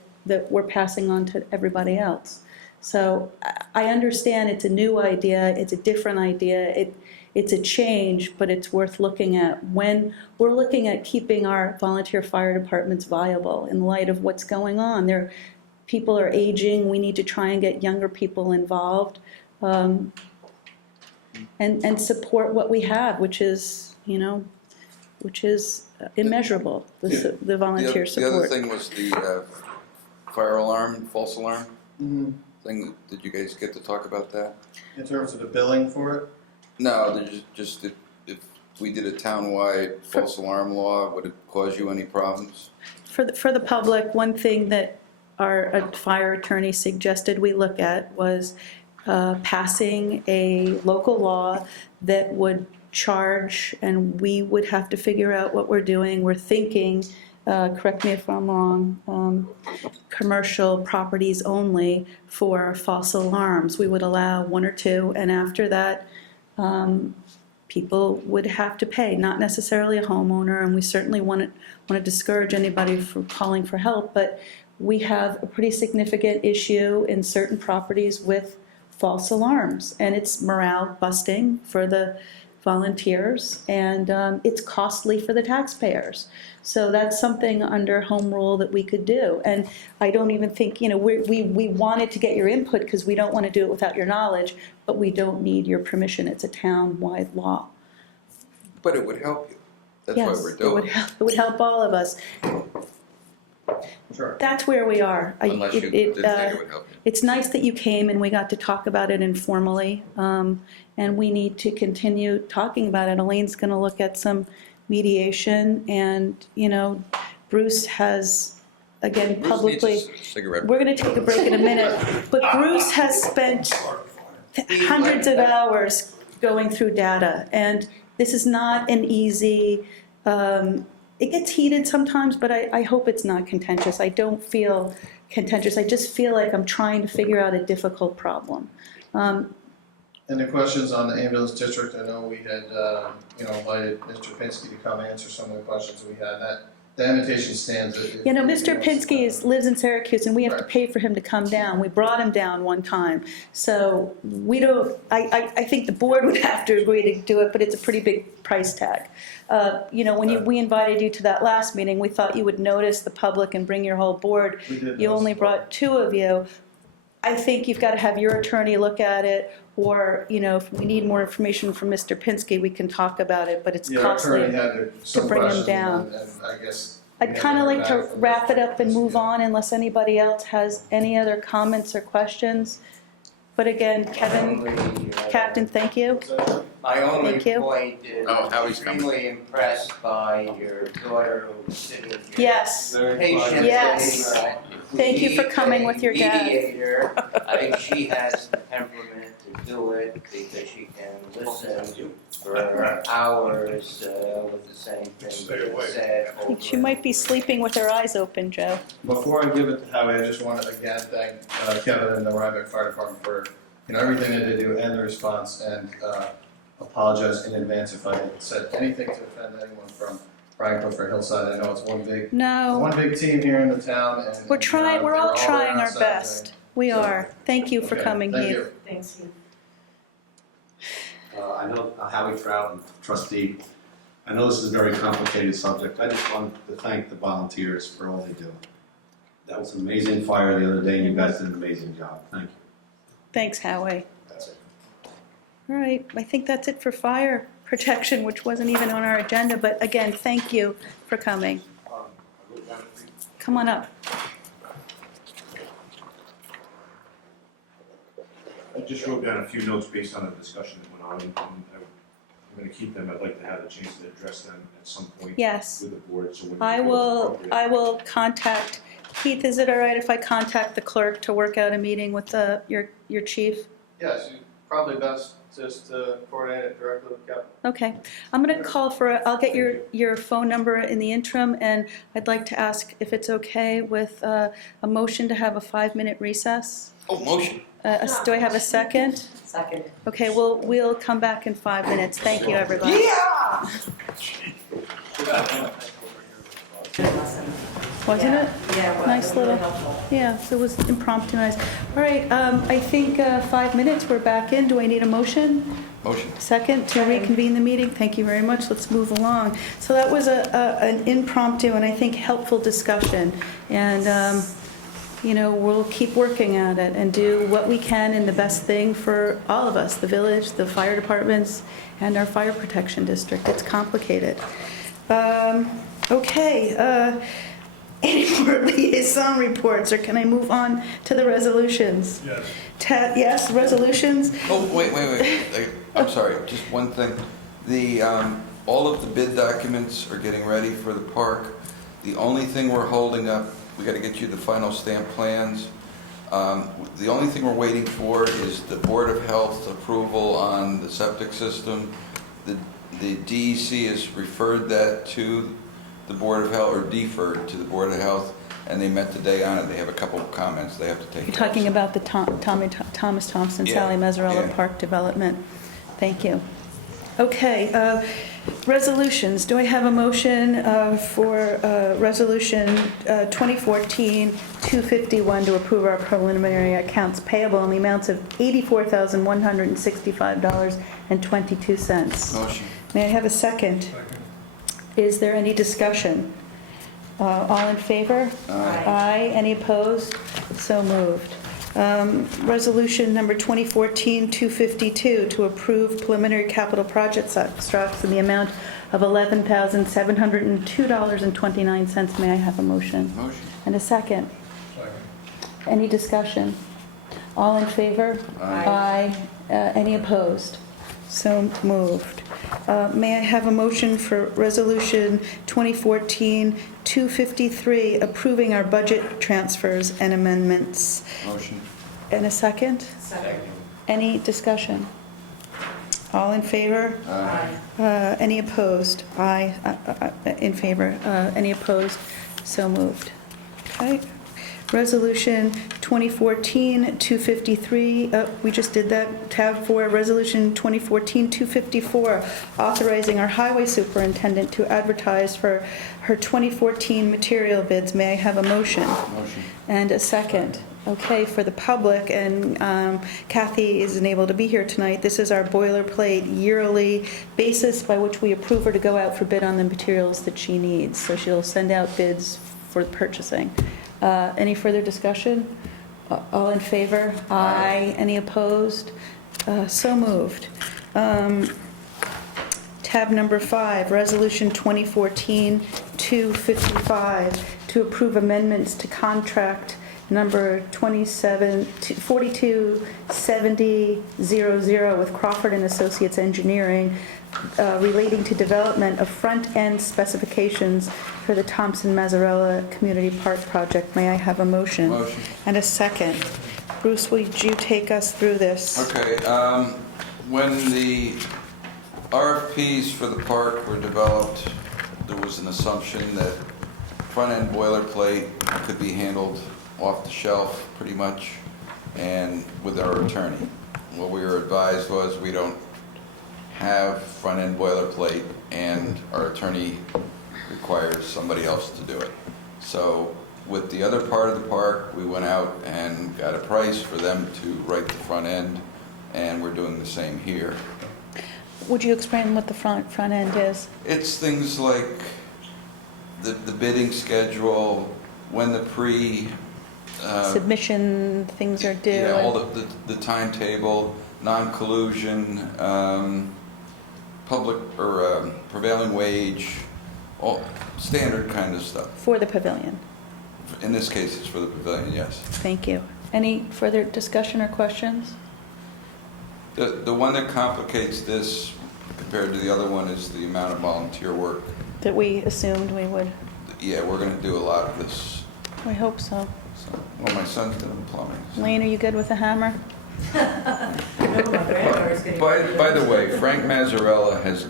we're passing on to everybody else. So I understand it's a new idea, it's a different idea, it's a change, but it's worth looking at when we're looking at keeping our volunteer fire departments viable in light of what's going on. People are aging, we need to try and get younger people involved, and support what we have, which is immeasurable, the volunteer The other support. thing was the fire alarm, false alarm Mhm. thing. Did you guys get to talk about that? In terms of the billing for it? No, just if we did a town-wide false alarm law, would it cause you any problems? For the public, one thing that our fire attorney suggested we look at was passing a local law that would charge, and we would have to figure out what we're doing. We're thinking, correct me if I'm wrong, commercial properties only for false alarms. We would allow 1 or 2, and after that, people would have to pay, not necessarily a homeowner, and we certainly want to discourage anybody from calling for help, but we have a pretty significant issue in certain properties with false alarms, and it's morale busting for the volunteers, and it's costly for the taxpayers. So that's something under home rule that we could do. And I don't even think, we wanted to get your input because we don't want to do it without your knowledge, but we don't need your permission. It's a town-wide law. But it would help you. That's why we're doing it. It would help all of us. Sure. That's where we are. Unless you didn't think it would help you. It's nice that you came and we got to talk about it informally, and we need to continue talking about it. Elaine's going to look at some mediation, and, Bruce has, again, Bruce needs publicly, a cigarette. we're going to take a break in a minute, but Bruce has spent hundreds of hours going through data, and this is not an easy, it gets heated sometimes, but I hope it's not contentious. I don't feel contentious. I just feel like I'm trying to figure out a difficult problem. And the questions on the ambulance district, I know we had, invited Mr. Pinsky to come answer some of the questions we had. The invitation stands. Mr. Pinsky lives in Syracuse, and we have to Right. pay for him to come down. We brought him down one time. So we don't, I think the board would have to agree to do it, but it's a pretty big price tag. When we invited you to that last meeting, we thought you would notice the public and bring your whole board. We did You notice only the brought 2 of you. I think you've got to have your attorney look at it, or, if we need more information from Mr. Pinsky, we can talk about it, but it's Yeah, our attorney costly. had some bring him questions, down. and I guess. I'd kind of like to wrap it up and move on unless anybody else has any other comments or questions. But again, Kevin, Captain, thank you. My only Thank you. point is, Oh, I'm Howie's coming. extremely impressed by your daughter who was sitting here. Yes. Patiently. Yes. Thank you for coming with your dad. Mediator, I think she has the temperament to do it because she can listen for hours with the same thing Stay awake. said I think she might be sleeping with her eyes open, Joe. Before I give it to Howie, I just want to again thank Kevin and the Rhinebeck Fire Department for everything that they do and the response, and apologize in advance if I said anything to offend anyone from Brian Cliff or Hillside. I know it's one No, big team here in the town, and we're trying, we're all they're trying our outside best. We So- are. Thank you for Okay, coming, thank Heath. you. Thanks, Heath. I know Howie Trout, trustee, I know this is a very complicated subject. I just wanted to thank the volunteers for all they do. That was an amazing fire the other day, and you guys did an amazing job. Thank you. Thanks, Howie. That's it. All right, I think that's it for fire protection, which wasn't even on our agenda, but again, thank you for coming. Come on up. I just wrote down a few notes based on the discussion that went on, and I gonna keep them, I'd like to have a chance to address them at some point Yes. with the board, so when you I feel it's will, appropriate. I will contact, Keith, is it all right if I contact the clerk to work out a meeting with your chief? Yes, probably best just to coordinate it directly with Kevin. Okay, I'm gonna call for, I'll get your phone number in the interim, and I'd like to ask if it's okay with a motion to have a 5-minute recess. Oh, motion. Do I have a second? Second. Okay, we'll come back in 5 minutes. Thank you, everybody. Yeah! Wasn't it? Yeah, well, Nice it was really little- helpful. Yeah, so it was impromptu, nice. All right, I think 5 minutes, we're back in. Do I need a motion? Motion. Second to reconvene the meeting? Thank you very much. Let's move along. So that was an impromptu and I think helpful discussion. And, we'll keep working at it and do what we can and the best thing for all of us, the village, the fire departments, and our fire protection district. It's complicated. Okay, any more liaison reports, or can I move on to the resolutions? Yes. Yes, resolutions? Oh, wait. I'm sorry, just one thing. All of the bid documents are getting ready for the park. The only thing we're holding up, we gotta get you the final stamp plans. The only thing we're waiting for is the Board of Health approval on the septic system. The DEC has referred that to the Board of Health, or deferred to the Board of Health, and they met today on it. They have a couple of comments they have to take. You're talking about the Thomas Thompson, Yeah, Sally Mazzarella yeah. Park development. Thank you. Okay, resolutions. Do I have a motion for Resolution 2014-251 to approve our preliminary accounts payable in the amounts of $84,165.22? Motion. May I have a second? Second. Is there any discussion? All in favor? Aye. Aye. Any opposed? So moved. Resolution number 2014-252 to approve preliminary capital project abstracts in the amount of $11,702.29. May I have a motion? Motion. And a second? Second. Any discussion? All in favor? Aye. Any opposed? So moved. May I have a motion for Resolution 2014-253, approving our budget transfers and amendments? Motion. And a second? Second. Any discussion? All in favor? Aye. Any opposed? Aye. In favor. Any opposed? So moved. Okay. Resolution 2014-253, we just did that. Tab 4, Resolution 2014-254, authorizing our highway superintendent to advertise for her 2014 material bids. May I have a motion? Motion. And a second. Okay, for the public, and Kathy isn't able to be here tonight, this is our boilerplate yearly basis by which we approve her to go out for bid on the materials that she needs. So she'll send out bids for purchasing. Any further discussion? All in favor? Aye. Any opposed? So moved. Tab number 5, Resolution 2014-255, to approve amendments to contract number 427000 with Crawford and Associates Engineering, relating to development of front-end specifications for the Thompson Mazzarella Community Park project. May I have a motion? Motion. And a second. Bruce, would you take us through this? Okay, when the RFPs for the park were developed, there was an assumption that front-end boilerplate could be handled off the shelf pretty much, and with our attorney. What we were advised was we don't have front-end boilerplate, and our attorney requires somebody else to do it. So with the other part of the park, we went out and got a price for them to write the front end, and we're doing the same here. Would you explain what the front end is? It's things like the bidding schedule, when the Submission things are due? yeah, all the timetable, non-collusion, public or prevailing wage, all standard kind of stuff. For the pavilion. In this case, it's for the pavilion, yes. Thank you. Any further discussion or questions? The one that complicates this compared to the other one is the amount of volunteer work. That we assumed we would. Yeah, we're gonna do a lot of this. I hope so. So, well, my son's doing plumbing. so- Lane, are you good with the hammer? By the way, Frank Mazzarella it's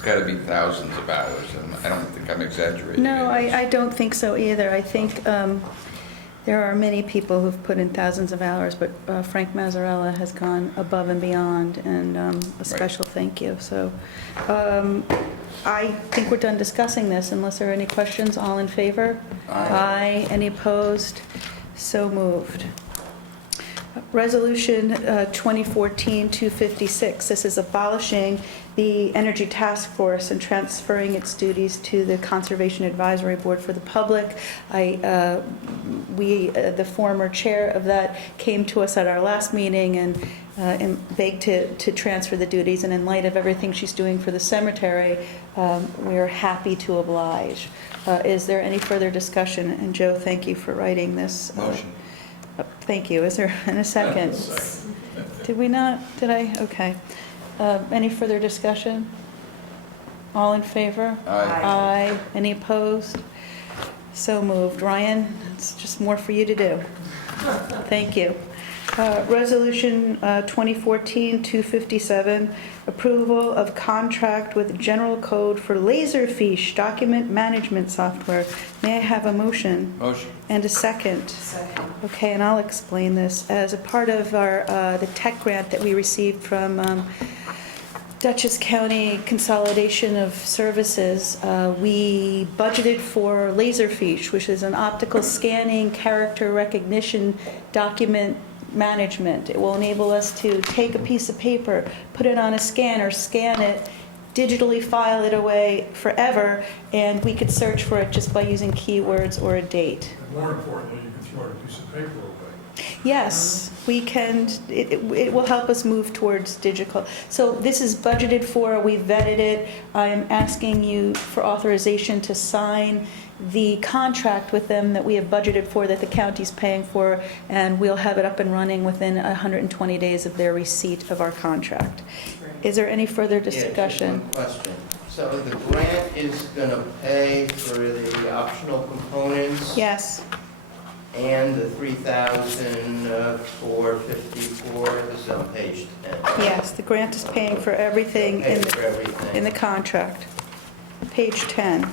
got to be thousands of hours, and I don't think I'm exaggerating. No, it. I don't think so either. I think there are many people who've put in thousands of hours, but Frank Mazzarella has gone above and beyond, and a special thank you. So I think we're done discussing this, unless there are any questions. All in favor? Aye. Any opposed? So moved. Resolution 2014-256. This is abolishing the Energy Task Force and transferring its duties to the Conservation Advisory Board for the public. The former chair of that came to us at our last meeting and begged to transfer the duties. And in light of everything she's doing for the cemetery, we're happy to oblige. Is there any further discussion? And Joe, thank you for writing this. Motion. Thank you. Is there in a second? Did we not? Did I? Okay. Any further discussion? All in favor? Aye. Aye. Any opposed? So moved. Ryan, it's just more for you to do. Thank you. Resolution 2014-257, approval of contract with General Code for Laserfiche document management software. May I have a motion? Motion. And a second? Second. Okay, and I'll explain this. As a part of our the tech grant that we received from Dutchess County Consolidation of Services, we budgeted for Laserfiche, which is an optical scanning character recognition document management. It will enable us to take a piece of paper, put it on a scanner, scan it, digitally file it away forever, and we could search for it just by using keywords or a date. And more importantly, you can throw a piece of paper away. Yes, we can. It will help us move towards digital. So this is budgeted for. We vetted it. I am asking you for authorization to sign the contract with them that we have budgeted for, that the county's paying for, and we'll have it up and running within 120 days of their receipt of our contract. Is there any further discussion? Yeah, just one question. So the grant is going to pay for the optional components? Yes. And the $3,454, this is on page 10. Yes, the grant is paying for everything Pay in for everything. the contract. Page 10.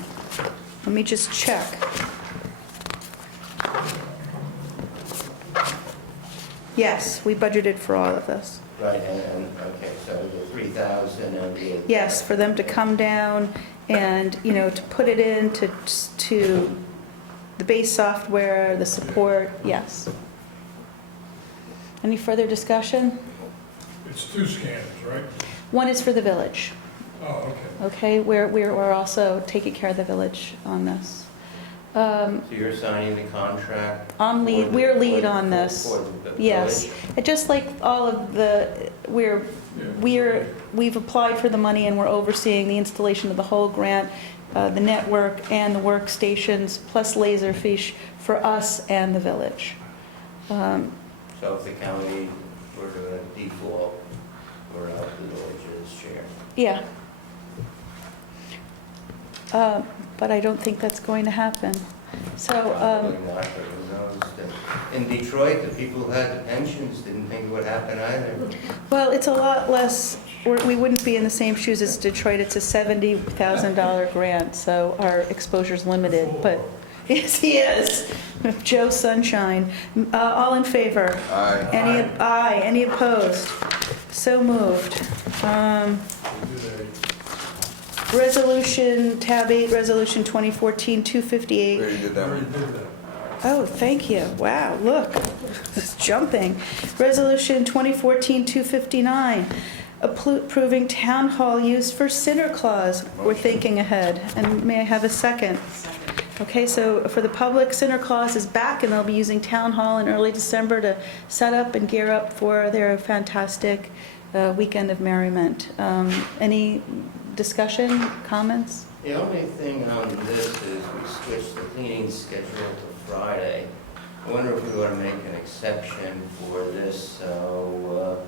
Let me just check. Yes, we budgeted for all of this. Right, and okay, so the 3,000 and the... Yes, for them to come down and, to put it in to the base software, the support, yes. Any further discussion? It's 2 scanners, right? One is for the village. Oh, okay. Okay, we're also taking care of the village on this. So you're signing the contract? We're lead on this. For the Yes, village? and just like all of we've applied for the money and we're overseeing the installation of the whole grant, the network and the workstations, plus Laserfiche for us and the village. So if the county were to default, we're out the village's share? Yeah. But I don't think that's going to happen. So, Probably not, but who knows? In Detroit, the people who had the pensions didn't think it would happen either. well, it's a lot less, we wouldn't be in the same shoes as Detroit. It's a $70,000 grant, so our exposure's limited, but yes, he is. Joe Sunshine. All in favor? Aye. Any opposed? So moved. Resolution, tab 8, Resolution 2014-258. We already did that one. Oh, thank you. Wow, look, it's jumping. Resolution 2014-259, approving town hall use for Sinner Claus. We're thinking ahead. And may I have a second? Okay, so for the public, Sinner Claus is back, and they'll be using town hall in early December to set up and gear up for their fantastic weekend of merriment. Any discussion, comments? The only thing on this is we switched the cleaning schedule to Friday. I wonder if we want to make an exception for this, so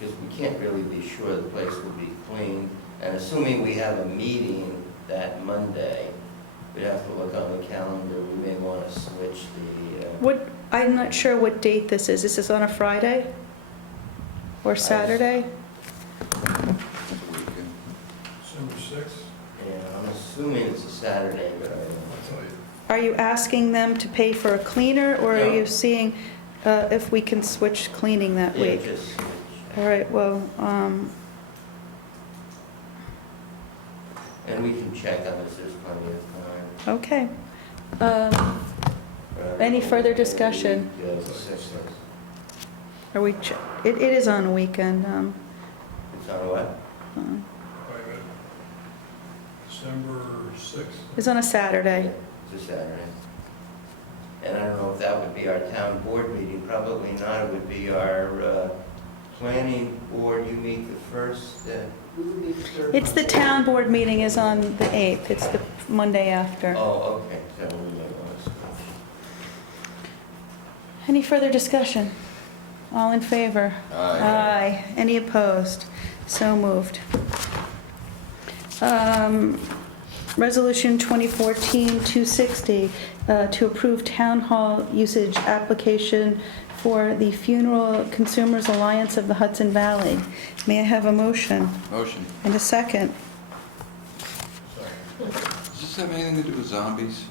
because we can't really be sure the place will be cleaned. And assuming we have a meeting that Monday, we'd have to look on the calendar, we may want to switch the, I'm not sure what date this is. Is this on a Friday? Or Saturday? December 6th, yeah, I'm assuming it's a Saturday, but I don't know. I'll tell you. Are you asking them to pay for a cleaner, or are No. you seeing if we can switch cleaning that Yeah, week? just switch. All right, well, And we can check on this, there's plenty of time. okay. But Any further discussion? the 6th. Are we, it is on a weekend. It's on what? Wait a minute. December 6th. It's on a Saturday. It's a Saturday. And I don't know if that would be our town board meeting, probably not, it would be our planning board, you meet the first, We would need to serve. It's the town board meeting is on the 8th. It's the Monday after. oh, okay, so we may want to switch. Any further discussion? All in favor? Aye. Any opposed? So moved. Resolution 2014-260, to approve town hall usage application for the Funeral Consumers Alliance of the Hudson Valley. May I have a motion Motion. and a second? Does this have anything to do with zombies?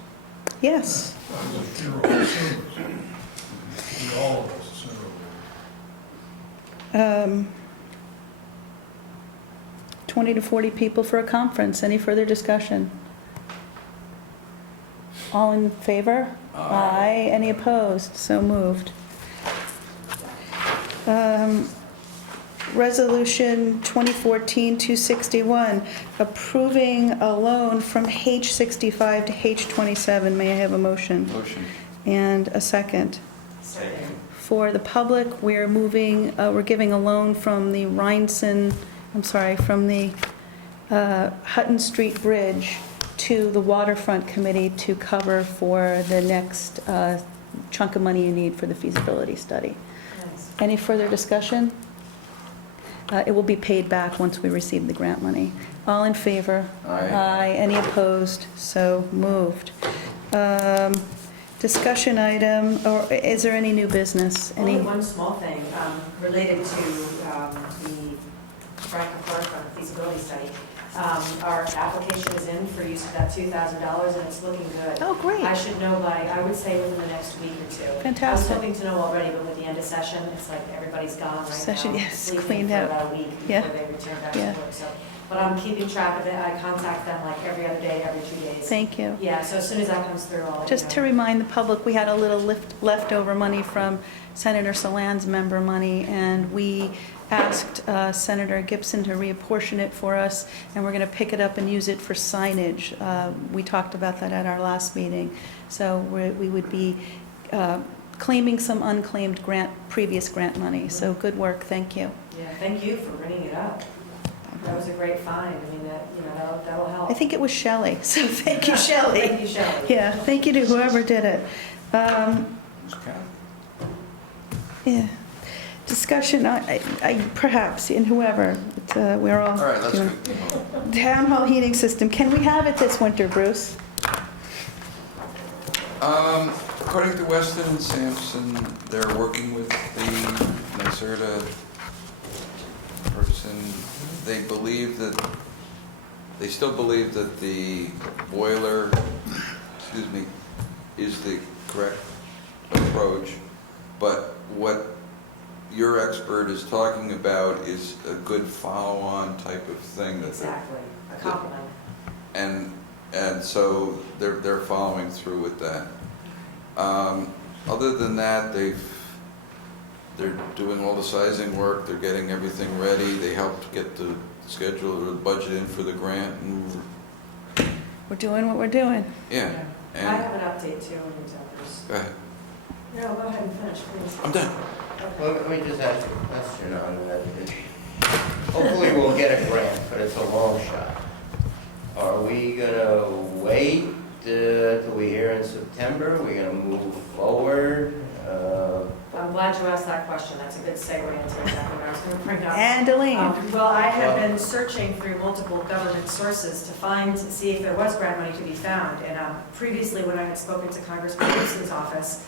Yes. That was a funeral consumers. We all of us sooner 20 to 40 people for a conference. Any further discussion? All in favor? Aye. Any opposed? So moved. Resolution 2014-261, approving a loan from H65 to H27. May I have a motion? Motion. And a second. Second. For the public, we're giving a loan from the from the Hutton Street Bridge to the Waterfront Committee to cover for the next chunk of money you need for the feasibility study. Nice. Any further discussion? It will be paid back once we receive the grant money. All in favor? Aye. Any opposed? So moved. Discussion item, or is there any new business? Only Any? one small thing, related to the Frank Waterfront feasibility study. Our application is in for use of that $2,000 and it's looking good. Oh, great. I should know by, I would say within the next week or two. Fantastic. I was hoping to know already, but with the end of session, it's like everybody's gone right now. Session, yes, sleeping cleaned for out. about a week Yeah. before they return back Yeah. to work, so. But I'm keeping track of it, I contact them like every other day, every 2 days. Thank you. Yeah, so as soon as that comes through, I'll let you Just know. to remind the public, we had a little leftover money from Senator Solan's member money, and we asked Senator Gibson to reapportion it for us, and we're going to pick it up and use it for signage. We talked about that at our last meeting. So we would be claiming some unclaimed previous grant money. So good work, thank you. Yeah, thank you for bringing it up. That was a great find, I mean, that'll help. I think it was Shelley, so thank you, Shelley. Thank you, Shelley. Yeah, thank you to whoever did it. Yeah. Discussion, perhaps, in whoever, but, we're all All right, let's doing. go. Town hall heating system, can we have it this winter, Bruce? According to Weston and Sampson, they're working with the NYSERDA person. They still believe that the boiler, is the correct approach, but what your expert is talking about is a good follow-on type of thing that they're Exactly, a compliment. and so they're following through with that. Other than that, they're doing all the sizing work. They're getting everything ready. They helped get the schedule or the budget in for the grant. And We're doing what we're doing. yeah, I and have an update too, when you tell us. go ahead. No, go ahead and finish, please. I'm done. Well, let me just ask a question on that. Hopefully we'll get a grant, but it's a long shot. Are we gonna wait till we hear in September? Are we gonna move forward? I'm glad you asked that question, that's a good segue into exactly what I was going to bring up. And Elaine. Well, I had been searching through multiple government sources to see if there was grant money to be found. And previously, when I had spoken to Congressman Gibson's office,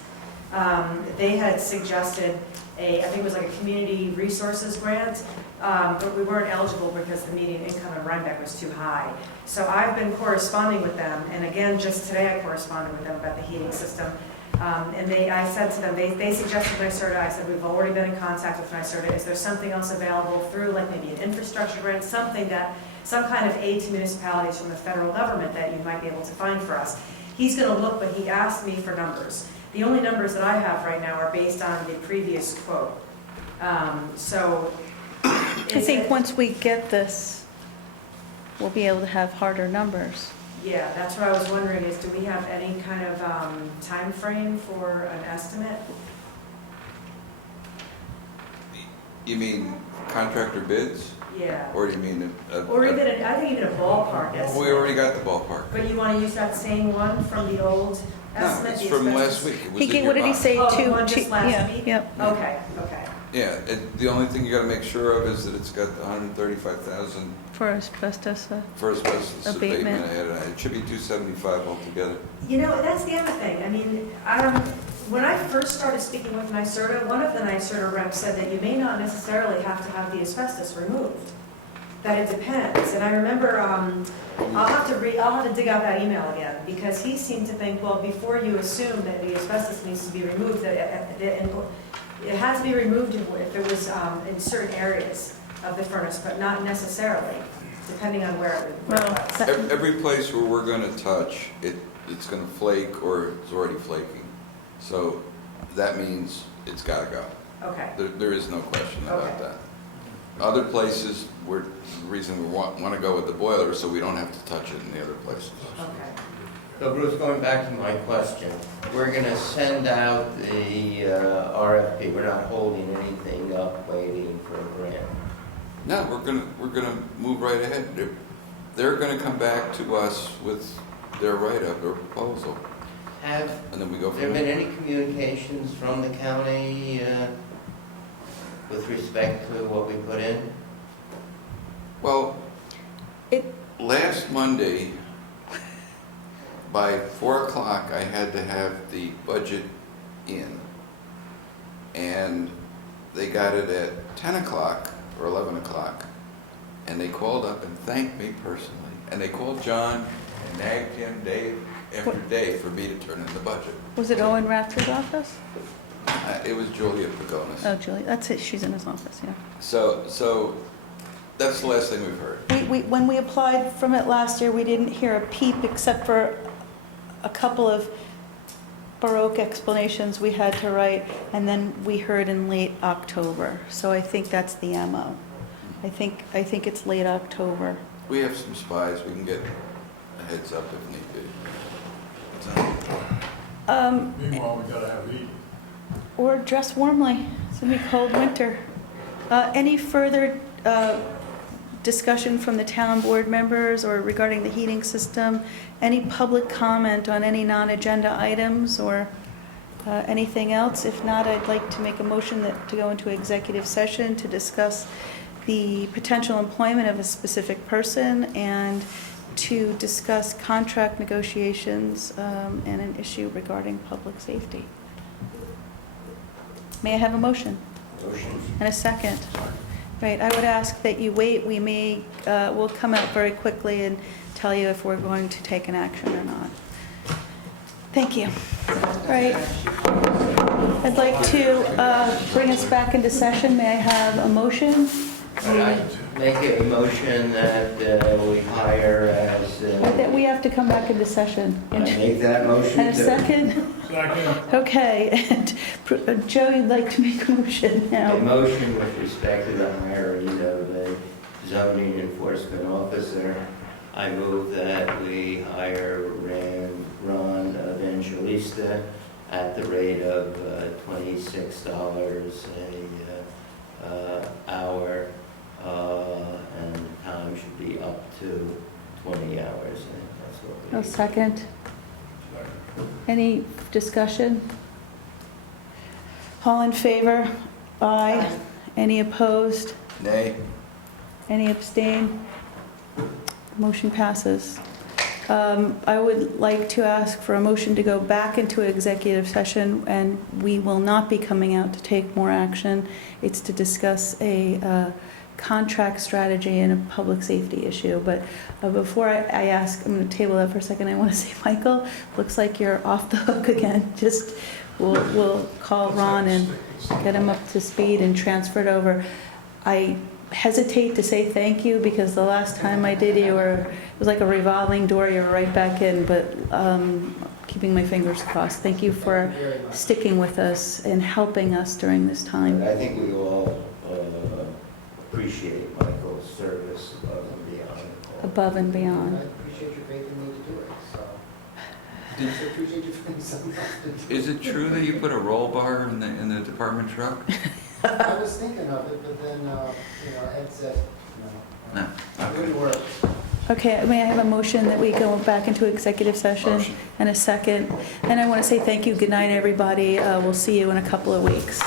they had suggested I think it was like a community resources grant, but we weren't eligible because the median income in Rhinebeck was too high. So I've been corresponding with them, and again, just today I corresponded with them about the heating system. And I said to them, they suggested NYSERDA. I said, we've already been in contact with NYSERDA. Is there something else available through, like maybe an infrastructure grant, some kind of aid to municipalities from the federal government that you might be able to find for us? He's going to look, but he asked me for numbers. The only numbers that I have right now are based on the previous quote. So I think once we get this, we'll be able to have harder numbers. Yeah, that's what I was wondering is, do we have any kind of time frame for an estimate? You mean contractor bids? Yeah. Or do you mean Or even, I think even a ballpark estimate. we already got the ballpark. But you want to use that same one from the old No, estimate? it's the from asbestos? last week. It was in What your did he box. say? Oh, the Two- one two- just last yeah, week? Yep. Okay. Yeah, the only thing you gotta make sure of is that it's got the 135,000 For asbestos. for asbestos Abatement. abatement. It should be 275 altogether. You know, that's the other thing. I mean, when I first started speaking with NYSERDA, one of the NYSERDA reps said that you may not necessarily have to have the asbestos removed. That it depends. And I remember, I'll have to dig out that email again, because he seemed to think, well, before you assume that the asbestos needs to be removed, it has to be removed if it was in certain areas of the furnace, but not necessarily, depending on where it was. Every place where we're gonna touch, it's gonna flake or it's already flaking. So that means it's gotta go. Okay. There is no question about Okay. that. Other places, the reason we want to go with the boiler, so we don't have to touch it in the other places. Okay. So Bruce, going back to my question, we're gonna send out the RFP, we're not holding anything up, waiting for a grant. No, we're gonna move right ahead. They're gonna come back to us with their write-up, their proposal, Have and then we go there from been there. any communications from the county with respect to what we put in? Well, last Monday, by 4 o'clock, I had to have the budget in. And they got it at 10 o'clock or 11 o'clock. And they called up and thanked me personally. And they called John and nagged him day after day for me to turn in the budget. Was it Owen Rafter's office? It was Julia Pagonis. Oh, Julie, that's it, she's in his office, yeah. So that's the last thing we've heard. When we applied from it last year, we didn't hear a peep except for a couple of Baroque explanations we had to write, and then we heard in late October. So I think that's the MO. I think it's late October. We have some spies, we can get a heads up if need be. Meanwhile, we gotta have heat. Or dress warmly, it's gonna be cold winter. Any further discussion from the town board members or regarding the heating system? Any public comment on any non-agenda items or anything else? If not, I'd like to make a motion to go into executive session to discuss the potential employment of a specific person and to discuss contract negotiations and an issue regarding public safety. May I have a motion? Motion. And a second? Right, I would ask that you wait. We'll come out very quickly and tell you if we're going to take an action or not. Thank you. Right. I'd like to bring us back into session. May I have a motion? I make a motion that we hire as, That we have to come back into session. I make that motion And a to- second? Second. Okay, and Joe, you'd like to make a motion A now? motion with respect to the hiring of a zoning enforcement officer. I move that we hire Ron Evangelista at the rate of $26 an hour, and the time should be up to 20 hours. I think that's what we. A second. Any discussion? All in favor? Aye. Any opposed? Nay. Any abstain? Motion passes. I would like to ask for a motion to go back into executive session, and we will not be coming out to take more action. It's to discuss a contract strategy and a public safety issue. But before I ask, I'm going to table that for a second. I want to say, Michael, looks like you're off the hook again. Just, we'll call Ron and get him up to speed and transfer it over. I hesitate to say thank you because the last time I did, it was like a revolving door. You were right back in, but keeping my fingers crossed. Thank you for sticking with us and helping us during this time. I think we all appreciate Michael's service above and beyond. Above and beyond. I appreciate your faith in me to do it, so. I also appreciate you finding something else to do. Is it true that you put a roll bar in the department truck? I was thinking of it, but then, Ed said, no. It wouldn't work. Okay, may I have a motion that we go back into executive session? Motion. And a second. And I want to say thank you. Good night, everybody. We'll see you in a couple of weeks.